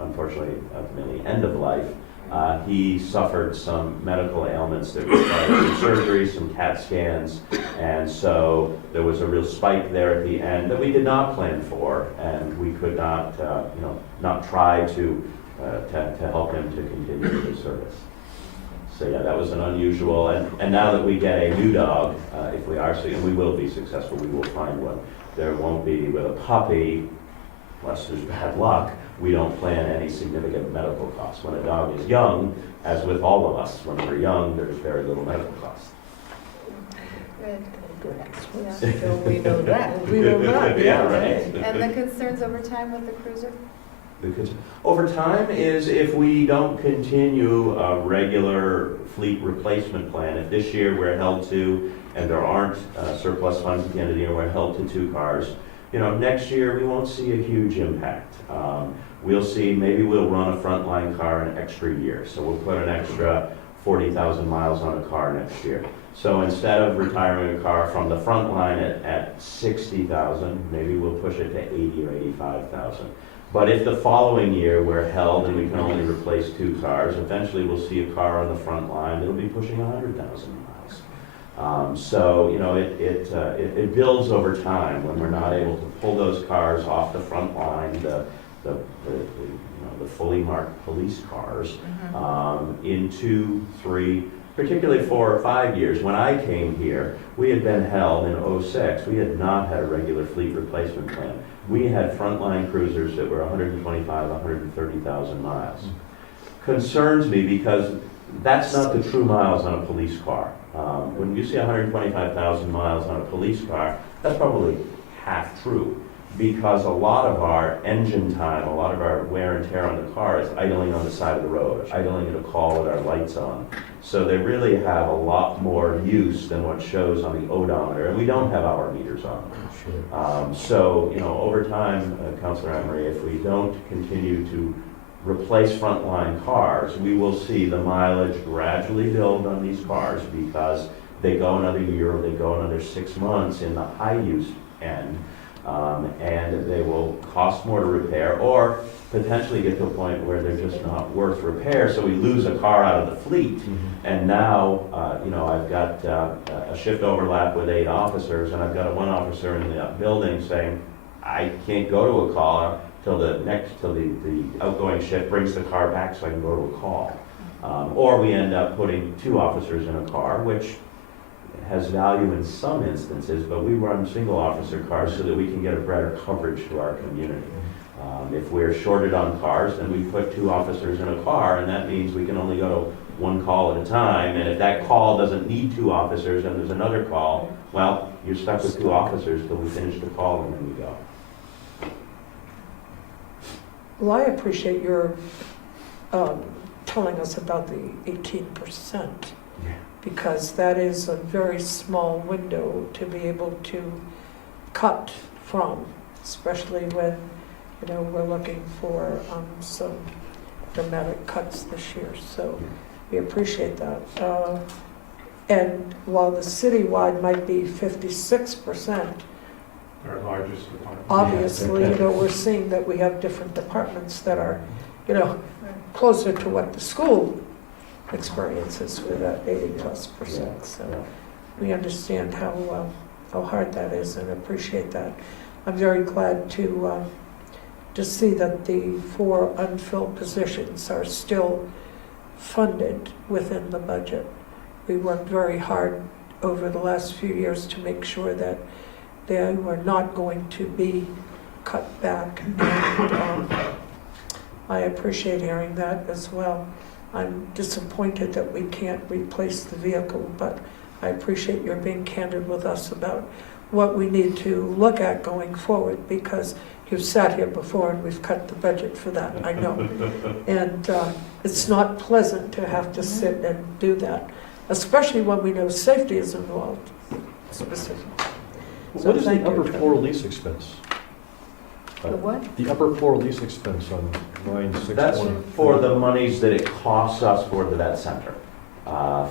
unfortunately, ultimately end of life, he suffered some medical ailments that required some surgery, some CAT scans, and so there was a real spike there at the end that we did not plan for, and we could not, you know, not try to help him to continue his service. So yeah, that was an unusual, and now that we get a new dog, if we are, and we will be successful, we will find one. There won't be, with a puppy, unless there's bad luck, we don't plan any significant medical costs. When a dog is young, as with all of us, when we're young, there's very little medical costs. Good. Yeah. So we know that. We know that, Yeah, right. And the concerns over time with the cruiser? Because over time is if we don't continue a regular fleet replacement plan. If this year we're held to, and there aren't surplus funds at the end of the year, we're held to 2 cars. You know, next year we won't see a huge impact. We'll see, maybe we'll run a frontline car an extra year. So we'll put an extra 40,000 miles on a car next year. So instead of retiring a car from the front line at 60,000, maybe we'll push it to 80 or 85,000. But if the following year we're held and we can only replace 2 cars, eventually we'll see a car on the front line that'll be pushing 100,000 miles. So, you know, it builds over time when we're not able to pull those cars off the front line, the fully marked police cars, in 2, 3, particularly 4 or 5 years. When I came here, we had been held in 06. We had not had a regular fleet replacement plan. We had frontline cruisers that were 125, 130,000 miles. Concerns me because that's not the true miles on a police car. When you see 125,000 miles on a police car, that's probably half true, because a lot of our engine time, a lot of our wear and tear on the car is idling on the side of the road, idling at a call with our lights on. So they really have a lot more use than what shows on the odometer, and we don't have hour meters on them. So, you know, over time, Councilor Emery, if we don't continue to replace frontline cars, we will see the mileage gradually build on these cars because they go another year or they go another 6 months in the high use end, and they will cost more to repair or potentially get to a point where they're just not worth repair, so we lose a car out of the fleet. And now, you know, I've got a shift overlap with 8 officers, and I've got 1 officer in the building saying, I can't go to a call till the outgoing shift brings the car back so I can go to a call. Or we end up putting 2 officers in a car, which has value in some instances, but we run single officer cars so that we can get a better coverage to our community. If we're shorted on cars, then we put 2 officers in a car, and that means we can only go to 1 call at a time, and if that call doesn't need 2 officers and there's another call, well, you're stuck with 2 officers till we finish the call and then we go. Well, I appreciate your telling us about the 18%, because that is a very small window to be able to cut from, especially when, you know, we're looking for some dramatic cuts this year. So we appreciate that. And while the citywide might be 56%, Our largest department. obviously, you know, we're seeing that we have different departments that are, you know, closer to what the school experiences with that 80+%. So we understand how hard that is and appreciate that. I'm very glad to see that the 4 unfilled positions are still funded within the budget. We worked very hard over the last few years to make sure that they were not going to be cut back. And I appreciate hearing that as well. I'm disappointed that we can't replace the vehicle, but I appreciate your being candid with us about what we need to look at going forward, because you've sat here before and we've cut the budget for that, I know. And it's not pleasant to have to sit and do that, especially when we know safety is involved specifically. So What is the thank you. upper floor lease expense? The what? The upper floor lease expense on line 620. That's for the monies that it costs us for the vet center.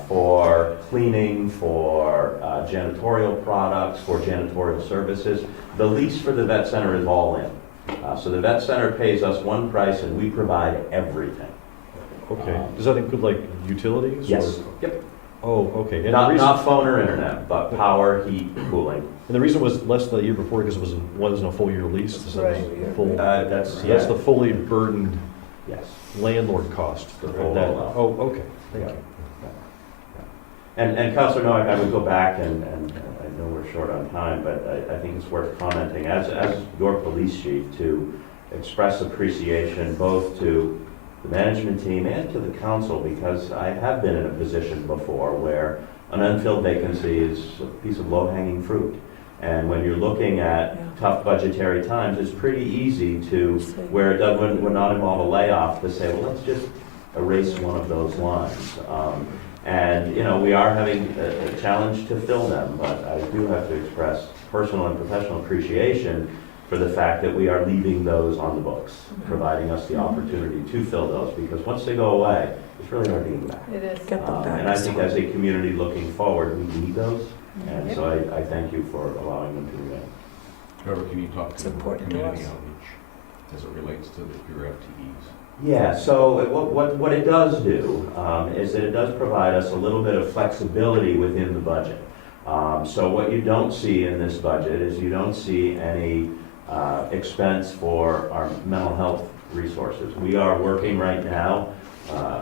For cleaning, for janitorial products, for janitorial services. The lease for the vet center is all in. So the vet center pays us one price and we provide everything. Okay. Does that include like utilities? Yes. Or? Yep. Oh, okay. And Not, the reason, not phone or internet, but power, heat, cooling. And the reason was less than the year before because it wasn't a full year lease. So Right. That's that's the fully burdened yes. landlord cost. The full That, rollout. oh, okay. Thank Yeah. you. And Councilor Noack, I would go back and I know we're short on time, but I think it's worth commenting as your police chief to express appreciation both to the management team and to the council, because I have been in a position before where an unfilled vacancy is a piece of low-hanging fruit. And when you're looking at tough budgetary times, it's pretty easy to, where it would not involve a layoff, to say, well, let's just erase one of those lines. And, you know, we are having a challenge to fill them, but I do have to express personal and professional appreciation for the fact that we are leaving those on the books, providing us the opportunity to fill those, because once they go away, it's really hard to get them back. It is. Get them back. And I think as a community looking forward, we need those, and so I thank you for allowing them to remain. Trevor, can you talk It's to important to community us. outreach as it relates to your FTEs? Yeah, so what it does do is that it does provide us a little bit of flexibility within the budget. So what you don't see in this budget is you don't see any expense for our mental health resources. We are working right now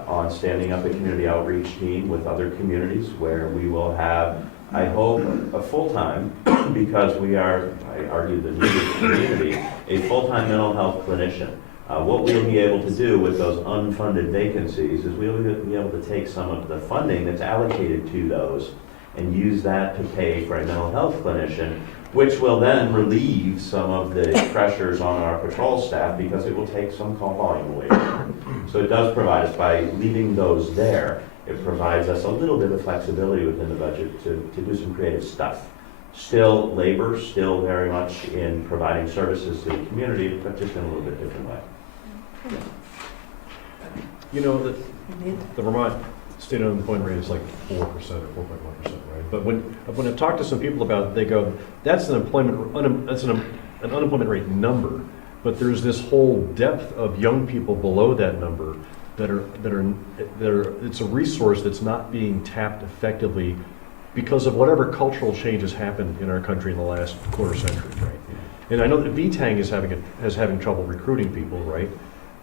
on standing up a community outreach team with other communities where we will have, I hope, a full-time, because we are, I argue, the needed community, a full-time mental health clinician. What we'll be able to do with those unfunded vacancies is we'll be able to take some of the funding that's allocated to those and use that to pay for a mental health clinician, which will then relieve some of the pressures on our patrol staff because it will take some call volume away. So it does provide us, by leaving those there, it provides us a little bit of flexibility within the budget to do some creative stuff. Still labor, still very much in providing services to the community, but just in a little bit different way. You know, the Vermont state unemployment rate is like 4% or 4.1%, right? But when I talk to some people about it, they go, that's an unemployment rate number, but there's this whole depth of young people below that number that are it's a resource that's not being tapped effectively because of whatever cultural changes happened in our country in the last quarter century, right? And I know that VTANG is having trouble recruiting people, right?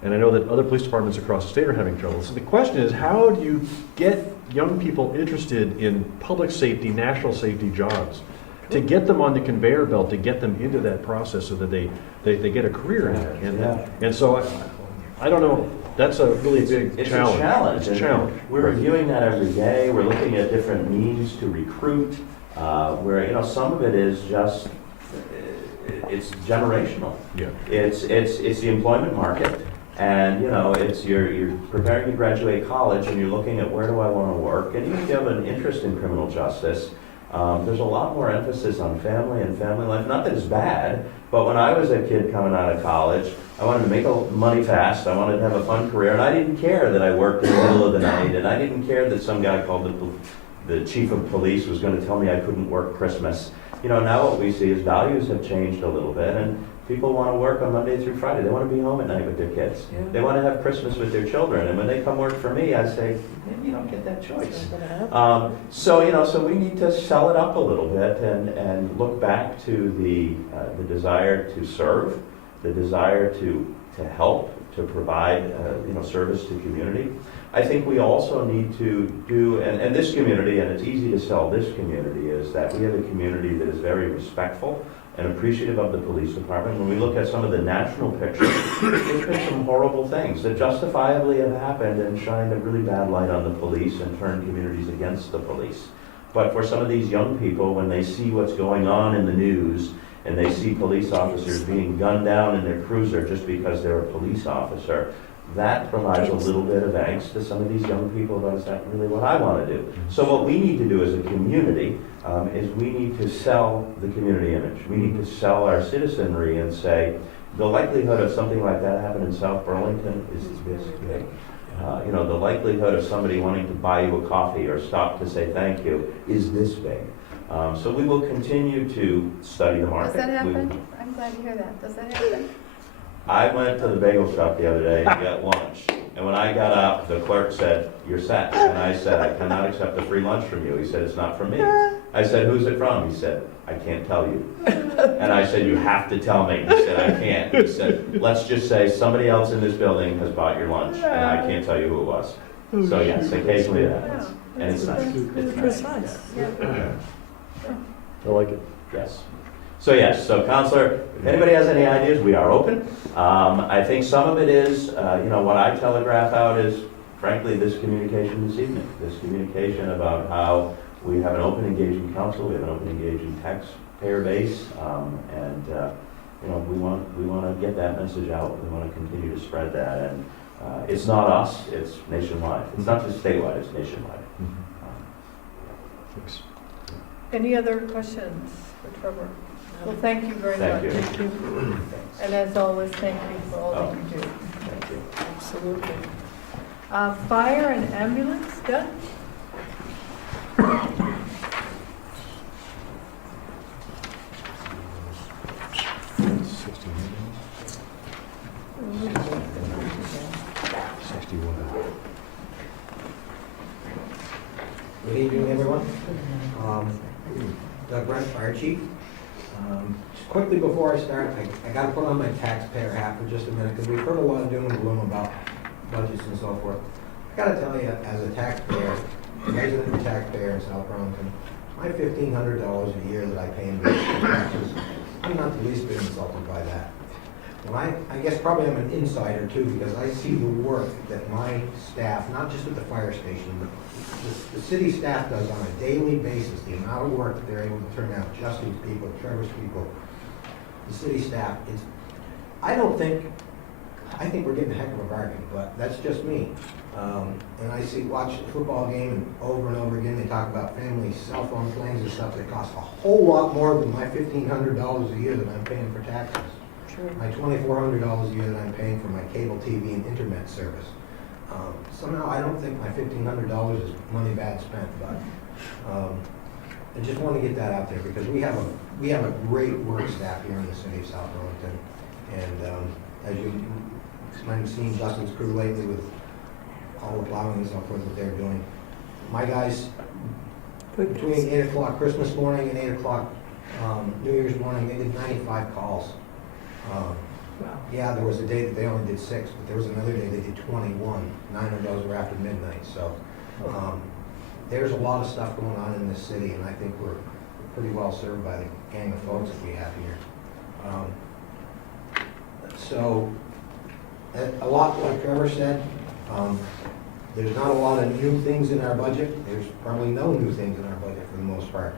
And I know that other police departments across the state are having trouble. So the question is, how do you get young people interested in public safety, national safety jobs, to get them on the conveyor belt, to get them into that process so that they get a career in it? And so I don't know. That's a really big challenge. It's a challenge. It's a challenge. We're reviewing that every day. We're looking at different means to recruit. Where, you know, some of it is just it's generational. Yeah. It's the employment market. And, you know, it's you're preparing to graduate college and you're looking at where do I want to work. And even if you have an interest in criminal justice, there's a lot more emphasis on family and family life. Not that it's bad, but when I was a kid coming out of college, I wanted to make money fast. I wanted to have a fun career. And I didn't care that I worked in the middle of the night. And I didn't care that some guy called the chief of police was going to tell me I couldn't work Christmas. You know, now what we see is values have changed a little bit. And people want to work on Monday through Friday. They want to be home at night with their kids. Yeah. They want to have Christmas with their children. And when they come work for me, I say, you don't get that choice. So, you know, so we need to sell it up a little bit and look back to the desire to serve, the desire to help, to provide, you know, service to community. I think we also need to do, and this community, and it's easy to sell this community, is that we have a community that is very respectful and appreciative of the police department. When we look at some of the national pictures, there's been some horrible things that justifiably have happened and shined a really bad light on the police and turned communities against the police. But for some of these young people, when they see what's going on in the news, and they see police officers being gunned down in their cruiser just because they're a police officer, that provides a little bit of angst to some of these young people about, is that really what I want to do? So what we need to do as a community is we need to sell the community image. We need to sell our citizenry and say, the likelihood of something like that happening in South Burlington is this big. You know, the likelihood of somebody wanting to buy you a coffee or stop to say thank you is this big. So we will continue to study the market. Does that happen? I'm glad to hear that. Does that happen? I went to the bagel shop the other day to get lunch, and when I got up, the clerk said, "You're set." And I said, "I cannot accept a free lunch from you." He said, "It's not from me." I said, "Who's it from?" He said, "I can't tell you." And I said, "You have to tell me." He said, "I can't." He said, "Let's just say somebody else in this building has bought your lunch, and I can't tell you who it was." So yes, occasionally it happens, and it's nice. It's nice. I like it. Yes. So yes, so Counselor, if anybody has any ideas, we are open. I think some of it is, you know, what I telegraph out is, frankly, this communication this evening. This communication about how we have an open, engaging council, we have an open, engaging taxpayer base, and you know, we want to get that message out. We want to continue to spread that, and it's not us; it's nationwide. It's not just statewide; it's nationwide. Thanks. Any other questions for Trevor? Well, thank you very much. Thank you. And as always, thank you for all that you do. Thank you. Absolutely. Fire and ambulance, Doug? Good evening, everyone. Doug Brent, Fire Chief. Just quickly before I start, I got to put on my taxpayer hat for just a minute, because we've heard a lot of doom and gloom about budgets and so forth. I got to tell you, as a taxpayer, a resident taxpayer in South Burlington, my $1,500 a year that I pay in taxes, I'm not the least bit insulted by that. And I guess probably I'm an insider too, because I see the work that my staff, not just at the fire station, but the city staff does on a daily basis, the amount of work that they're able to turn out, Justin's people, Trevor's people, the city staff, I think we're getting a heck of a bargain, but that's just me. And I watch the football game, and over again, they talk about family cell phone plans and stuff that cost a whole lot more than my $1,500 a year that I'm paying for taxes. Sure. My $2,400 a year that I'm paying for my cable TV and internet service. Somehow I don't think my $1,500 is money bad spent, but I just want to get that out there, because we have a great work staff here in the city of South Burlington, and as you might have seen Justin's crew lately with all the plowing and so forth that they're doing. My guys, between 8 o'clock Christmas morning and 8 o'clock New Year's morning, they did 95 calls. Yeah, there was a day that they only did 6, but there was another day they did 21. 9 of those were after midnight. So there's a lot of stuff going on in this city, and I think we're pretty well served by the gang of folks that we have here. So a lot like Trevor said, there's not a lot of new things in our budget. There's probably no new things in our budget for the most part.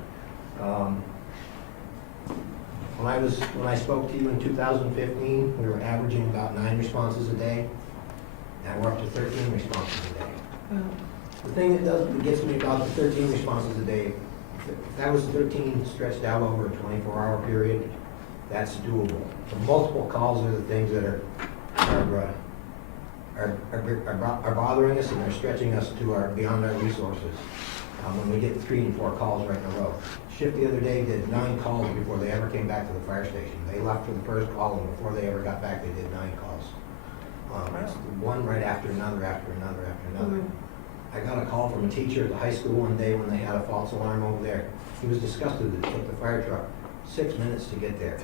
When I spoke to you in 2015, we were averaging about 9 responses a day. Now we're up to 13 responses a day. The thing that gets me about the 13 responses a day, if that was 13 stretched out over a 24-hour period, that's doable. The multiple calls are the things that are bothering us, and they're stretching us to beyond our resources. When we get 3 and 4 calls right in a row. Shift the other day did 9 calls before they ever came back to the fire station. They left for the first call, and before they ever got back, they did 9 calls. It's one right after another, after another, after another. I got a call from a teacher at the high school one day when they had a false alarm over there. He was disgusted that it took the fire truck 6 minutes to get there,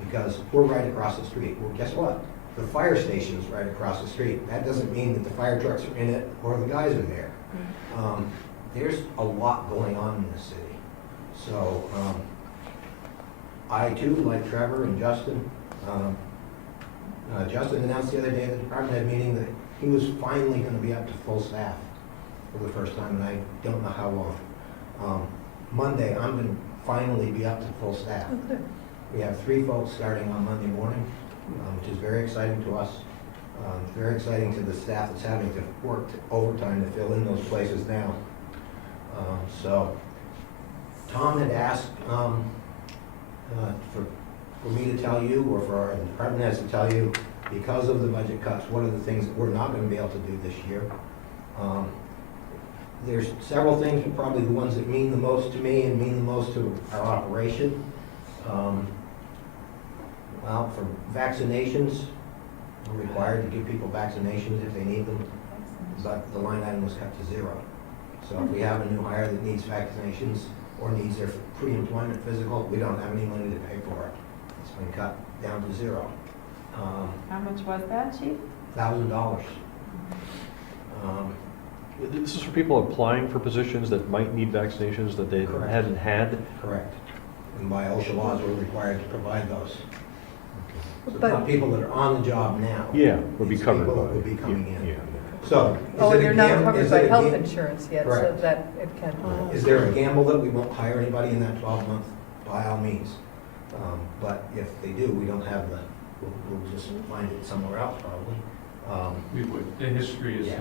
because we're right across the street. Well, guess what? The fire station's right across the street. That doesn't mean that the fire trucks are in it or the guys are there. There's a lot going on in this city. So I too, like Trevor and Justin, Justin announced the other day at the department head meeting that he was finally going to be up to full staff for the first time, and I don't know how long. Monday, I'm going to finally be up to full staff. Oh, good. We have 3 folks starting on Monday morning, which is very exciting to us. Very exciting to the staff that's having to work overtime to fill in those places now. So Tom had asked for me to tell you, or for our department heads to tell you, because of the budget cuts, what are the things that we're not going to be able to do this year. There's several things, but probably the ones that mean the most to me and mean the most to our operation. Well, for vaccinations, we're required to give people vaccinations if they need them, but the line item was cut to 0. So if we have a new hire that needs vaccinations or needs their pre-employment physical, we don't have any money to pay for it. It's been cut down to 0. How much was that, Chief? $1,000. This is for people applying for positions that might need vaccinations that they Correct. hadn't had? Correct. And by OSHA laws, we're required to provide those. So it's But- not people that are on the job now. Yeah, would be It's covered people by that would it. be coming in. Yeah. So, Oh, is it they're a not gam- covered is by it a health gam- insurance yet, so Correct. that it can. Is there a gamble that we won't hire anybody in that 12 month? By all means. But if they do, we don't have the, we'll just find it somewhere else probably. We would, the history is Yeah.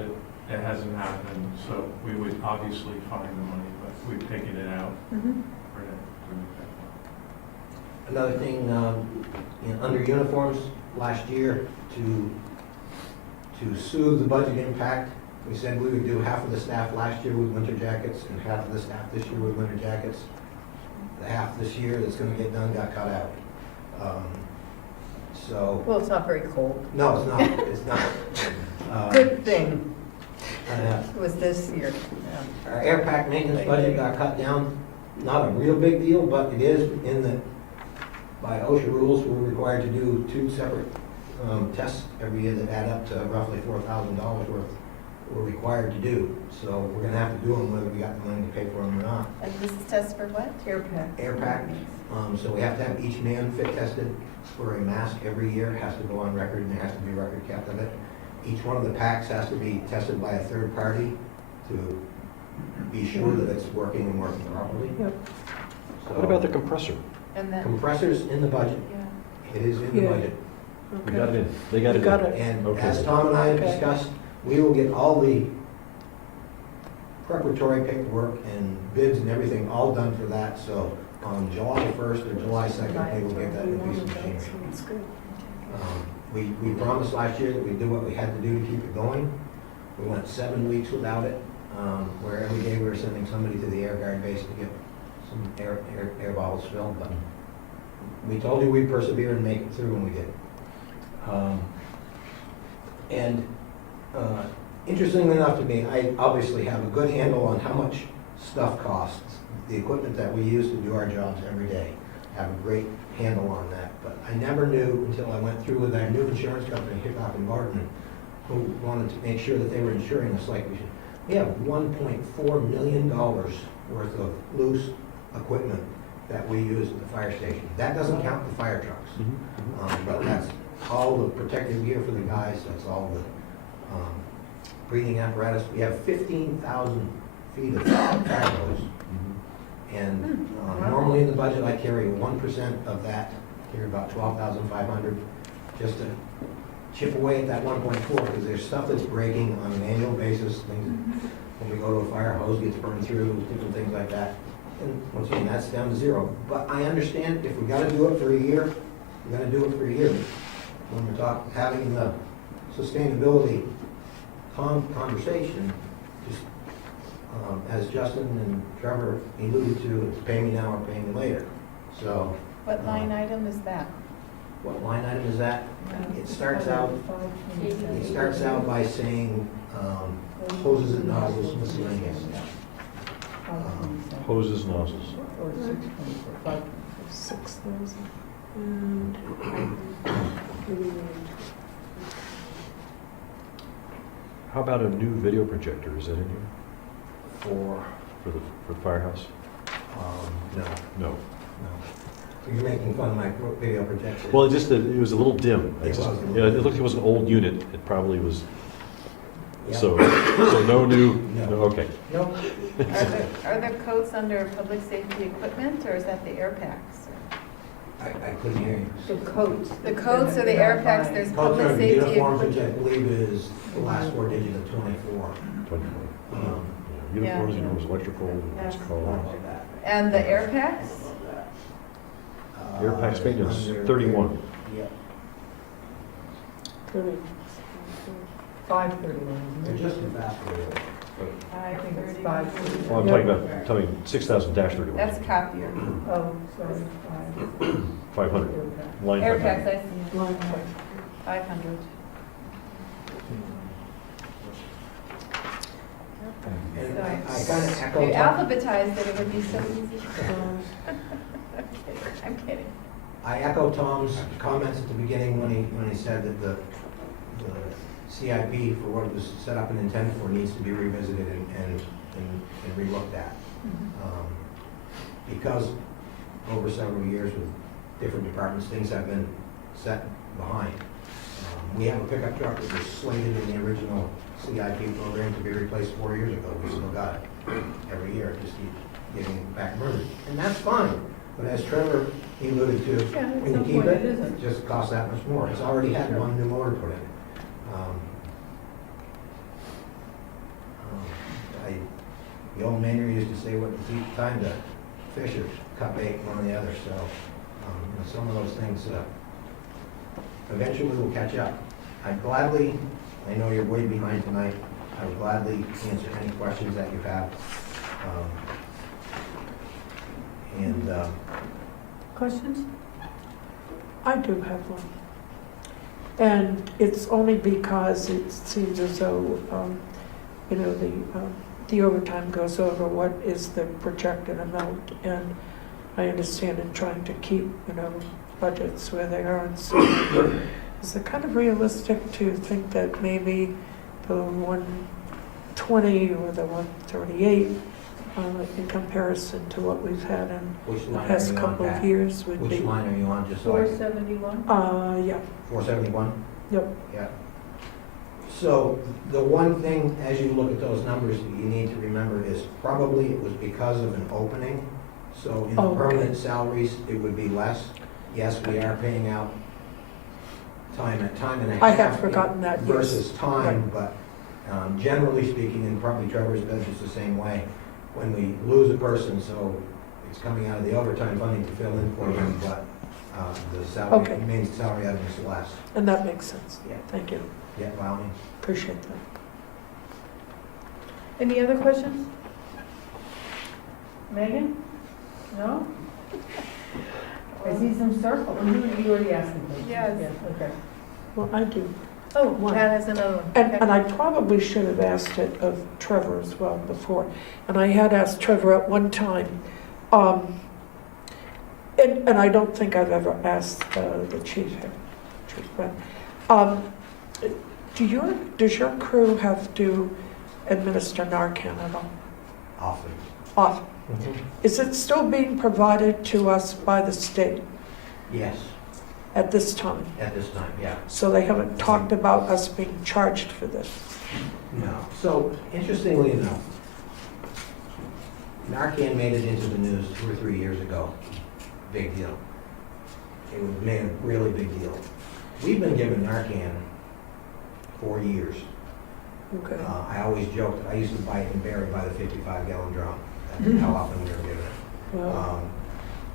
that it hasn't happened, so we would obviously find the money, but we've taken it out Mhm. for that. Another thing, under uniforms, last year, to soothe the budget impact, we said we would do half of the staff last year with winter jackets and half of the staff this year with winter jackets. The half this year that's gonna get done got cut out. So, Well, it's not very cold. no, it's not, it's not. Good thing Uh, it was this year. Yeah. Our air pack maintenance budget got cut down, not a real big deal, but it is in the, by OSHA rules, we're required to do 2 separate tests every year that add up to roughly $4,000 worth we're required to do. So we're gonna have to do them whether we got the money to pay for them or not. And this is test for what? Air pack. Air pack, so we have to have each man fit tested for a mask every year, it has to go on record, and there has to be a record kept of it. Each one of the packs has to be tested by a third party to be sure that it's working and working properly. Yep. So- What about the compressor? And then, Compressors in the budget. yeah. It is in the Yeah. budget. We got it in. They got You it got in. it. And Okay. as Tom and I have Okay. discussed, we will get all the preparatory paperwork and bids and everything all done for that. So on July 1st or July 2nd, they will get that new piece of machinery. That's good. We promised last year that we'd do what we had to do to keep it going. We went 7 weeks without it, where every day we were sending somebody to the air guard base to get some air bottles filled. But we told you we'd persevere and make it through, and we did. Interestingly enough to me, I obviously have a good handle on how much stuff costs. The equipment that we use to do our jobs every day, have a great handle on that. But I never knew until I went through with our new insurance company, Hickok and Barton, who wanted to make sure that they were insuring us like we should. We have $1.4 million worth of loose equipment that we use at the fire station. That doesn't count the fire trucks. But that's all the protective gear for the guys, that's all the breathing apparatus. We have 15,000 feet of fire hose. And normally in the budget, I carry 1% of that, carry about 12,500, just to chip away at that 1.4, because there's stuff that's breaking on an annual basis, things, when we go to a fire, hose gets burned through, different things like that. And once again, that's down to 0. But I understand if we gotta do it for a year, we gotta do it for a year. When we're having the sustainability conversation, just as Justin and Trevor alluded to, it's pay me now or pay me later. So, What line item is that? what line item is that? It starts out by saying hoses and nozzles miscellaneous. Hoses, nozzles. Or 624. 6,000. And How about a new video projector? Is that in here For, for the firehouse? no, No. no. You're making fun of my video projection. Well, it was a little dim. It was a little Yeah, it dim. looked like it was an old unit. It probably was Yep. So no new, No. no, okay. Nope. Are there codes under public safety equipment, or is that the air packs? I couldn't hear you. The coats. The codes or the air packs, there's public Culture safety uniforms, which I equipment. believe is the last four digits of 24. 24. Um, Uniforms, uniforms, electrical, it's called. And the air packs? Air packs maintenance, 31. Yep. 531. They're just as fast as I think it's 531. Well, I'm talking about, telling 6,000-31. That's copier. Oh, sorry, 500, line Air 500. packs, I see. Line 500. And Sorry. I kind of echo. You alphabetized it, it would be so easy. I'm kidding. I echo Tom's comments at the beginning when he said that the CIP for what it was set up and intended for needs to be revisited and relooked at. Because over several years with different departments, things have been set behind. We have a pickup truck that was slated in the original CIP program to be replaced 4 years ago. We still got it every year, just keep getting it back murdered. And that's fine, but as Trevor alluded to, Yeah, at when you some keep point it, it isn't. it just costs that much more. It's already had one new motor put in it. The old mayor used to say what it's time to fish or cut bait, one or the other, so some of those things eventually will catch up. I'd gladly, I know you're way behind tonight, I would gladly answer any questions that you have. Questions? I do have one. And it's only because it seems as though, the overtime goes over what is the projected amount. And I understand in trying to keep, budgets where they are. And so is it kind of realistic to think that maybe the 120 or the 138 in comparison to what we've had in Which the line are past you on, couple Pat? of years would be. Which line are you on, just so I can- 471? Yeah. 471? Yep. Yeah. So the one thing, as you look at those numbers, that you need to remember is probably it was because of an opening. So in the permanent salaries, it would be less. Yes, we are paying out time and a half. I have forgotten that, yes. Versus time, but generally speaking, and probably Trevor's business the same way, when we lose a person, so it's coming out of the overtime funding to fill in for them, but the salary, remains salary item is less. And that makes sense. Yeah. Thank you. Yeah, by all means. Appreciate that. Any other questions? Megan? No? I see some circle. You already asked me. Yes. Okay. Well, I do. Oh, One. Pat has another one. And I probably should have asked it of Trevor as well before. And I had asked Trevor at one time, and I don't think I've ever asked the chief here. Does your crew have to administer Narcan at all? Often. Often. Is it still being provided to us by the state Yes, at this time? at this time, yeah. So they haven't talked about us being charged for this? No. So interestingly enough, Narcan made it into the news 2 or 3 years ago. Big deal. It was made a really big deal. We've been given Narcan for years. Okay. I always joked, I used to buy it in Barry by the 55-gallon drum. That's how often we were given it. Wow.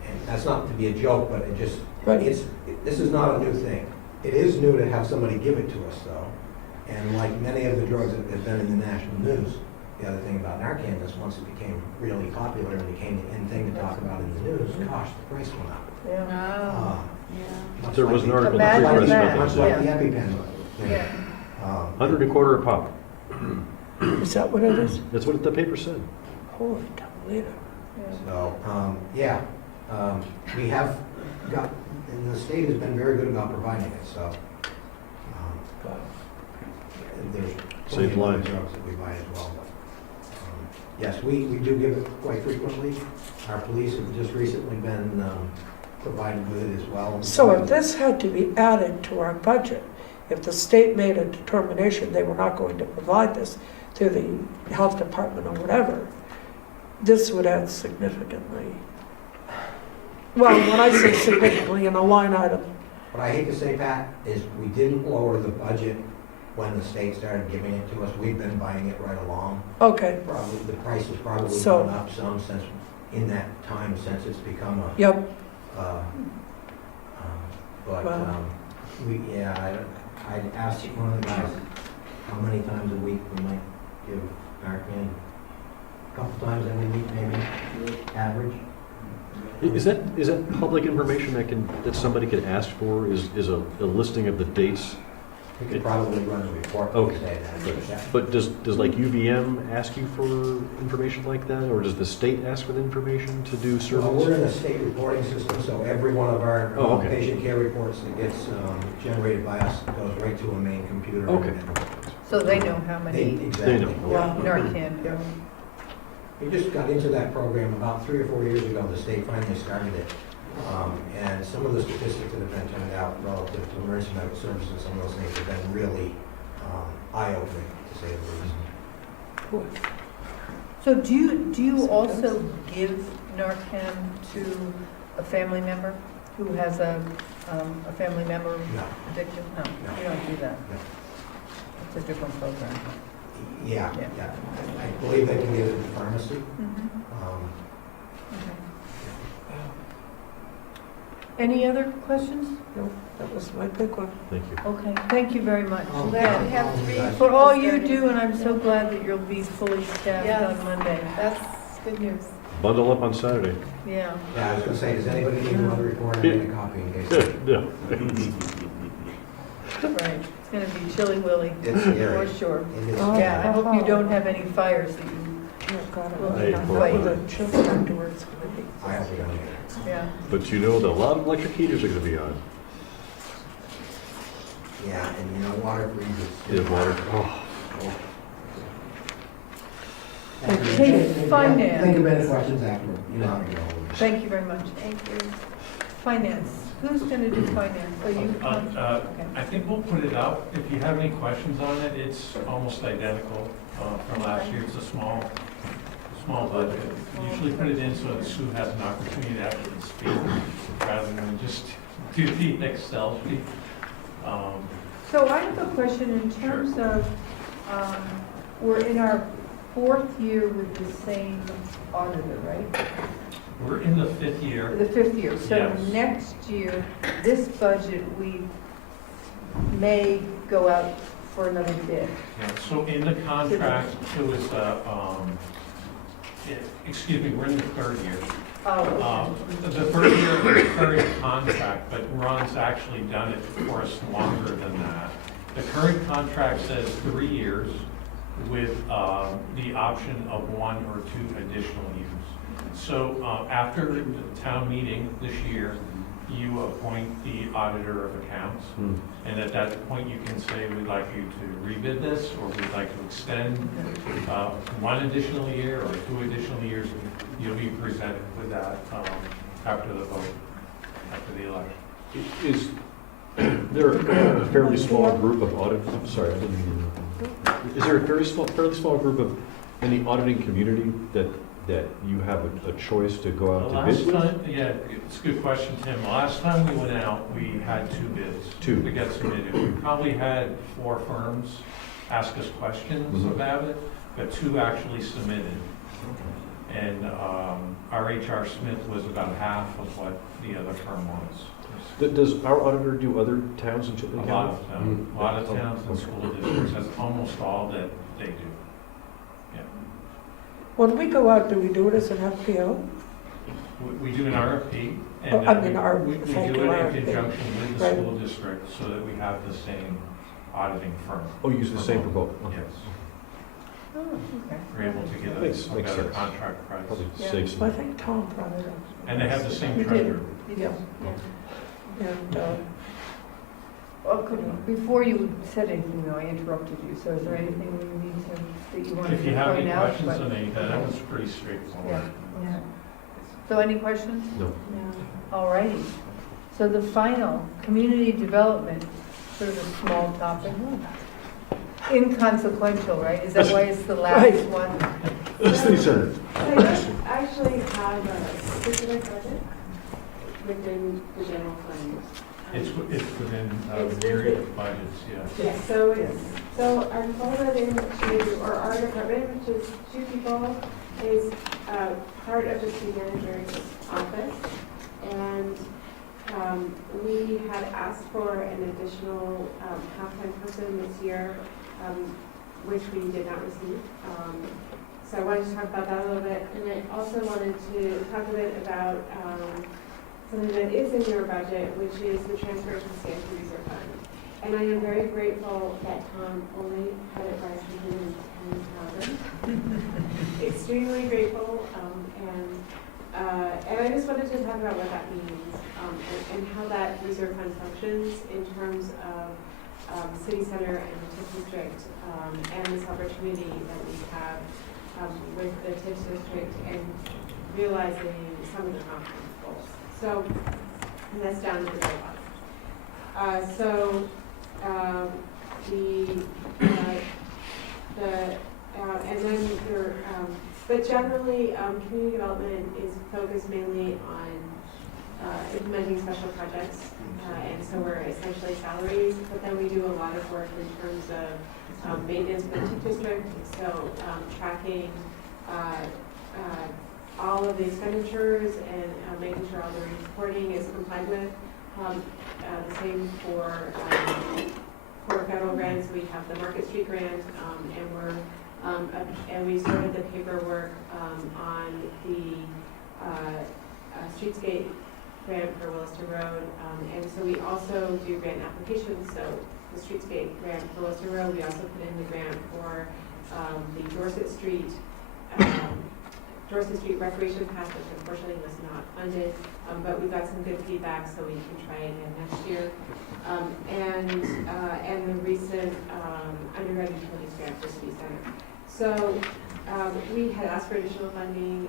And that's not to be a joke, but it just, Right. this is not a new thing. It is new to have somebody give it to us, though. And like many of the drugs that have been in the national news, the other thing about Narcan is once it became really popular and became the in thing to talk about in the news, gosh, the price went up. Yeah. Much There like was an the- article in the Imagine Free Press that. about Much like that. the EpiPen. Yeah. 100 and a quarter a pop. Is that what it is? That's what the paper said. Holy Toledo. So, we have got, and the state has been very good about providing it, so. There's plenty Saved of other lives. drugs that we buy as well, but, yes, we do give it quite frequently. Our police have just recently been provided with it as well. So if this had to be added to our budget, if the state made a determination they were not going to provide this to the health department or whatever, this would add significantly. Well, when I say significantly in a line item, What I hate to say, Pat, is we didn't lower the budget when the state started giving it to us. We've been buying it right along. okay, Probably, the price has probably So- gone up some since, in that time, since it's become a. yep, But, Wow. I'd ask one of the guys how many times a week we might give Narcan. A couple times every week, maybe, average. Is that public information that somebody could ask for, is a listing of the dates? We could probably run a report and Okay. say that. But does like UVM ask you for information like that, or does the state ask for the information to do Well, we're surveys? in a state reporting system, so every one of our Oh, okay. patient care reports that gets generated by us goes right to a main computer. Okay. So they know how many Exactly. They know. yeah, Narcan. Yeah. We just got into that program about 3 or 4 years ago. The state finally started it. And some of the statistics that have been turned out relative to emergency medical services and some of those things have been really eye-opening, to say the least. So do you also give Narcan to a family member who has a family member No. addicted? No, No. you don't do that. No. It's a different program. Yeah, Yeah. yeah. I believe they can get it at the pharmacy. Okay. Any other questions? no, that was my big one. Thank you. Okay, thank you very much. Oh, Glad we have oh, 3 guys. For all you starting. do, and I'm so glad that you'll be fully staffed Yes. on Monday. That's good news. Bundle up on Saturday. Yeah. Yeah, I was gonna say, does anybody need another report? I made a copy in case. Yeah. Right, it's gonna be chilly willy, It's scary. for sure. It is Oh, Yeah, I scary. hope you don't have any fires that you, Oh, God, Well, I don't know wait. what the children afterwards gonna be. I hope we don't get it. yeah. But you know that a lot of electric heaters are gonna be on. Yeah, and you know, water freezes. Yeah, water. Oh. Okay, finance. Think of any questions afterward. You know how to go. Thank you very much. Thank you. Finance, who's gonna do finance? Are you? Okay. I think we'll put it up. If you have any questions on it, it's almost identical from last year. It's a small budget. Usually put it in so that Sue has an opportunity to actually speak rather than just do the Excel sheet. So I have a question in terms of, we're in our 4th year with the same auditor, right? We're in the 5th year. The 5th year. So Yes. next year, this budget, we may go out for another bid. Yeah, so in the contract, it was, excuse me, we're in the 3rd year. Oh, The 3rd year of the current contract, but Ron's actually done it for us longer than that. The current contract says 3 years with the option of 1 or 2 additional years. So after the town meeting this year, you appoint the auditor of accounts. And at that point, you can say, we'd like you to rebid this, or we'd like to extend 1 additional year or 2 additional years. You'll be presented with that after the vote, after the election. Is there a fairly small group of audit, sorry, I didn't mean to. Is there a fairly small group of, in the auditing community that you have a choice to go out to bid with? Yeah, it's a good question, Tim. Last time we went out, we had 2 bids. 2. To get submitted. We probably had 4 firms ask us questions about it, but 2 actually submitted. And our HR Smith was about half of what the other firm was. Does our auditor do other towns in Chittenden A lot County? of them, a lot of towns and school districts, that's almost all that they do. Yeah. When we go out, do we do it as an FPO? We do an RFP, and Oh, I mean, we thank do you, it in RFP. conjunction with the Right. school district so that we have the same auditing firm. Oh, use the same for both? Okay. Yes. oh, okay. We're able to get Makes a better sense. contract price. Probably Yeah. saves I some. think Tom brought it up. And they have the same You did. treasurer. You did. Yeah. Yeah. And, Well, before you said anything, though, I interrupted you, so is there anything we need to, that you wanted If you to have point any out? questions But- on any of that, that was pretty straightforward. Yeah, yeah. So any questions? No. No. All righty. So the final, community development, sort of a small topic. Inconsequential, right? Is that why it's the last Right. one? The city center. I don't actually have a specific budget within the general fund. It's within It's the area within- of budgets, yes. Yeah, so it's, so I'm folded into, or our department, which is 2 people, is part of the city manager's office. And we had asked for an additional half-time person this year, which we did not receive. So I wanted to talk about that a little bit. And I also wanted to talk a bit about something that is in your budget, which is the transfer to the CIP reserve fund. And I am very grateful that Tom only had it by 110,000. Extremely grateful, and I just wanted to talk about what that means and how that reserve fund functions in terms of city center and the TIF district and this opportunity that we have with the TIF district and realizing some of the conference goals. So, and that's down to the very bottom. And then there, but generally, community development is focused mainly on implementing special projects, and so we're essentially salaries, but then we do a lot of work in terms of maintenance for the TIF district, so tracking all of the expenditures and making sure all the reporting is complied with. The same for federal grants. We have the Market Street grant, and we started the paperwork on the Streetscape grant for Williston Road, and so we also do grant applications. So the Streetscape grant for Williston Road, we also put in the grant for the Dorset Street recreation path, which unfortunately was not funded, but we got some good feedback, so we can try again next year. And the recent underground utilities grant for City Center. So we had asked for additional funding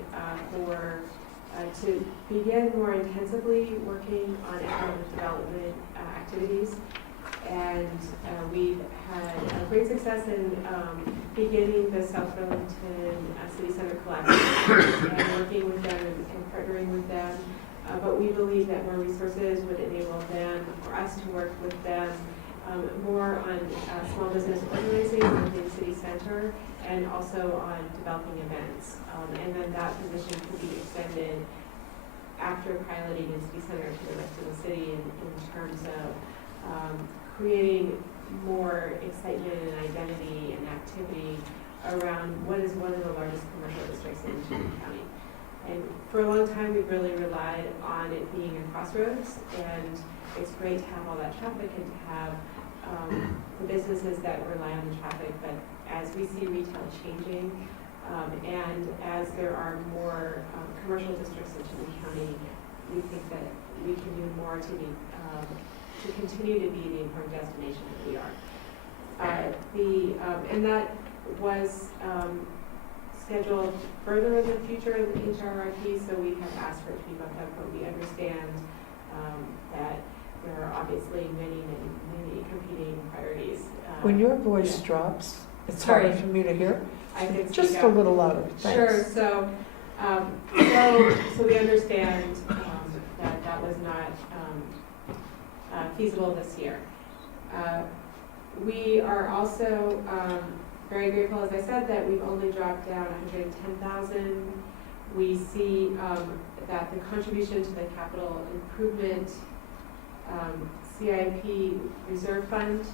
to begin more intensively working on economic development activities. And we've had great success in beginning the South Burlington City Center collaboration and working with them and partnering with them. But we believe that more resources would enable them, or us to work with them more on small business organizing within City Center and also on developing events. And then that position could be extended after piloting in City Center to the rest of the city in terms of creating more excitement and identity and activity around what is one of the largest commercial districts in Michigan County. And for a long time, we've really relied on it being a crossroads, and it's great to have all that traffic and to have the businesses that rely on the traffic. But as we see retail changing, and as there are more commercial districts in Michigan County, we think that we can do more to continue to be the important destination that we are. And that was scheduled further in the future in the HRRP, so we have asked for it to be bumped up, but we understand that there are obviously many competing priorities. When your voice drops, it's Sorry. hard for me to hear. I can Just speak a up. little louder. Sure. Thanks. So we understand that was not feasible this year. We are also very grateful, as I said, that we've only dropped down 110,000. We see that the contribution to the capital improvement CIP reserve fund,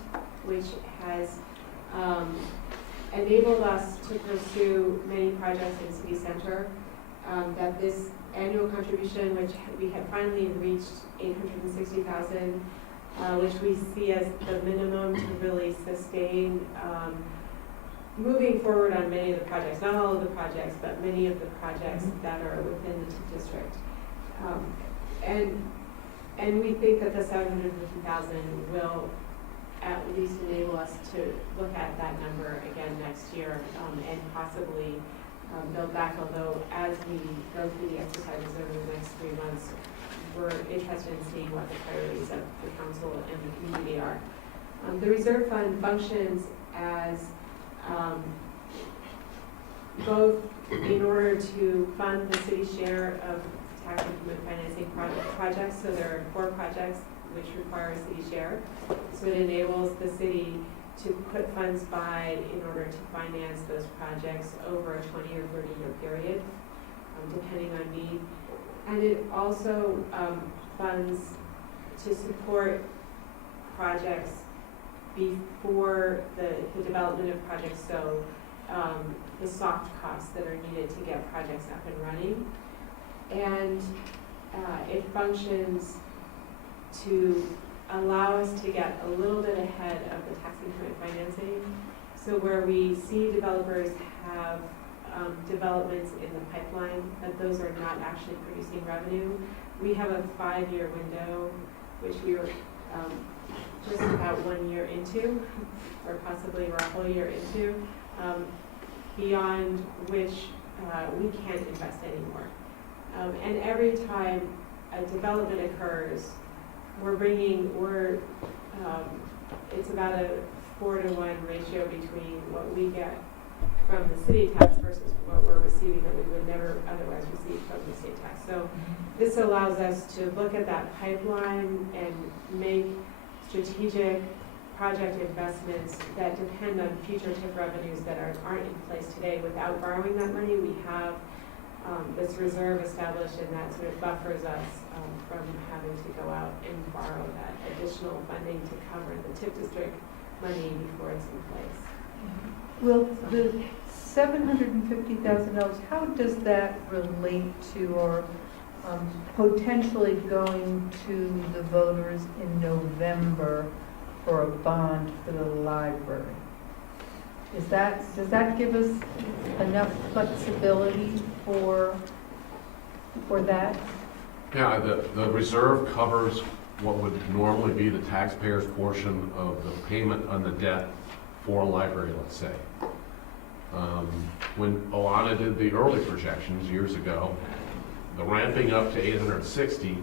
which has enabled us to pursue many projects in City Center, that this annual contribution, which we had finally reached 860,000, which we see as the minimum to really sustain moving forward on many of the projects, not all of the projects, but many of the projects that are within the TIF district. And we think that the 750,000 will at least enable us to look at that number again next year and possibly build back, although as we go through the exercises over the next 3 months, we're interested in seeing what the priorities of the council and the community are. The reserve fund functions as both in order to fund the city's share of tax increment financing projects. So there are 4 projects which require a city share. So it enables the city to put funds by in order to finance those projects over a 20 or 30-year period, depending on need. And it also funds to support projects before the development of projects, so the soft costs that are needed to get projects up and running. And it functions to allow us to get a little bit ahead of the tax increment financing. So where we see developers have developments in the pipeline, that those are not actually producing revenue, we have a 5-year window, which we were just about 1 year into, or possibly we're a whole year into, beyond which we can't invest anymore. And every time a development occurs, it's about a 4-to-1 ratio between what we get from the city tax versus what we're receiving that we would never otherwise receive from the state tax. So this allows us to look at that pipeline and make strategic project investments that depend on future TIF revenues that aren't in place today. Without borrowing that money, we have this reserve established, and that sort of buffers us from having to go out and borrow that additional funding to cover the TIF district money before it's in place. Will the $750,000, how does that relate to or potentially going to the voters in November for a bond for the library? Does that give us enough flexibility for that? Yeah, the reserve covers what would normally be the taxpayer's portion of the payment on the debt for a library, let's say. When Alana did the early projections years ago, the ramping up to 860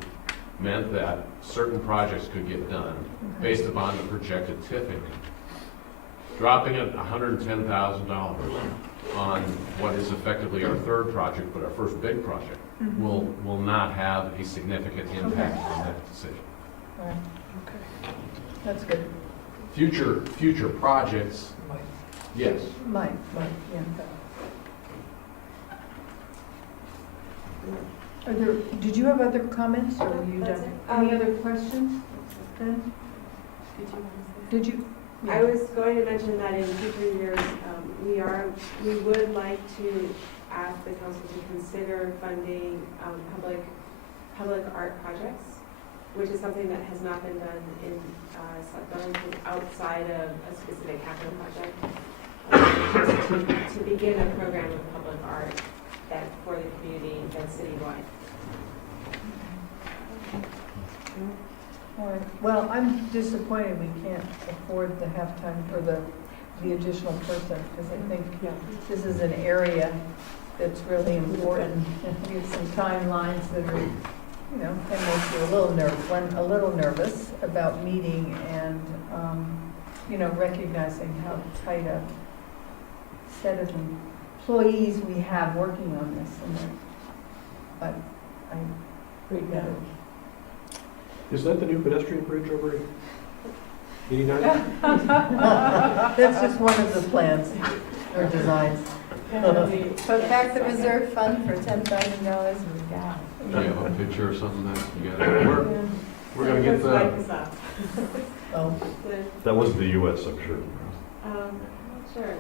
meant that certain projects could get done based upon the projected TIF income. Dropping it $110,000 on what is effectively our third project, but our first big project, will not have a significant impact on that decision. All right. Okay. That's good. Future projects, yes. Might, yeah. Did you have other comments, or were you done? Any other questions? Then? Did you? Yeah. I was going to mention that in future years, we would like to ask the council to consider funding public art projects, which is something that has not been done in Burlington outside of a specific capital project, to begin a program of public art that for the community that's citywide. All right. Well, I'm disappointed we can't afford the halftime or the additional person, because I think this is an area that's really important. And we have some timelines that are, can make you a little nervous about meeting and, recognizing how tight a set of employees we have working on this. But I agree with it. Is that the new pedestrian bridge over 89? That's just one of the plans or designs. Put back the reserve fund for $10,000 we got. Do you have a picture or something that you got? We're going to get that. Oh. That wasn't the U.S., I'm sure. Sure.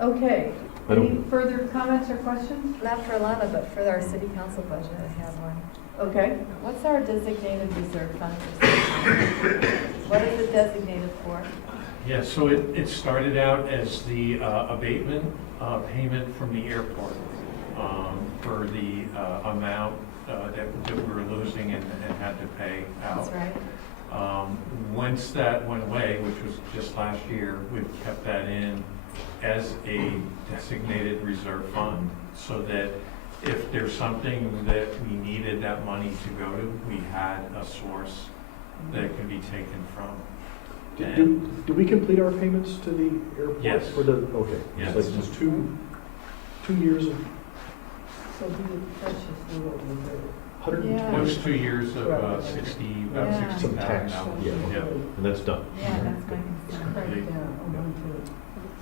Okay. Any further comments or questions? Not for Alana, but for our city council budget, I have one. Okay. What's our designated reserve fund for city? What is it designated for? Yeah, so it started out as the abatement payment from the airport for the amount that we were losing and had to pay out. That's right. Once that went away, which was just this last year, we've kept that in as a designated reserve fund, so that if there's something that we needed that money to go to, we had a source that it could be taken from. Do we complete our payments to the airport? Yes. For the, okay. Yes. It's like just two years of So that's just a little bit. 120. Those 2 years of about Some tax, $60,000. yeah, Yeah. and that's done. Yeah, that's my concern. Complete.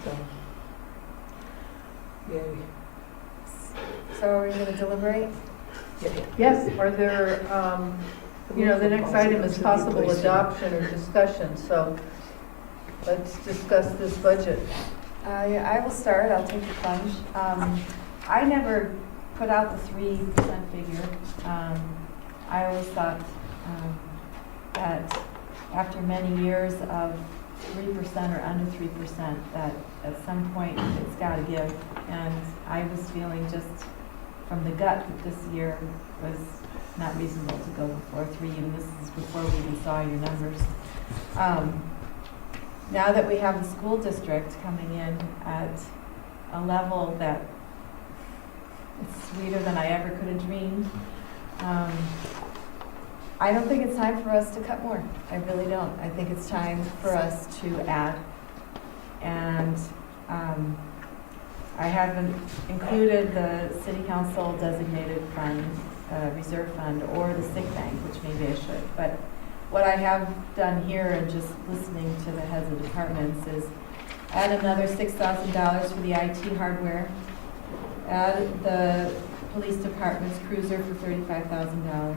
So, yay. So are we gonna deliberate? Yes, are there, the next item is possible adoption or discussion, so let's discuss this budget. I will start, I'll take the plunge. I never put out the 3% figure. I always thought that after many years of 3% or under 3%, that at some point it's gotta give. And I was feeling just from the gut that this year was not reasonable to go before 3, and this is before we even saw your numbers. Now that we have the school district coming in at a level that it's sweeter than I ever could have dreamed, I don't think it's time for us to cut more. I really don't. I think it's time for us to add. And I haven't included the city council designated fund, reserve fund, or the sick bank, which maybe I should. But what I have done here, and just listening to the heads of departments, is add another $6,000 for the IT hardware, add the police department's cruiser for $35,000.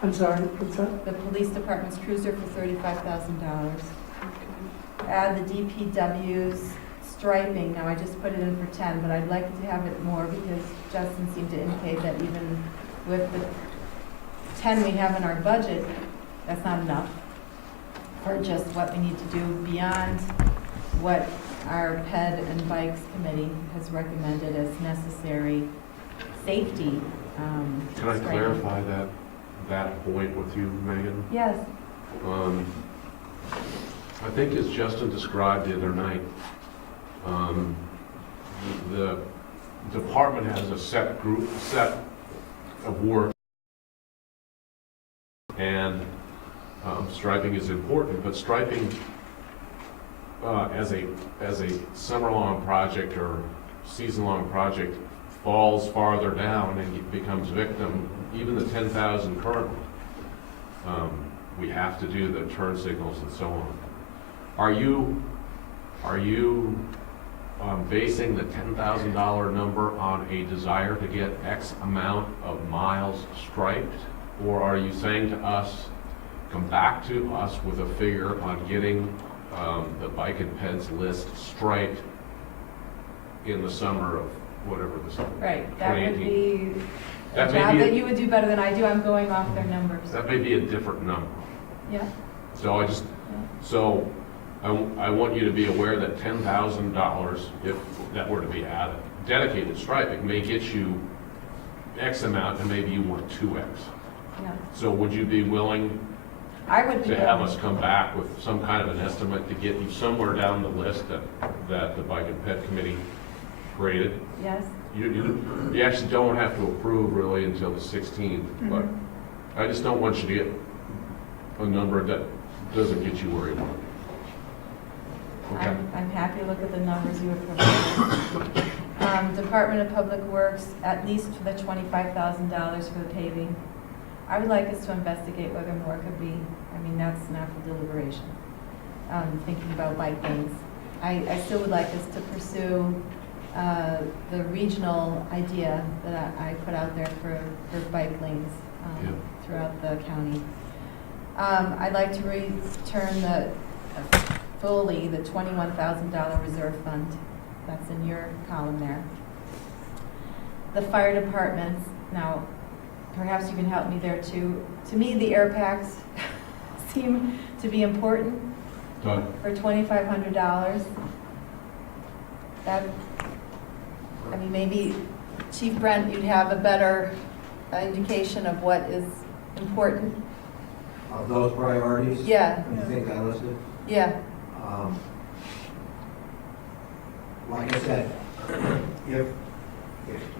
I'm sorry, what's that? The police department's cruiser for $35,000. Add the DPW's striping. Now I just put it in for 10, but I'd like to have it more because Justin seemed to indicate that even with the 10 we have in our budget, that's not enough for just what we need to do beyond what our PED and Bikes Committee has recommended as necessary safety. Can I striping. clarify that point with you, Megan? Yes. I think as Justin described the other night, the department has a set of work, and striping is important, but striping as a summer-long project or season-long project falls farther down and it becomes victim. Even the 10,000 currently, we have to do the turn signals and so on. Are you basing the $10,000 number on a desire to get X amount of miles striped? Or are you saying to us, come back to us with a figure on getting the bike and peds list striped in the summer of whatever the summer? Right, that would 2018? be a That may job be a- that you would do better than I do. I'm going off their numbers. That may be a different number. Yeah. So I want you to be aware that $10,000, if that were to be added, dedicated striping may get you X amount, and maybe you want 2X. Yeah. So would you be willing I would be to have willing. us come back with some kind of an estimate to get you somewhere down the list that the Bike and Ped Committee created? Yes. You actually don't have to approve really until the 16th, but I just don't want you to get a number that doesn't get you where you want. Okay. I'm happy to look at the numbers you would provide. Department of Public Works, at least for the $25,000 for the paving. I would like us to investigate whether more could be. I mean, that's not for deliberation. Thinking about bike lanes. I still would like us to pursue the regional idea that I put out there for bike lanes throughout the county. I'd like to return fully the $21,000 reserve fund. That's in your column there. The fire departments, now perhaps you can help me there too. To me, the air packs seem to be important for $2,500. I mean, maybe Chief Brent, you'd have a better indication of what is important. Of those priorities? Yeah. You think I listed? Yeah. Like I said, if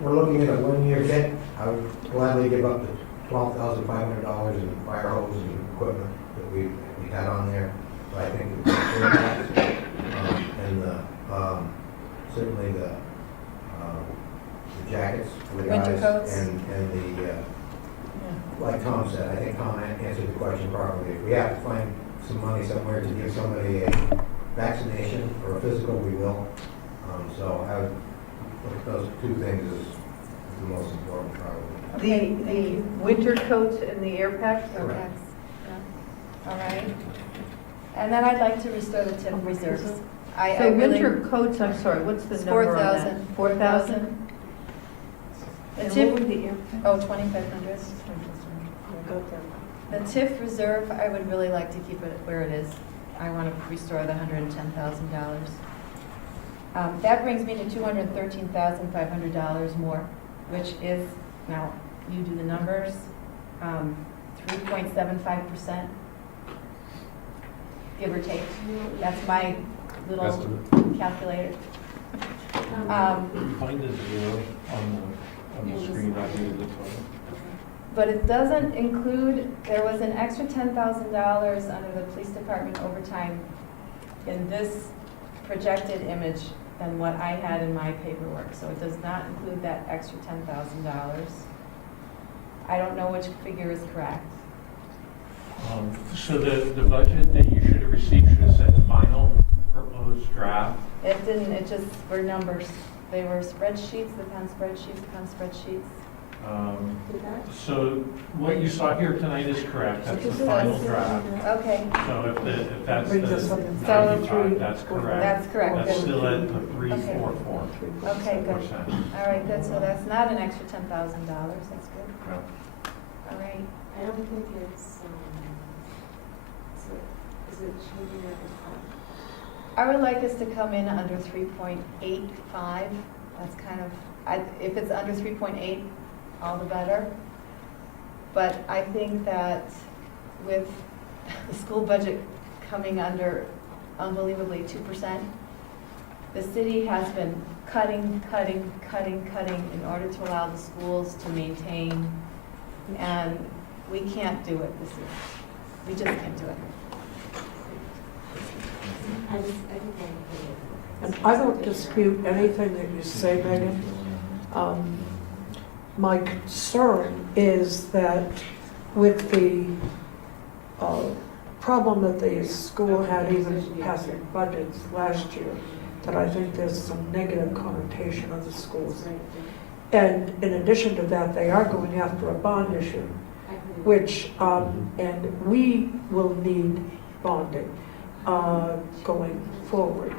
we're looking at a one-year hit, I would gladly give up the $12,500 in fire hose and equipment that we had on there. But I think the and certainly the jackets for the Winter guys coats. and like Tom said, I think Tom answered the question properly. If we have to find some money somewhere to give somebody a vaccination or a physical, we will. So I would look at those two things as the most important probably. The winter coats and the air packs? Correct. All right. And then I'd like to restore the TIF reserves. So winter coats, I'm sorry, what's the number on that? 4,000? The And TIF, what were the air packs? oh, 2,500. The TIF reserve, I would really like to keep it where it is. I want to restore the $110,000. That brings me to $213,500 more, which is, now, you do the numbers, 3.75%, give or take. That's my little calculator. Find the zero on the screen, I need the total. But it doesn't include, there was an extra $10,000 under the police department overtime in this projected image than what I had in my paperwork. So it does not include that extra $10,000. I don't know which figure is correct. So the budget that you should have received should have said final proposed draft. It didn't, it just were numbers. They were spreadsheets upon spreadsheets upon spreadsheets. So what you saw here tonight is correct. That's the final draft. Okay. So if that's the 95, that's correct. That's correct. That's Good. still at the 344. Okay, good. All right, good. So that's not an extra $10,000. That's good. Yeah. All right. I don't think it's, is it changing at the top? I would like us to come in under 3.85. That's kind of, if it's under 3.8, all the better. But I think that with the school budget coming under unbelievably 2%, the city has been cutting in order to allow the schools to maintain, and we can't do it this year. We just can't do it. And I don't dispute anything that you say, Megan. My concern is that with the problem that the school had even passing budgets last year, that I think there's some negative connotation of the schools. And in addition to that, they are going after a bond issue, which, and we will need bonding going forward.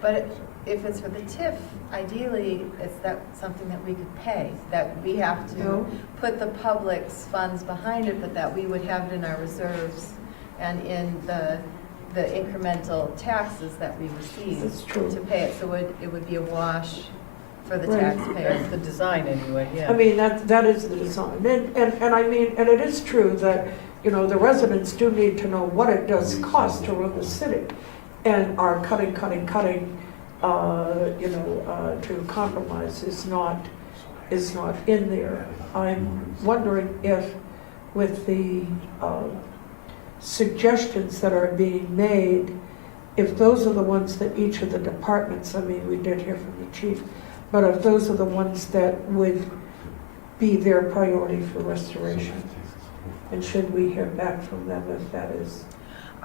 But if it's for the TIF, ideally, it's something that we could pay, that we have to put the public's funds behind it, but that we would have it in our reserves and in the incremental taxes that we receive to pay it. So it would be a wash for the taxpayer. That's the design anyway, yeah. I mean, that is the design. And I mean, and it is true that, you know, the residents do need to know what it does cost to run the city, and our cutting, to compromise is not in there. I'm wondering if with the suggestions that are being made, if those are the ones that each of the departments, I mean, we did hear from the chief, but if those are the ones that would be their priority for restoration, and should we hear back from them if that is?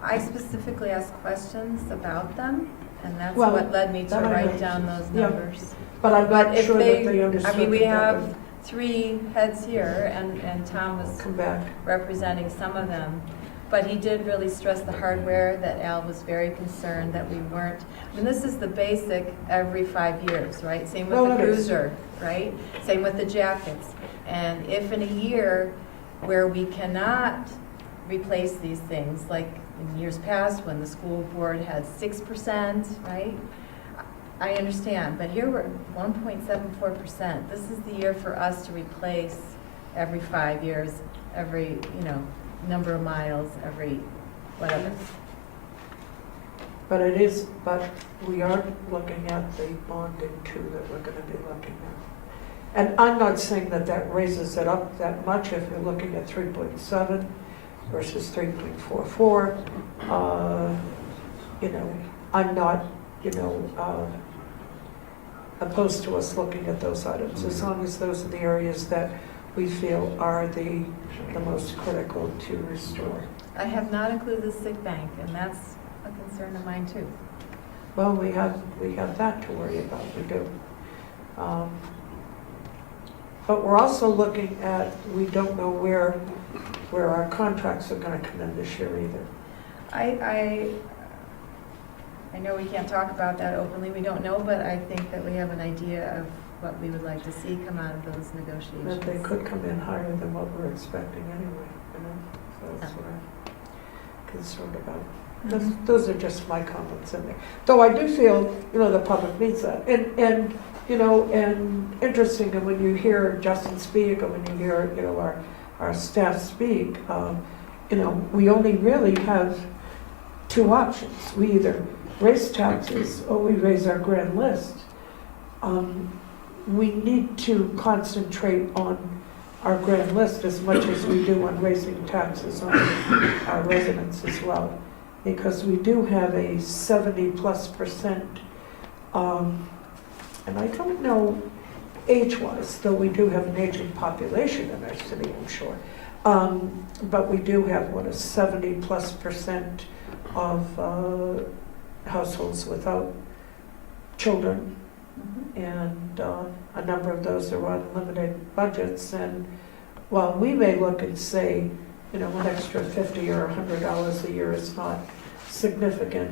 I specifically asked questions about them, and that's Well, what led me to that I write know. down those Yeah. numbers. But I'm not if sure that they understood. I mean, we that that have would 3 heads here, and Tom was come back. representing some of them. But he did really stress the hardware, that Al was very concerned that we weren't, I mean, this is the basic every 5 years, right? Same with Well, the it is. cruiser, right? Same with the jackets. And if in a year where we cannot replace these things, like in years past when the school board had 6%, right? I understand, but here we're at 1.74%. This is the year for us to replace every 5 years, every, number of miles, every whatever. But we are looking at the bonding too that we're gonna be looking at. And I'm not saying that that raises it up that much if you're looking at 3.7 versus 3.44. You know, I'm not, you know, opposed to us looking at those items, as long as those are the areas that we feel are the most critical to restore. I have not included the sick bank, and that's a concern of mine too. Well, we have that to worry about, we do. But we're also looking at, we don't know where our contracts are gonna come in this year either. I know we can't talk about that openly, we don't know, but I think that we have an idea of what we would like to see come out of those negotiations. That they could come in higher than what we're expecting anyway, you know, so that's what I'm concerned about. Those are just my comments in there. Though I do feel, you know, the public needs that. And you know, and interesting, and when you hear Justin speak, or when you hear, you know, our staff speak, you know, we only really have two options. We either raise taxes or we raise our grand list. We need to concentrate on our grand list as much as we do on raising taxes on our residents as well, because we do have a 70+%, and I don't know age-wise, though we do have an aging population in our city, I'm sure, but we do have, what, a 70+% of households without children, and a number of those are on limited budgets. And while we may look and say, you know, an extra $50 or $100 a year is not significant,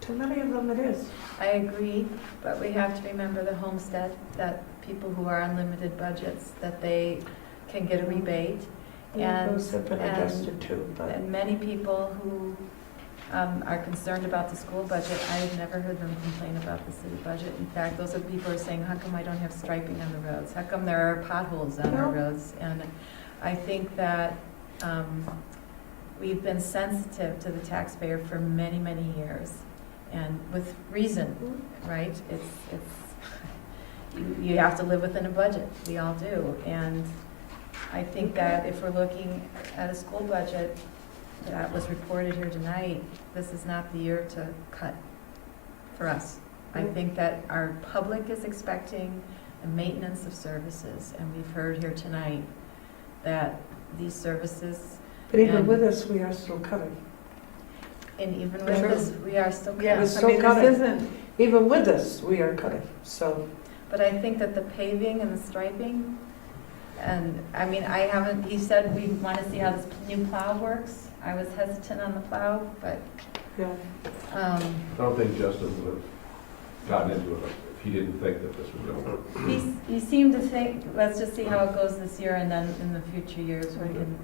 to many of them it is. I agree, but we have to remember the homestead, that people who are on limited budgets, that they can get a rebate. And those have been adjusted too, but and many people who are concerned about the school budget, I have never heard them complain about the city budget. In fact, those are the people who are saying, how come I don't have striping on the roads? How come there are potholes on our roads? And I think that we've been sensitive to the taxpayer for many, many years, and with reason, right? You have to live within a budget. We all do. And I think that if we're looking at a school budget that was reported here tonight, this is not the year to cut for us. I think that our public is expecting a maintenance of services, and we've heard here tonight that these services. But even with us, we are still cutting. And even with this, we are still cutting. We're still cutting. Even with this, we are cutting, so. But I think that the paving and the striping, and I mean, he said we want to see how this new plow works. I was hesitant on the plow, but. Yeah. I don't think Justin would have gotten into it if he didn't think that this was going to work. He seemed to think, let's just see how it goes this year, and then in the future years we can.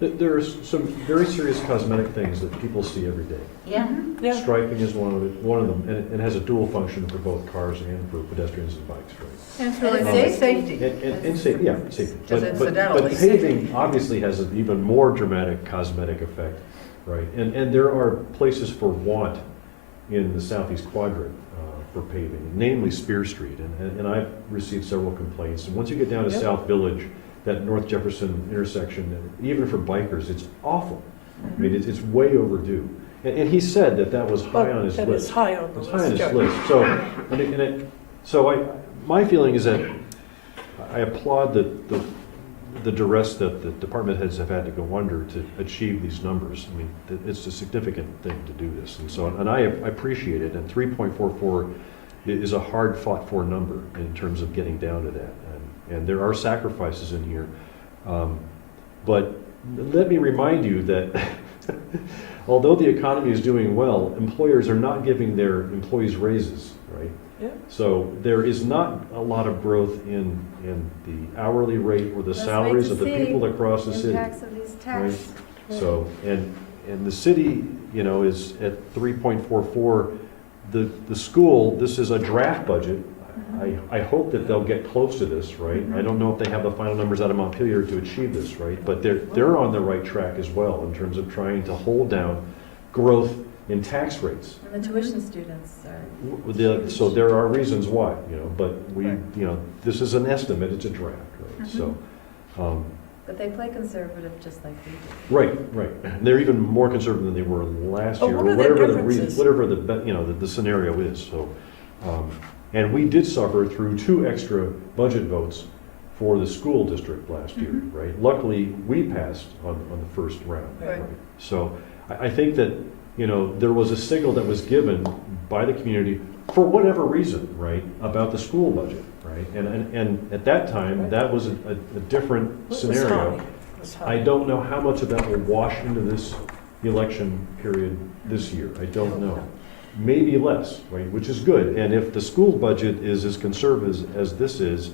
There's some very serious cosmetic things that people see every day. Yeah. Striping is one of them, and it has a dual function for both cars and for pedestrians and bikes, right? And it's safety. And safety, yeah, safety. Just incidentally. But paving obviously has an even more dramatic cosmetic effect, right? And there are places for want in the southeast quadrant for paving, namely Spear Street. And I've received several complaints. And once you get down to South Village, that North Jefferson intersection, even for bikers, it's awful. I mean, it's way overdue. And he said that was high on his list. That is high on the list. It's high on his list. So, my feeling is that I applaud the duress that the department heads have had to go under to achieve these numbers. I mean, it's a significant thing to do this, and I appreciate it. And 3.44 is a hard fought for number in terms of getting down to that. And there are sacrifices in here. But let me remind you that although the economy is doing well, employers are not giving their employees raises, right? Yeah. So there is not a lot of growth in the hourly rate or the salaries of the people across the city. Impacts of these tax. Right? So, and the city, you know, is at 3.44. The school, this is a draft budget. I hope that they'll get close to this, right? I don't know if they have the final numbers out of Montpelier to achieve this, right? But they're on the right track as well in terms of trying to hold down growth in tax rates. And the tuition students are. So there are reasons why, but we, Right. this is an estimate, it's a draft, right? So, But they play conservative just like we do. right. And they're even more conservative than they were last Oh, year, what are the whatever the differences? reason, whatever the scenario is, so. And we did suffer through 2 extra budget votes for the school district last year, right? Luckily, we passed on the first round, Right. So I think that, there was a signal that was given by the community for whatever reason, right, about the school budget, right? And at that time, that was a different scenario. I don't know how much of that will wash into this election period this year. I don't know. Maybe less, right, which is good. And if the school budget is as conservative as this is,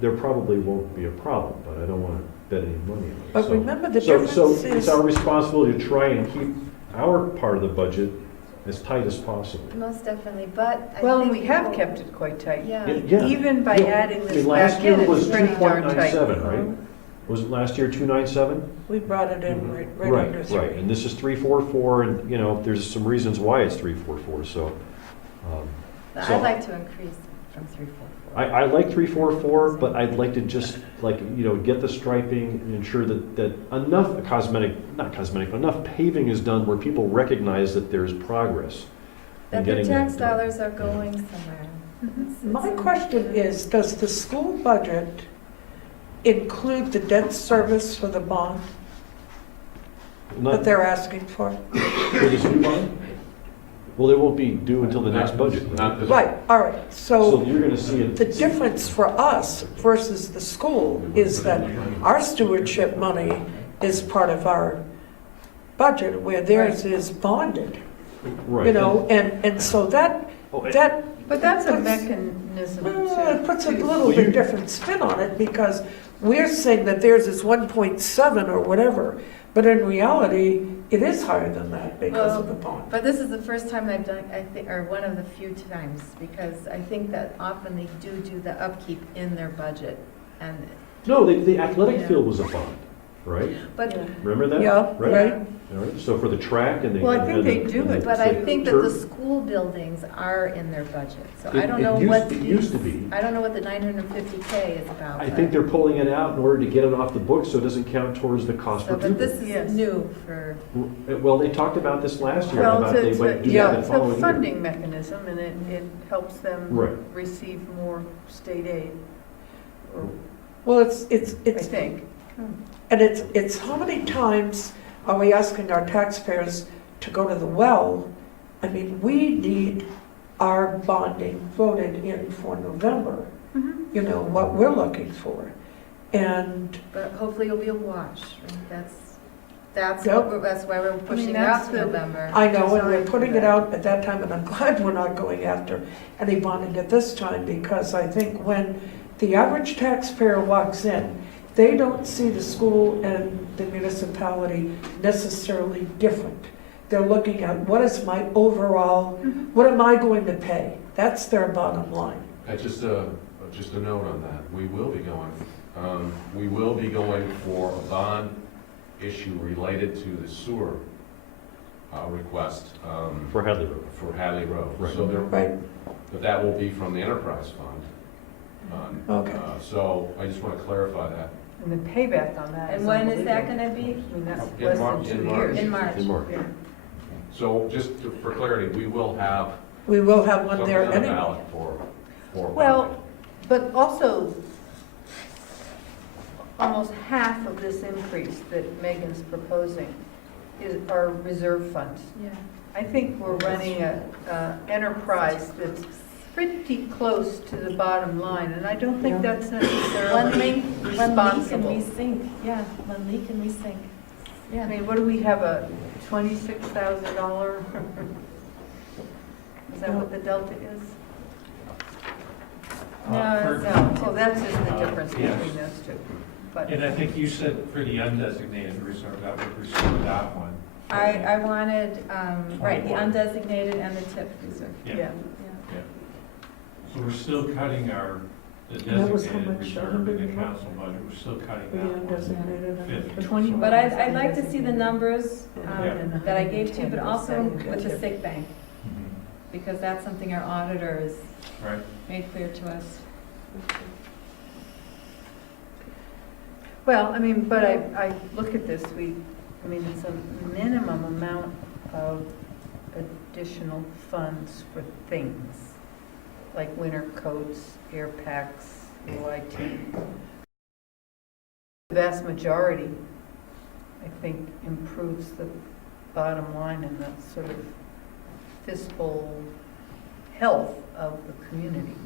there probably won't be a problem, but I don't want to bet any money on it. But remember the So difference it's is, our responsibility to try and keep our part of the budget as tight as possible. Most definitely, but I Well, think we have people- kept it quite tight. Yeah. Yeah. Even by Yeah. adding I this mean, last back year in, was it's pretty darn tight. 2.97, right? Was it last year 297? we brought it in right under 3. Right, and this is 344, and, there's some reasons why it's 344, so. But I'd like to increase from 344. I like 344, but I'd like to just, get the striping and ensure that enough enough paving is done where people recognize that there's progress. in That the getting tax that done. dollars are going somewhere. My question is, does the school budget include the debt service for the bond that Not they're asking for? for this new bond? Well, it won't be due until the next budget. Not this. Right, all right, So so you're gonna see it. the difference for us versus the school is that our stewardship money is part of our budget, where theirs is bonded, Right. and so that, Oh, But that's a puts- mechanism it puts a to. little bit different spin on it, because we're saying that theirs is 1.7 or whatever, but in reality, it is higher than that because of the bond. But this is the first time I've done, I think, or one of the few times, because I think that often they do the upkeep in their budget, and, No, the athletic Yeah. field was a bond, right? but, Remember that? Yeah, right. All right, so for the track and the. Well, I think and the- they do and the- it, but I the think that the turf. school buildings are in their budget, so I It- don't it know used- what. it used to be. I don't know what the 950K is about. I but- think they're pulling it out in order to get it off the books so it doesn't count towards the cost per So, but this pupil. Yes. is new for, Well, they talked about this last year, Well, about they it's might do yeah, that the it's a following year. funding mechanism, and it helps them Right. receive more state aid, or, Well, it's, I think. and it's how many times are we asking our taxpayers to go to the well? I mean, we need our bonding voted in for November, what we're looking for. And but hopefully it'll be a wash, right? That's Yep. what that's why we're pushing it that's out to the- November. I know, and we're Designed for putting it that. out at that time, and I'm glad we're not going after any bonding at this time, because I think when the average taxpayer walks in, they don't see the school and the municipality necessarily different. They're looking at, what is my overall, what am I going to pay? That's their bottom line. Just a note on that. We will be going for a bond issue related to the sewer request. For Hadley Road. For Hadley Road. Right. So Right. but that will be from the enterprise fund. Okay. So I just want to clarify that. And the payback on that And is when is that unbelievable. gonna be? I mean, that's In less Mar- than in 2 March. years. In March. In March. Yeah. So for clarity, we will have We will have one something there on the anyway. ballot for Well, bonding. but also, almost half of this increase that Megan's proposing are reserve funds. Yeah. I think we're running a enterprise that's pretty close to the bottom line, and I don't think that's One necessarily leak and we responsible. sink, yeah, one leak and we sink. I Yeah. mean, what do we have, a $26,000? Is that what the delta is? Oh, that's just the difference Yes. between those two. But And I think you said for the undesignated reserve, that would restore that one. I wanted, right, the 21. undesignated and the tip reserve. yeah. Yeah. So we're still cutting our the And that was how designated much, reserve in the council budget, we're still cutting The that one. undesignated. 50. But I'd like to see the numbers Yeah. that I gave to you, but also Okay. with the sick bank, Mhm. because that's something our auditor has Right. made clear to us. Well, I mean, but I look at this, I mean, it's a minimum amount of additional funds for things, like winter coats, air packs, UIT. The vast majority, I think, improves the bottom line and the sort of fiscal health of the community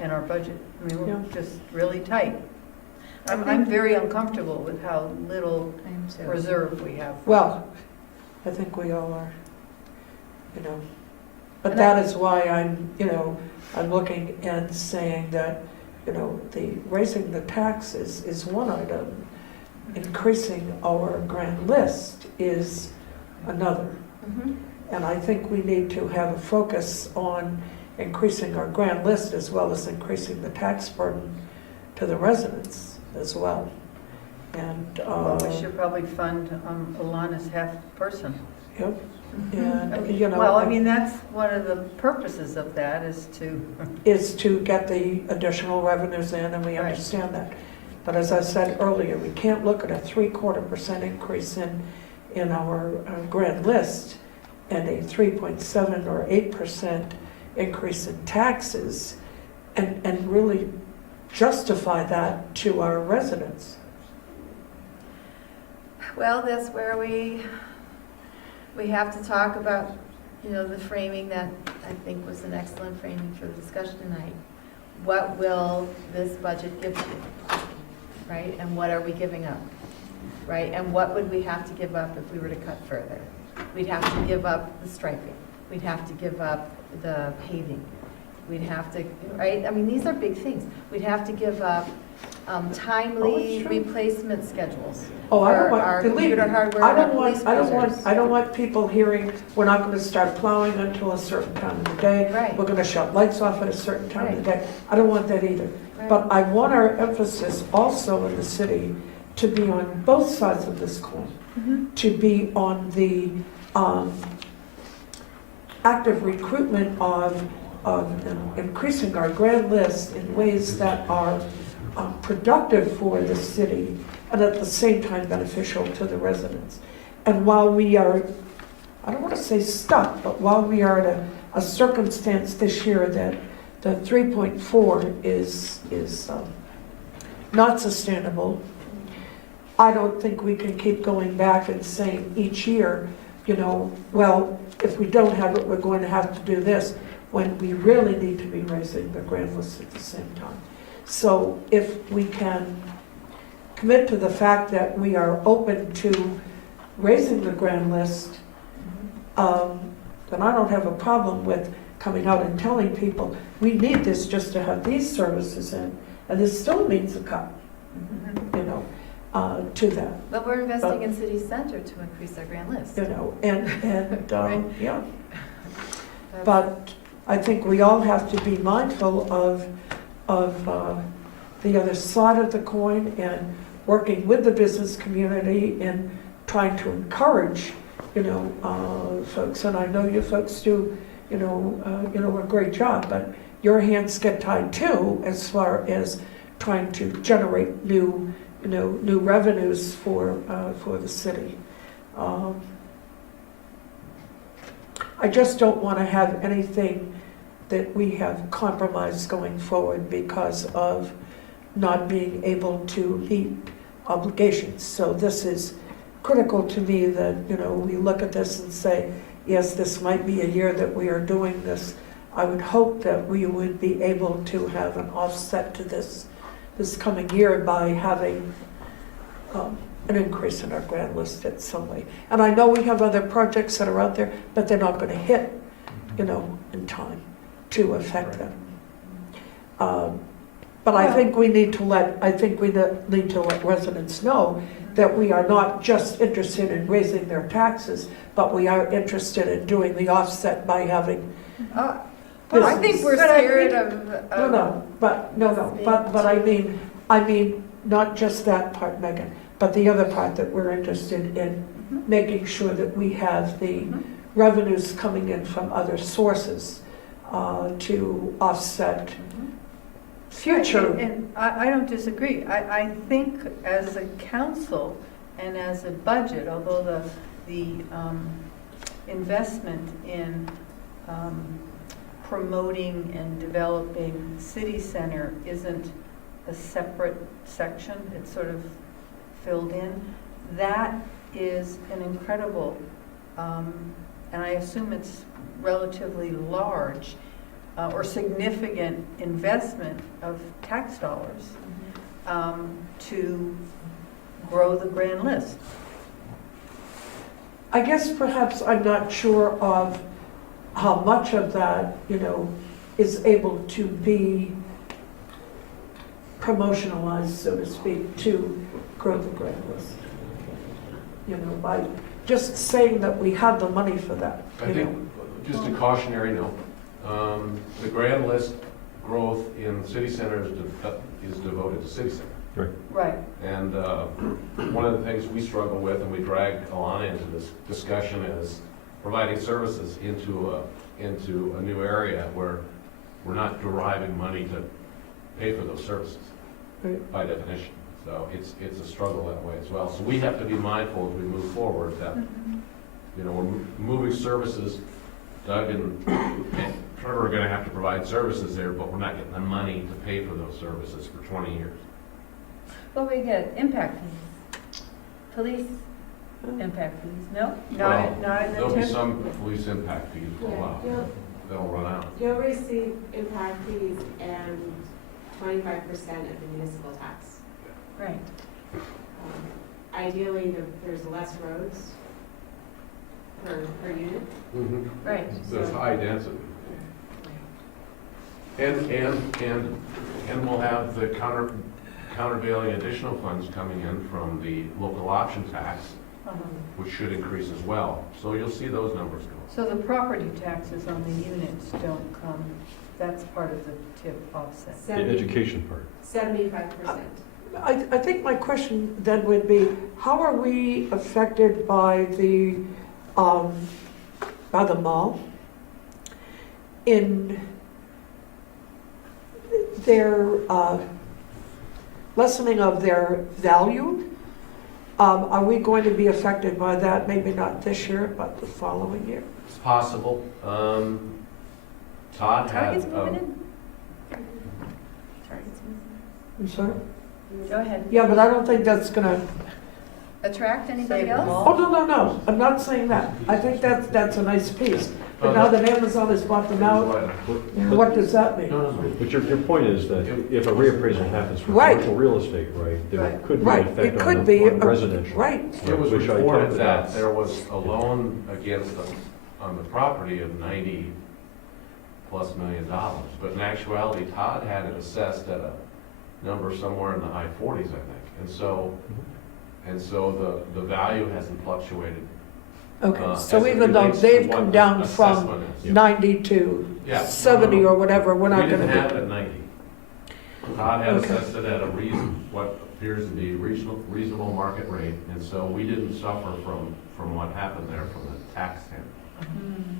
and our budget. I mean, we're just really tight. I'm very uncomfortable with how little reserve we have. Well, I think we all are, you know. But And that is why I'm, you know, I'm looking and saying that, you know, the raising the taxes is one item. Increasing our grand list is another. Mhm. And I think we need to have a focus on increasing our grand list as well as increasing the tax burden to the residents as well. And, Well, we should probably fund Alana's half person. Yep. And, you know. Well, I mean, that's one of the purposes of that is to get the additional revenues in, and we understand that. But as I said earlier, we can't look at a 3/4% increase in our grand list and a 3.7 or 8% increase in taxes and really justify that to our residents. Well, that's where we have to talk about, you know, the framing that I think was an excellent framing for the discussion tonight. What will this budget give you, right? And what are we giving up, right? And what would we have to give up if we were to cut further? We'd have to give up the striping. We'd have to give up the paving. We'd have to, right? I mean, these are big things. We'd have to give up timely replacement schedules. Oh, I don't for our want, believe me, computer hardware I and our don't police want, I don't want people hearing, we're not gonna start plowing until a certain time of the day. Right. We're gonna shut lights off at a certain time of the Right. day. I don't want that either. Right. But I want our emphasis also in the city to be on both sides of this coin. Mhm. To be on the active recruitment of increasing our grand list in ways that are productive for the city and at the same time beneficial to the residents. And while we are, I don't want to say stuck, but while we are at a circumstance this year that the 3.4 is not sustainable, I don't think we can keep going back and saying each year, you know, well, if we don't have it, we're going to have to do this, when we really need to be raising the grand list at the same time. So if we can commit to the fact that we are open to raising the grand list, then I don't have a problem with coming out and telling people, we need this just to have these services in, and this still means a cut, you know, to that. But we're investing in city center to increase our grand list. You know, and Right. yeah. But I think we all have to be mindful of the other side of the coin and working with the business community and trying to encourage, you know, folks. And I know you folks do, you know, a great job, but your hands get tied too as far as trying to generate new revenues for the city. I just don't want to have anything that we have compromised going forward because of not being able to meet obligations. So this is critical to me that, you know, we look at this and say, yes, this might be a year that we are doing this. I would hope that we would be able to have an offset to this coming year by having an increase in our grand list in some way. And I know we have other projects that are out there, but they're not going to hit, you know, in time to affect them. But I think we need to let residents know that we are not just interested in raising their taxes, but we are interested in doing the offset by having Well, I think we're But I scared think- of. But I mean, not just that part, Megan, but the other part that we're interested in, making sure that we have the revenues coming in from other sources to offset future. And I don't disagree. I think as a council and as a budget, although the investment in promoting and developing city center isn't a separate section, it's sort of filled in. That is an incredible, and I assume it's relatively large or significant investment of tax dollars to grow the grand list. I guess perhaps I'm not sure of how much of that, is able to be promotionalized, so to speak, to grow the grand list. By just saying that we have the money for that. I think, just a cautionary note, the grand list growth in city center is devoted to city center. Right. And one of the things we struggle with, and we drag Alana into this discussion, is providing services into a new area where we're not deriving money to pay for those services by definition. So it's a struggle that way as well. So we have to be mindful as we move forward that we're moving services. Doug and Trevor are going to have to provide services there, but we're not getting the money to pay for those services for 20 years. Well, we get impact fees, police impact fees, no? Not in the There'll be TIF? some police impact fees for a while. They'll run out. You'll receive impact fees and 25% of the municipal tax. Right. Ideally, there's less roads per unit. Right. There's high density. And we'll have the countervailing additional funds coming in from the local option tax, which should increase as well. So you'll see those numbers go. So the property taxes on the units don't come, that's part of the TIF offset. The education part. 75%. I think my question then would be, how are we affected by the mall in their lessening of their value? Are we going to be affected by that? Maybe not this year, but the following year? It's possible. Todd had, Target's moving in. Target's moving I'm sorry? in. Go ahead. Yeah, but I don't think that's gonna, Attract anybody Save else? them all. oh, no, I'm not saying that. I think that's a nice piece. But now that Amazon has bought them out, what does that mean? But your point is that if a reappraisal happens for Right. commercial real estate, right, there Right. could be an Right, effect it could on be, residential. right. It was which I reported talked that about. there was a loan against them on the property of $90+ million. But in actuality, Todd had it assessed at a number somewhere in the high 40s, I think. And so the value hasn't fluctuated. Okay, as so it even though relates to they've what come the down from assessment is. 90 to Yeah. 70 or whatever, we're not We gonna didn't have it be. at 90. Todd had Okay. assessed it at what appears to be reasonable market rate, and so we didn't suffer from what happened there from the tax standpoint.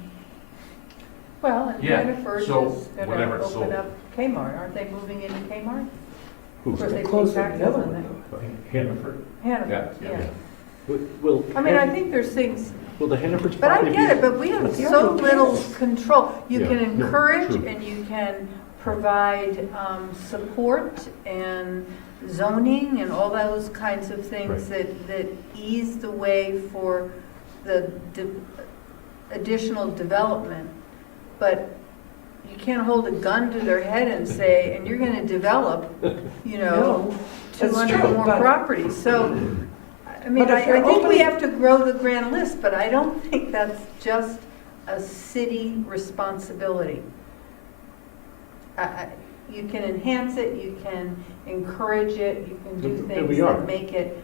Well, and Yeah, Hannaford is so going whenever to it's open sold. up Kmart. Aren't they moving into Kmart? Who? Of course, they pay Closing the taxes other on one, that. Hannaford. Hannaford, Yeah. yeah. Will, I mean, I think there's things, will the Hannaford's but I property get be- it, but we have But the so other little kids- control. You Yeah, can no, encourage true. and you can provide support and zoning and all those kinds of things that ease the way for the additional development. But you can't hold a gun to their head and say, and you're gonna develop, No, that's 200 true, more but- properties. So, I mean, But if you're I think we opening- have to grow the grand list, but I don't think that's just a city responsibility. You can enhance it, you can encourage it, you can do And things we are. that make it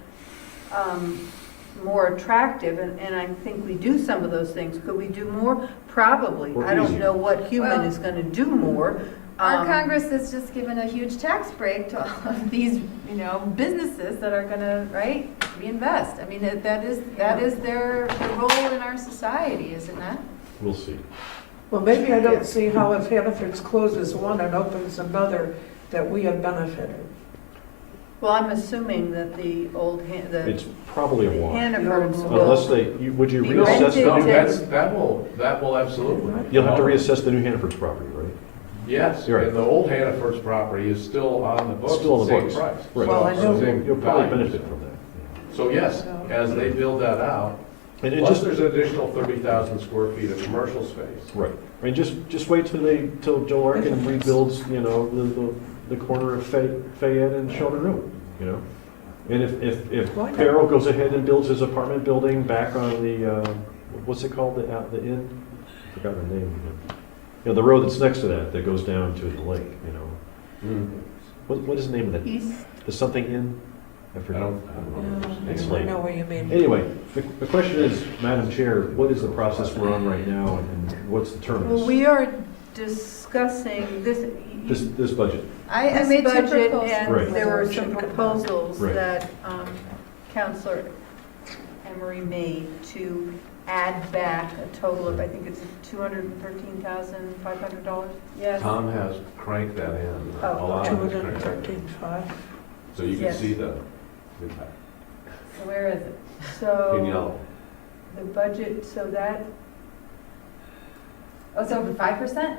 more attractive, and I think we do some of those things. Could we do more Probably. Or I don't easier. know what human Well, is gonna do more. Our Congress has just given a huge tax break to all of these, businesses that are gonna, right, reinvest. I mean, that is their role in our society, is it not? We'll see. Well, maybe I don't see how if Hannaford's closes one and opens another, that we have benefited. Well, I'm assuming that the old, It's probably a wash. Hannaford's Unless will, would you be reassess the rented new? to- That will absolutely. You'll have to reassess the new Hannaford's property, right? Yes, You're right. and the old Hannaford's property is still on the books, Still on the same books. price. Right. Well, I know. Same You'll probably value. benefit from that. So yes, as they build that out, And plus just, there's an additional 30,000 square feet of commercial space. right, I mean, just wait till Joe Larkin rebuilds, the corner of Fayette and Sheldon Road, And if Why not? Farrell goes ahead and builds his apartment building back on the, what's it called, the inn? I forgot the name. The road that's next to that goes down to the lake, What is the name of that? east, The something inn? I forgot. I don't know. It's I late. know what you mean. Anyway, the question is, Madam Chair, what is the process we're on right now and what's the term of well, this? we are discussing This budget? I this made two budget, proposals. and Right. there were some proposals Right. that Counselor Emery made to add back a total of, I think it's $213,500. Yes. Tom has cranked that in. Oh, A lot of it's cranked in. 213.5. So you can Yes. see the impact So where is it? in So yellow. the budget, so that, Oh, it's over 5%?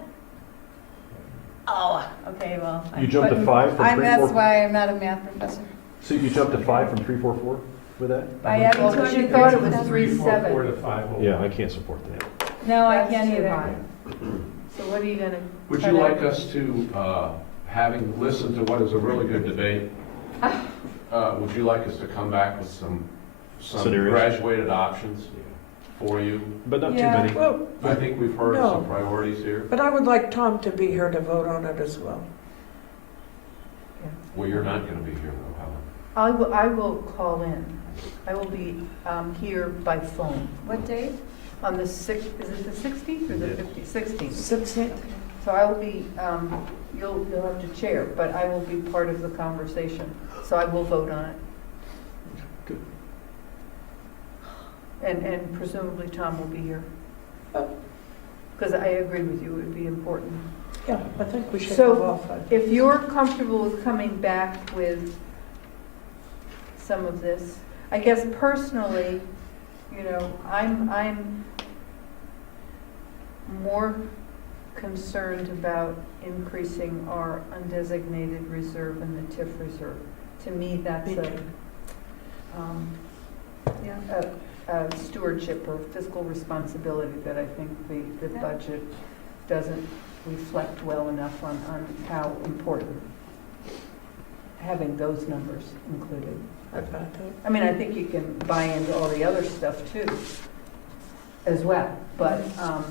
Oh, okay, well. You jumped to 5 from That's 344? why I'm not a math professor. So you jumped to 5 from 344 with that? By adding well, she thought it was 213,000. 344 3.7. to 501. Yeah, I can't support that. No, I That's can't too either. high. So what are you gonna? Would cut you out? like us to, having listened to what is a really good debate, would you like us to come back with some Scenarios? graduated options for you? But not too Yeah. many. Well, I think we've heard No. some priorities here. but I would like Tom to be here to vote on it as well. Well, you're not going to be here though, Helen. I will call in. I will be here by phone. What date? On the 6th, is it the 16th or the 15th? 16th. 16th. So I will be, you'll have to chair, but I will be part of the conversation. So I will vote on it. Good. And presumably Tom will be here. Oh. Because I agree with you, it would be important. Yeah, I think we should So- go off on. If you're comfortable with coming back with some of this, I guess personally, I'm more concerned about increasing our undesignated reserve and the TIF reserve. To me, that's Me too. a stewardship or fiscal responsibility that I think the budget doesn't reflect well enough on how important having those numbers included. I've got that. I mean, I think you can buy into all the other stuff too, as well, but, I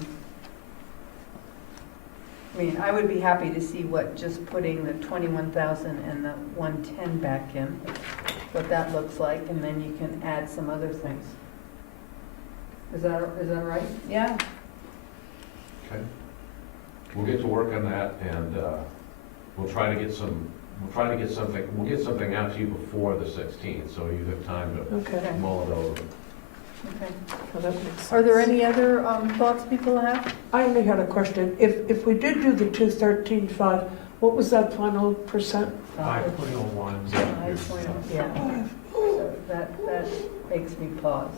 mean, I would be happy to see what just putting the 21,000 and the 110 back in, what that looks like, and then you can add some other things. Is that right? Yeah. Okay. We'll get to work on that and we'll try to get something, we'll get something out to you before the 16th, so you have time to Okay. mull it over. Okay. Well, that makes sense. Are there any other thoughts people have? I only had a question. If we did do the 213.5, what was that final percent? 5.01. Yeah. So that makes me pause.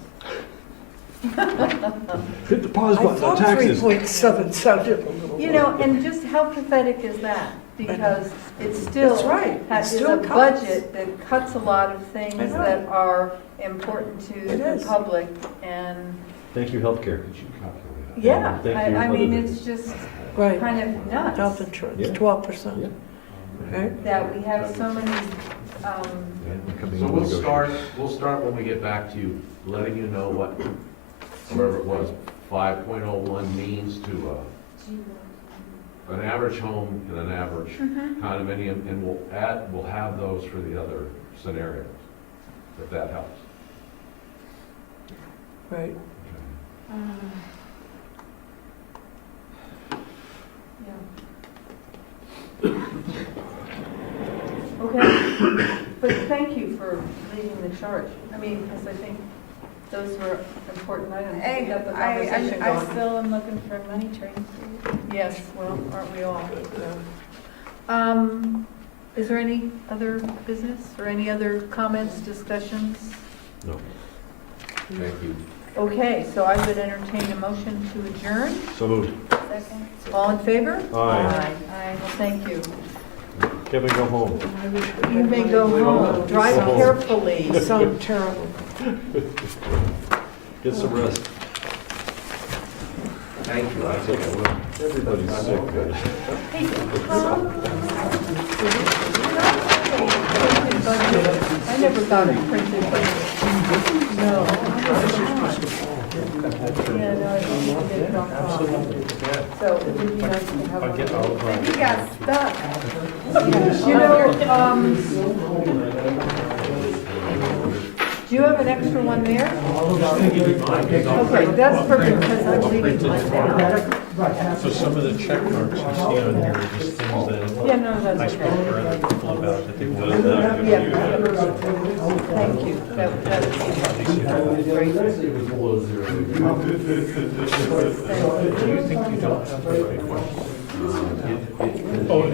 Hit the pause button on taxes. I thought 3.7 sounded a little. And just how pathetic is that? Because it still That's right. It is still a cuts. budget that cuts a lot of things I know. that are important to It the is. public, and Thank you, healthcare. Did you calculate that? yeah, Thank you, I mean, Elizabeth. it's just Right. kind of Health nuts insurance, Yeah. 12%. Yeah. Right? that we have so many, Coming So in we'll negotiations. start when we get back to you, letting you know what, whatever it was, 5.01 means to an average home and an average condominium, and we'll have those for the other scenarios, if that helps. Right. for leading the charge. I mean, because I think those were important items to Hey, get the I conversation I going. still am looking for money trains. Yes, well, aren't we all? Is there any other business or any other comments, discussions? No. Thank you. Okay, so I would entertain a motion to adjourn. So moved. Second. All in favor? Aye. Well, thank you. Kevin, go home. You may go home. Drive Go home. carefully. So terrible. Get some rest. Thank you. I think I will. Everybody's sick, good. Hey, I never got it printed. No. Yeah, no, I don't need to get it off. So it would be nice to have one. He got stuck. You know, do you have an extra one there? Okay, that's perfect, because I'm leaving mine there. So some of the check marks you see on here are just things that Yeah, no, that's I spoke okay. to other people about that they wanted to do. Yeah, thank you. That's great. Do you think you don't have the right one? Oh,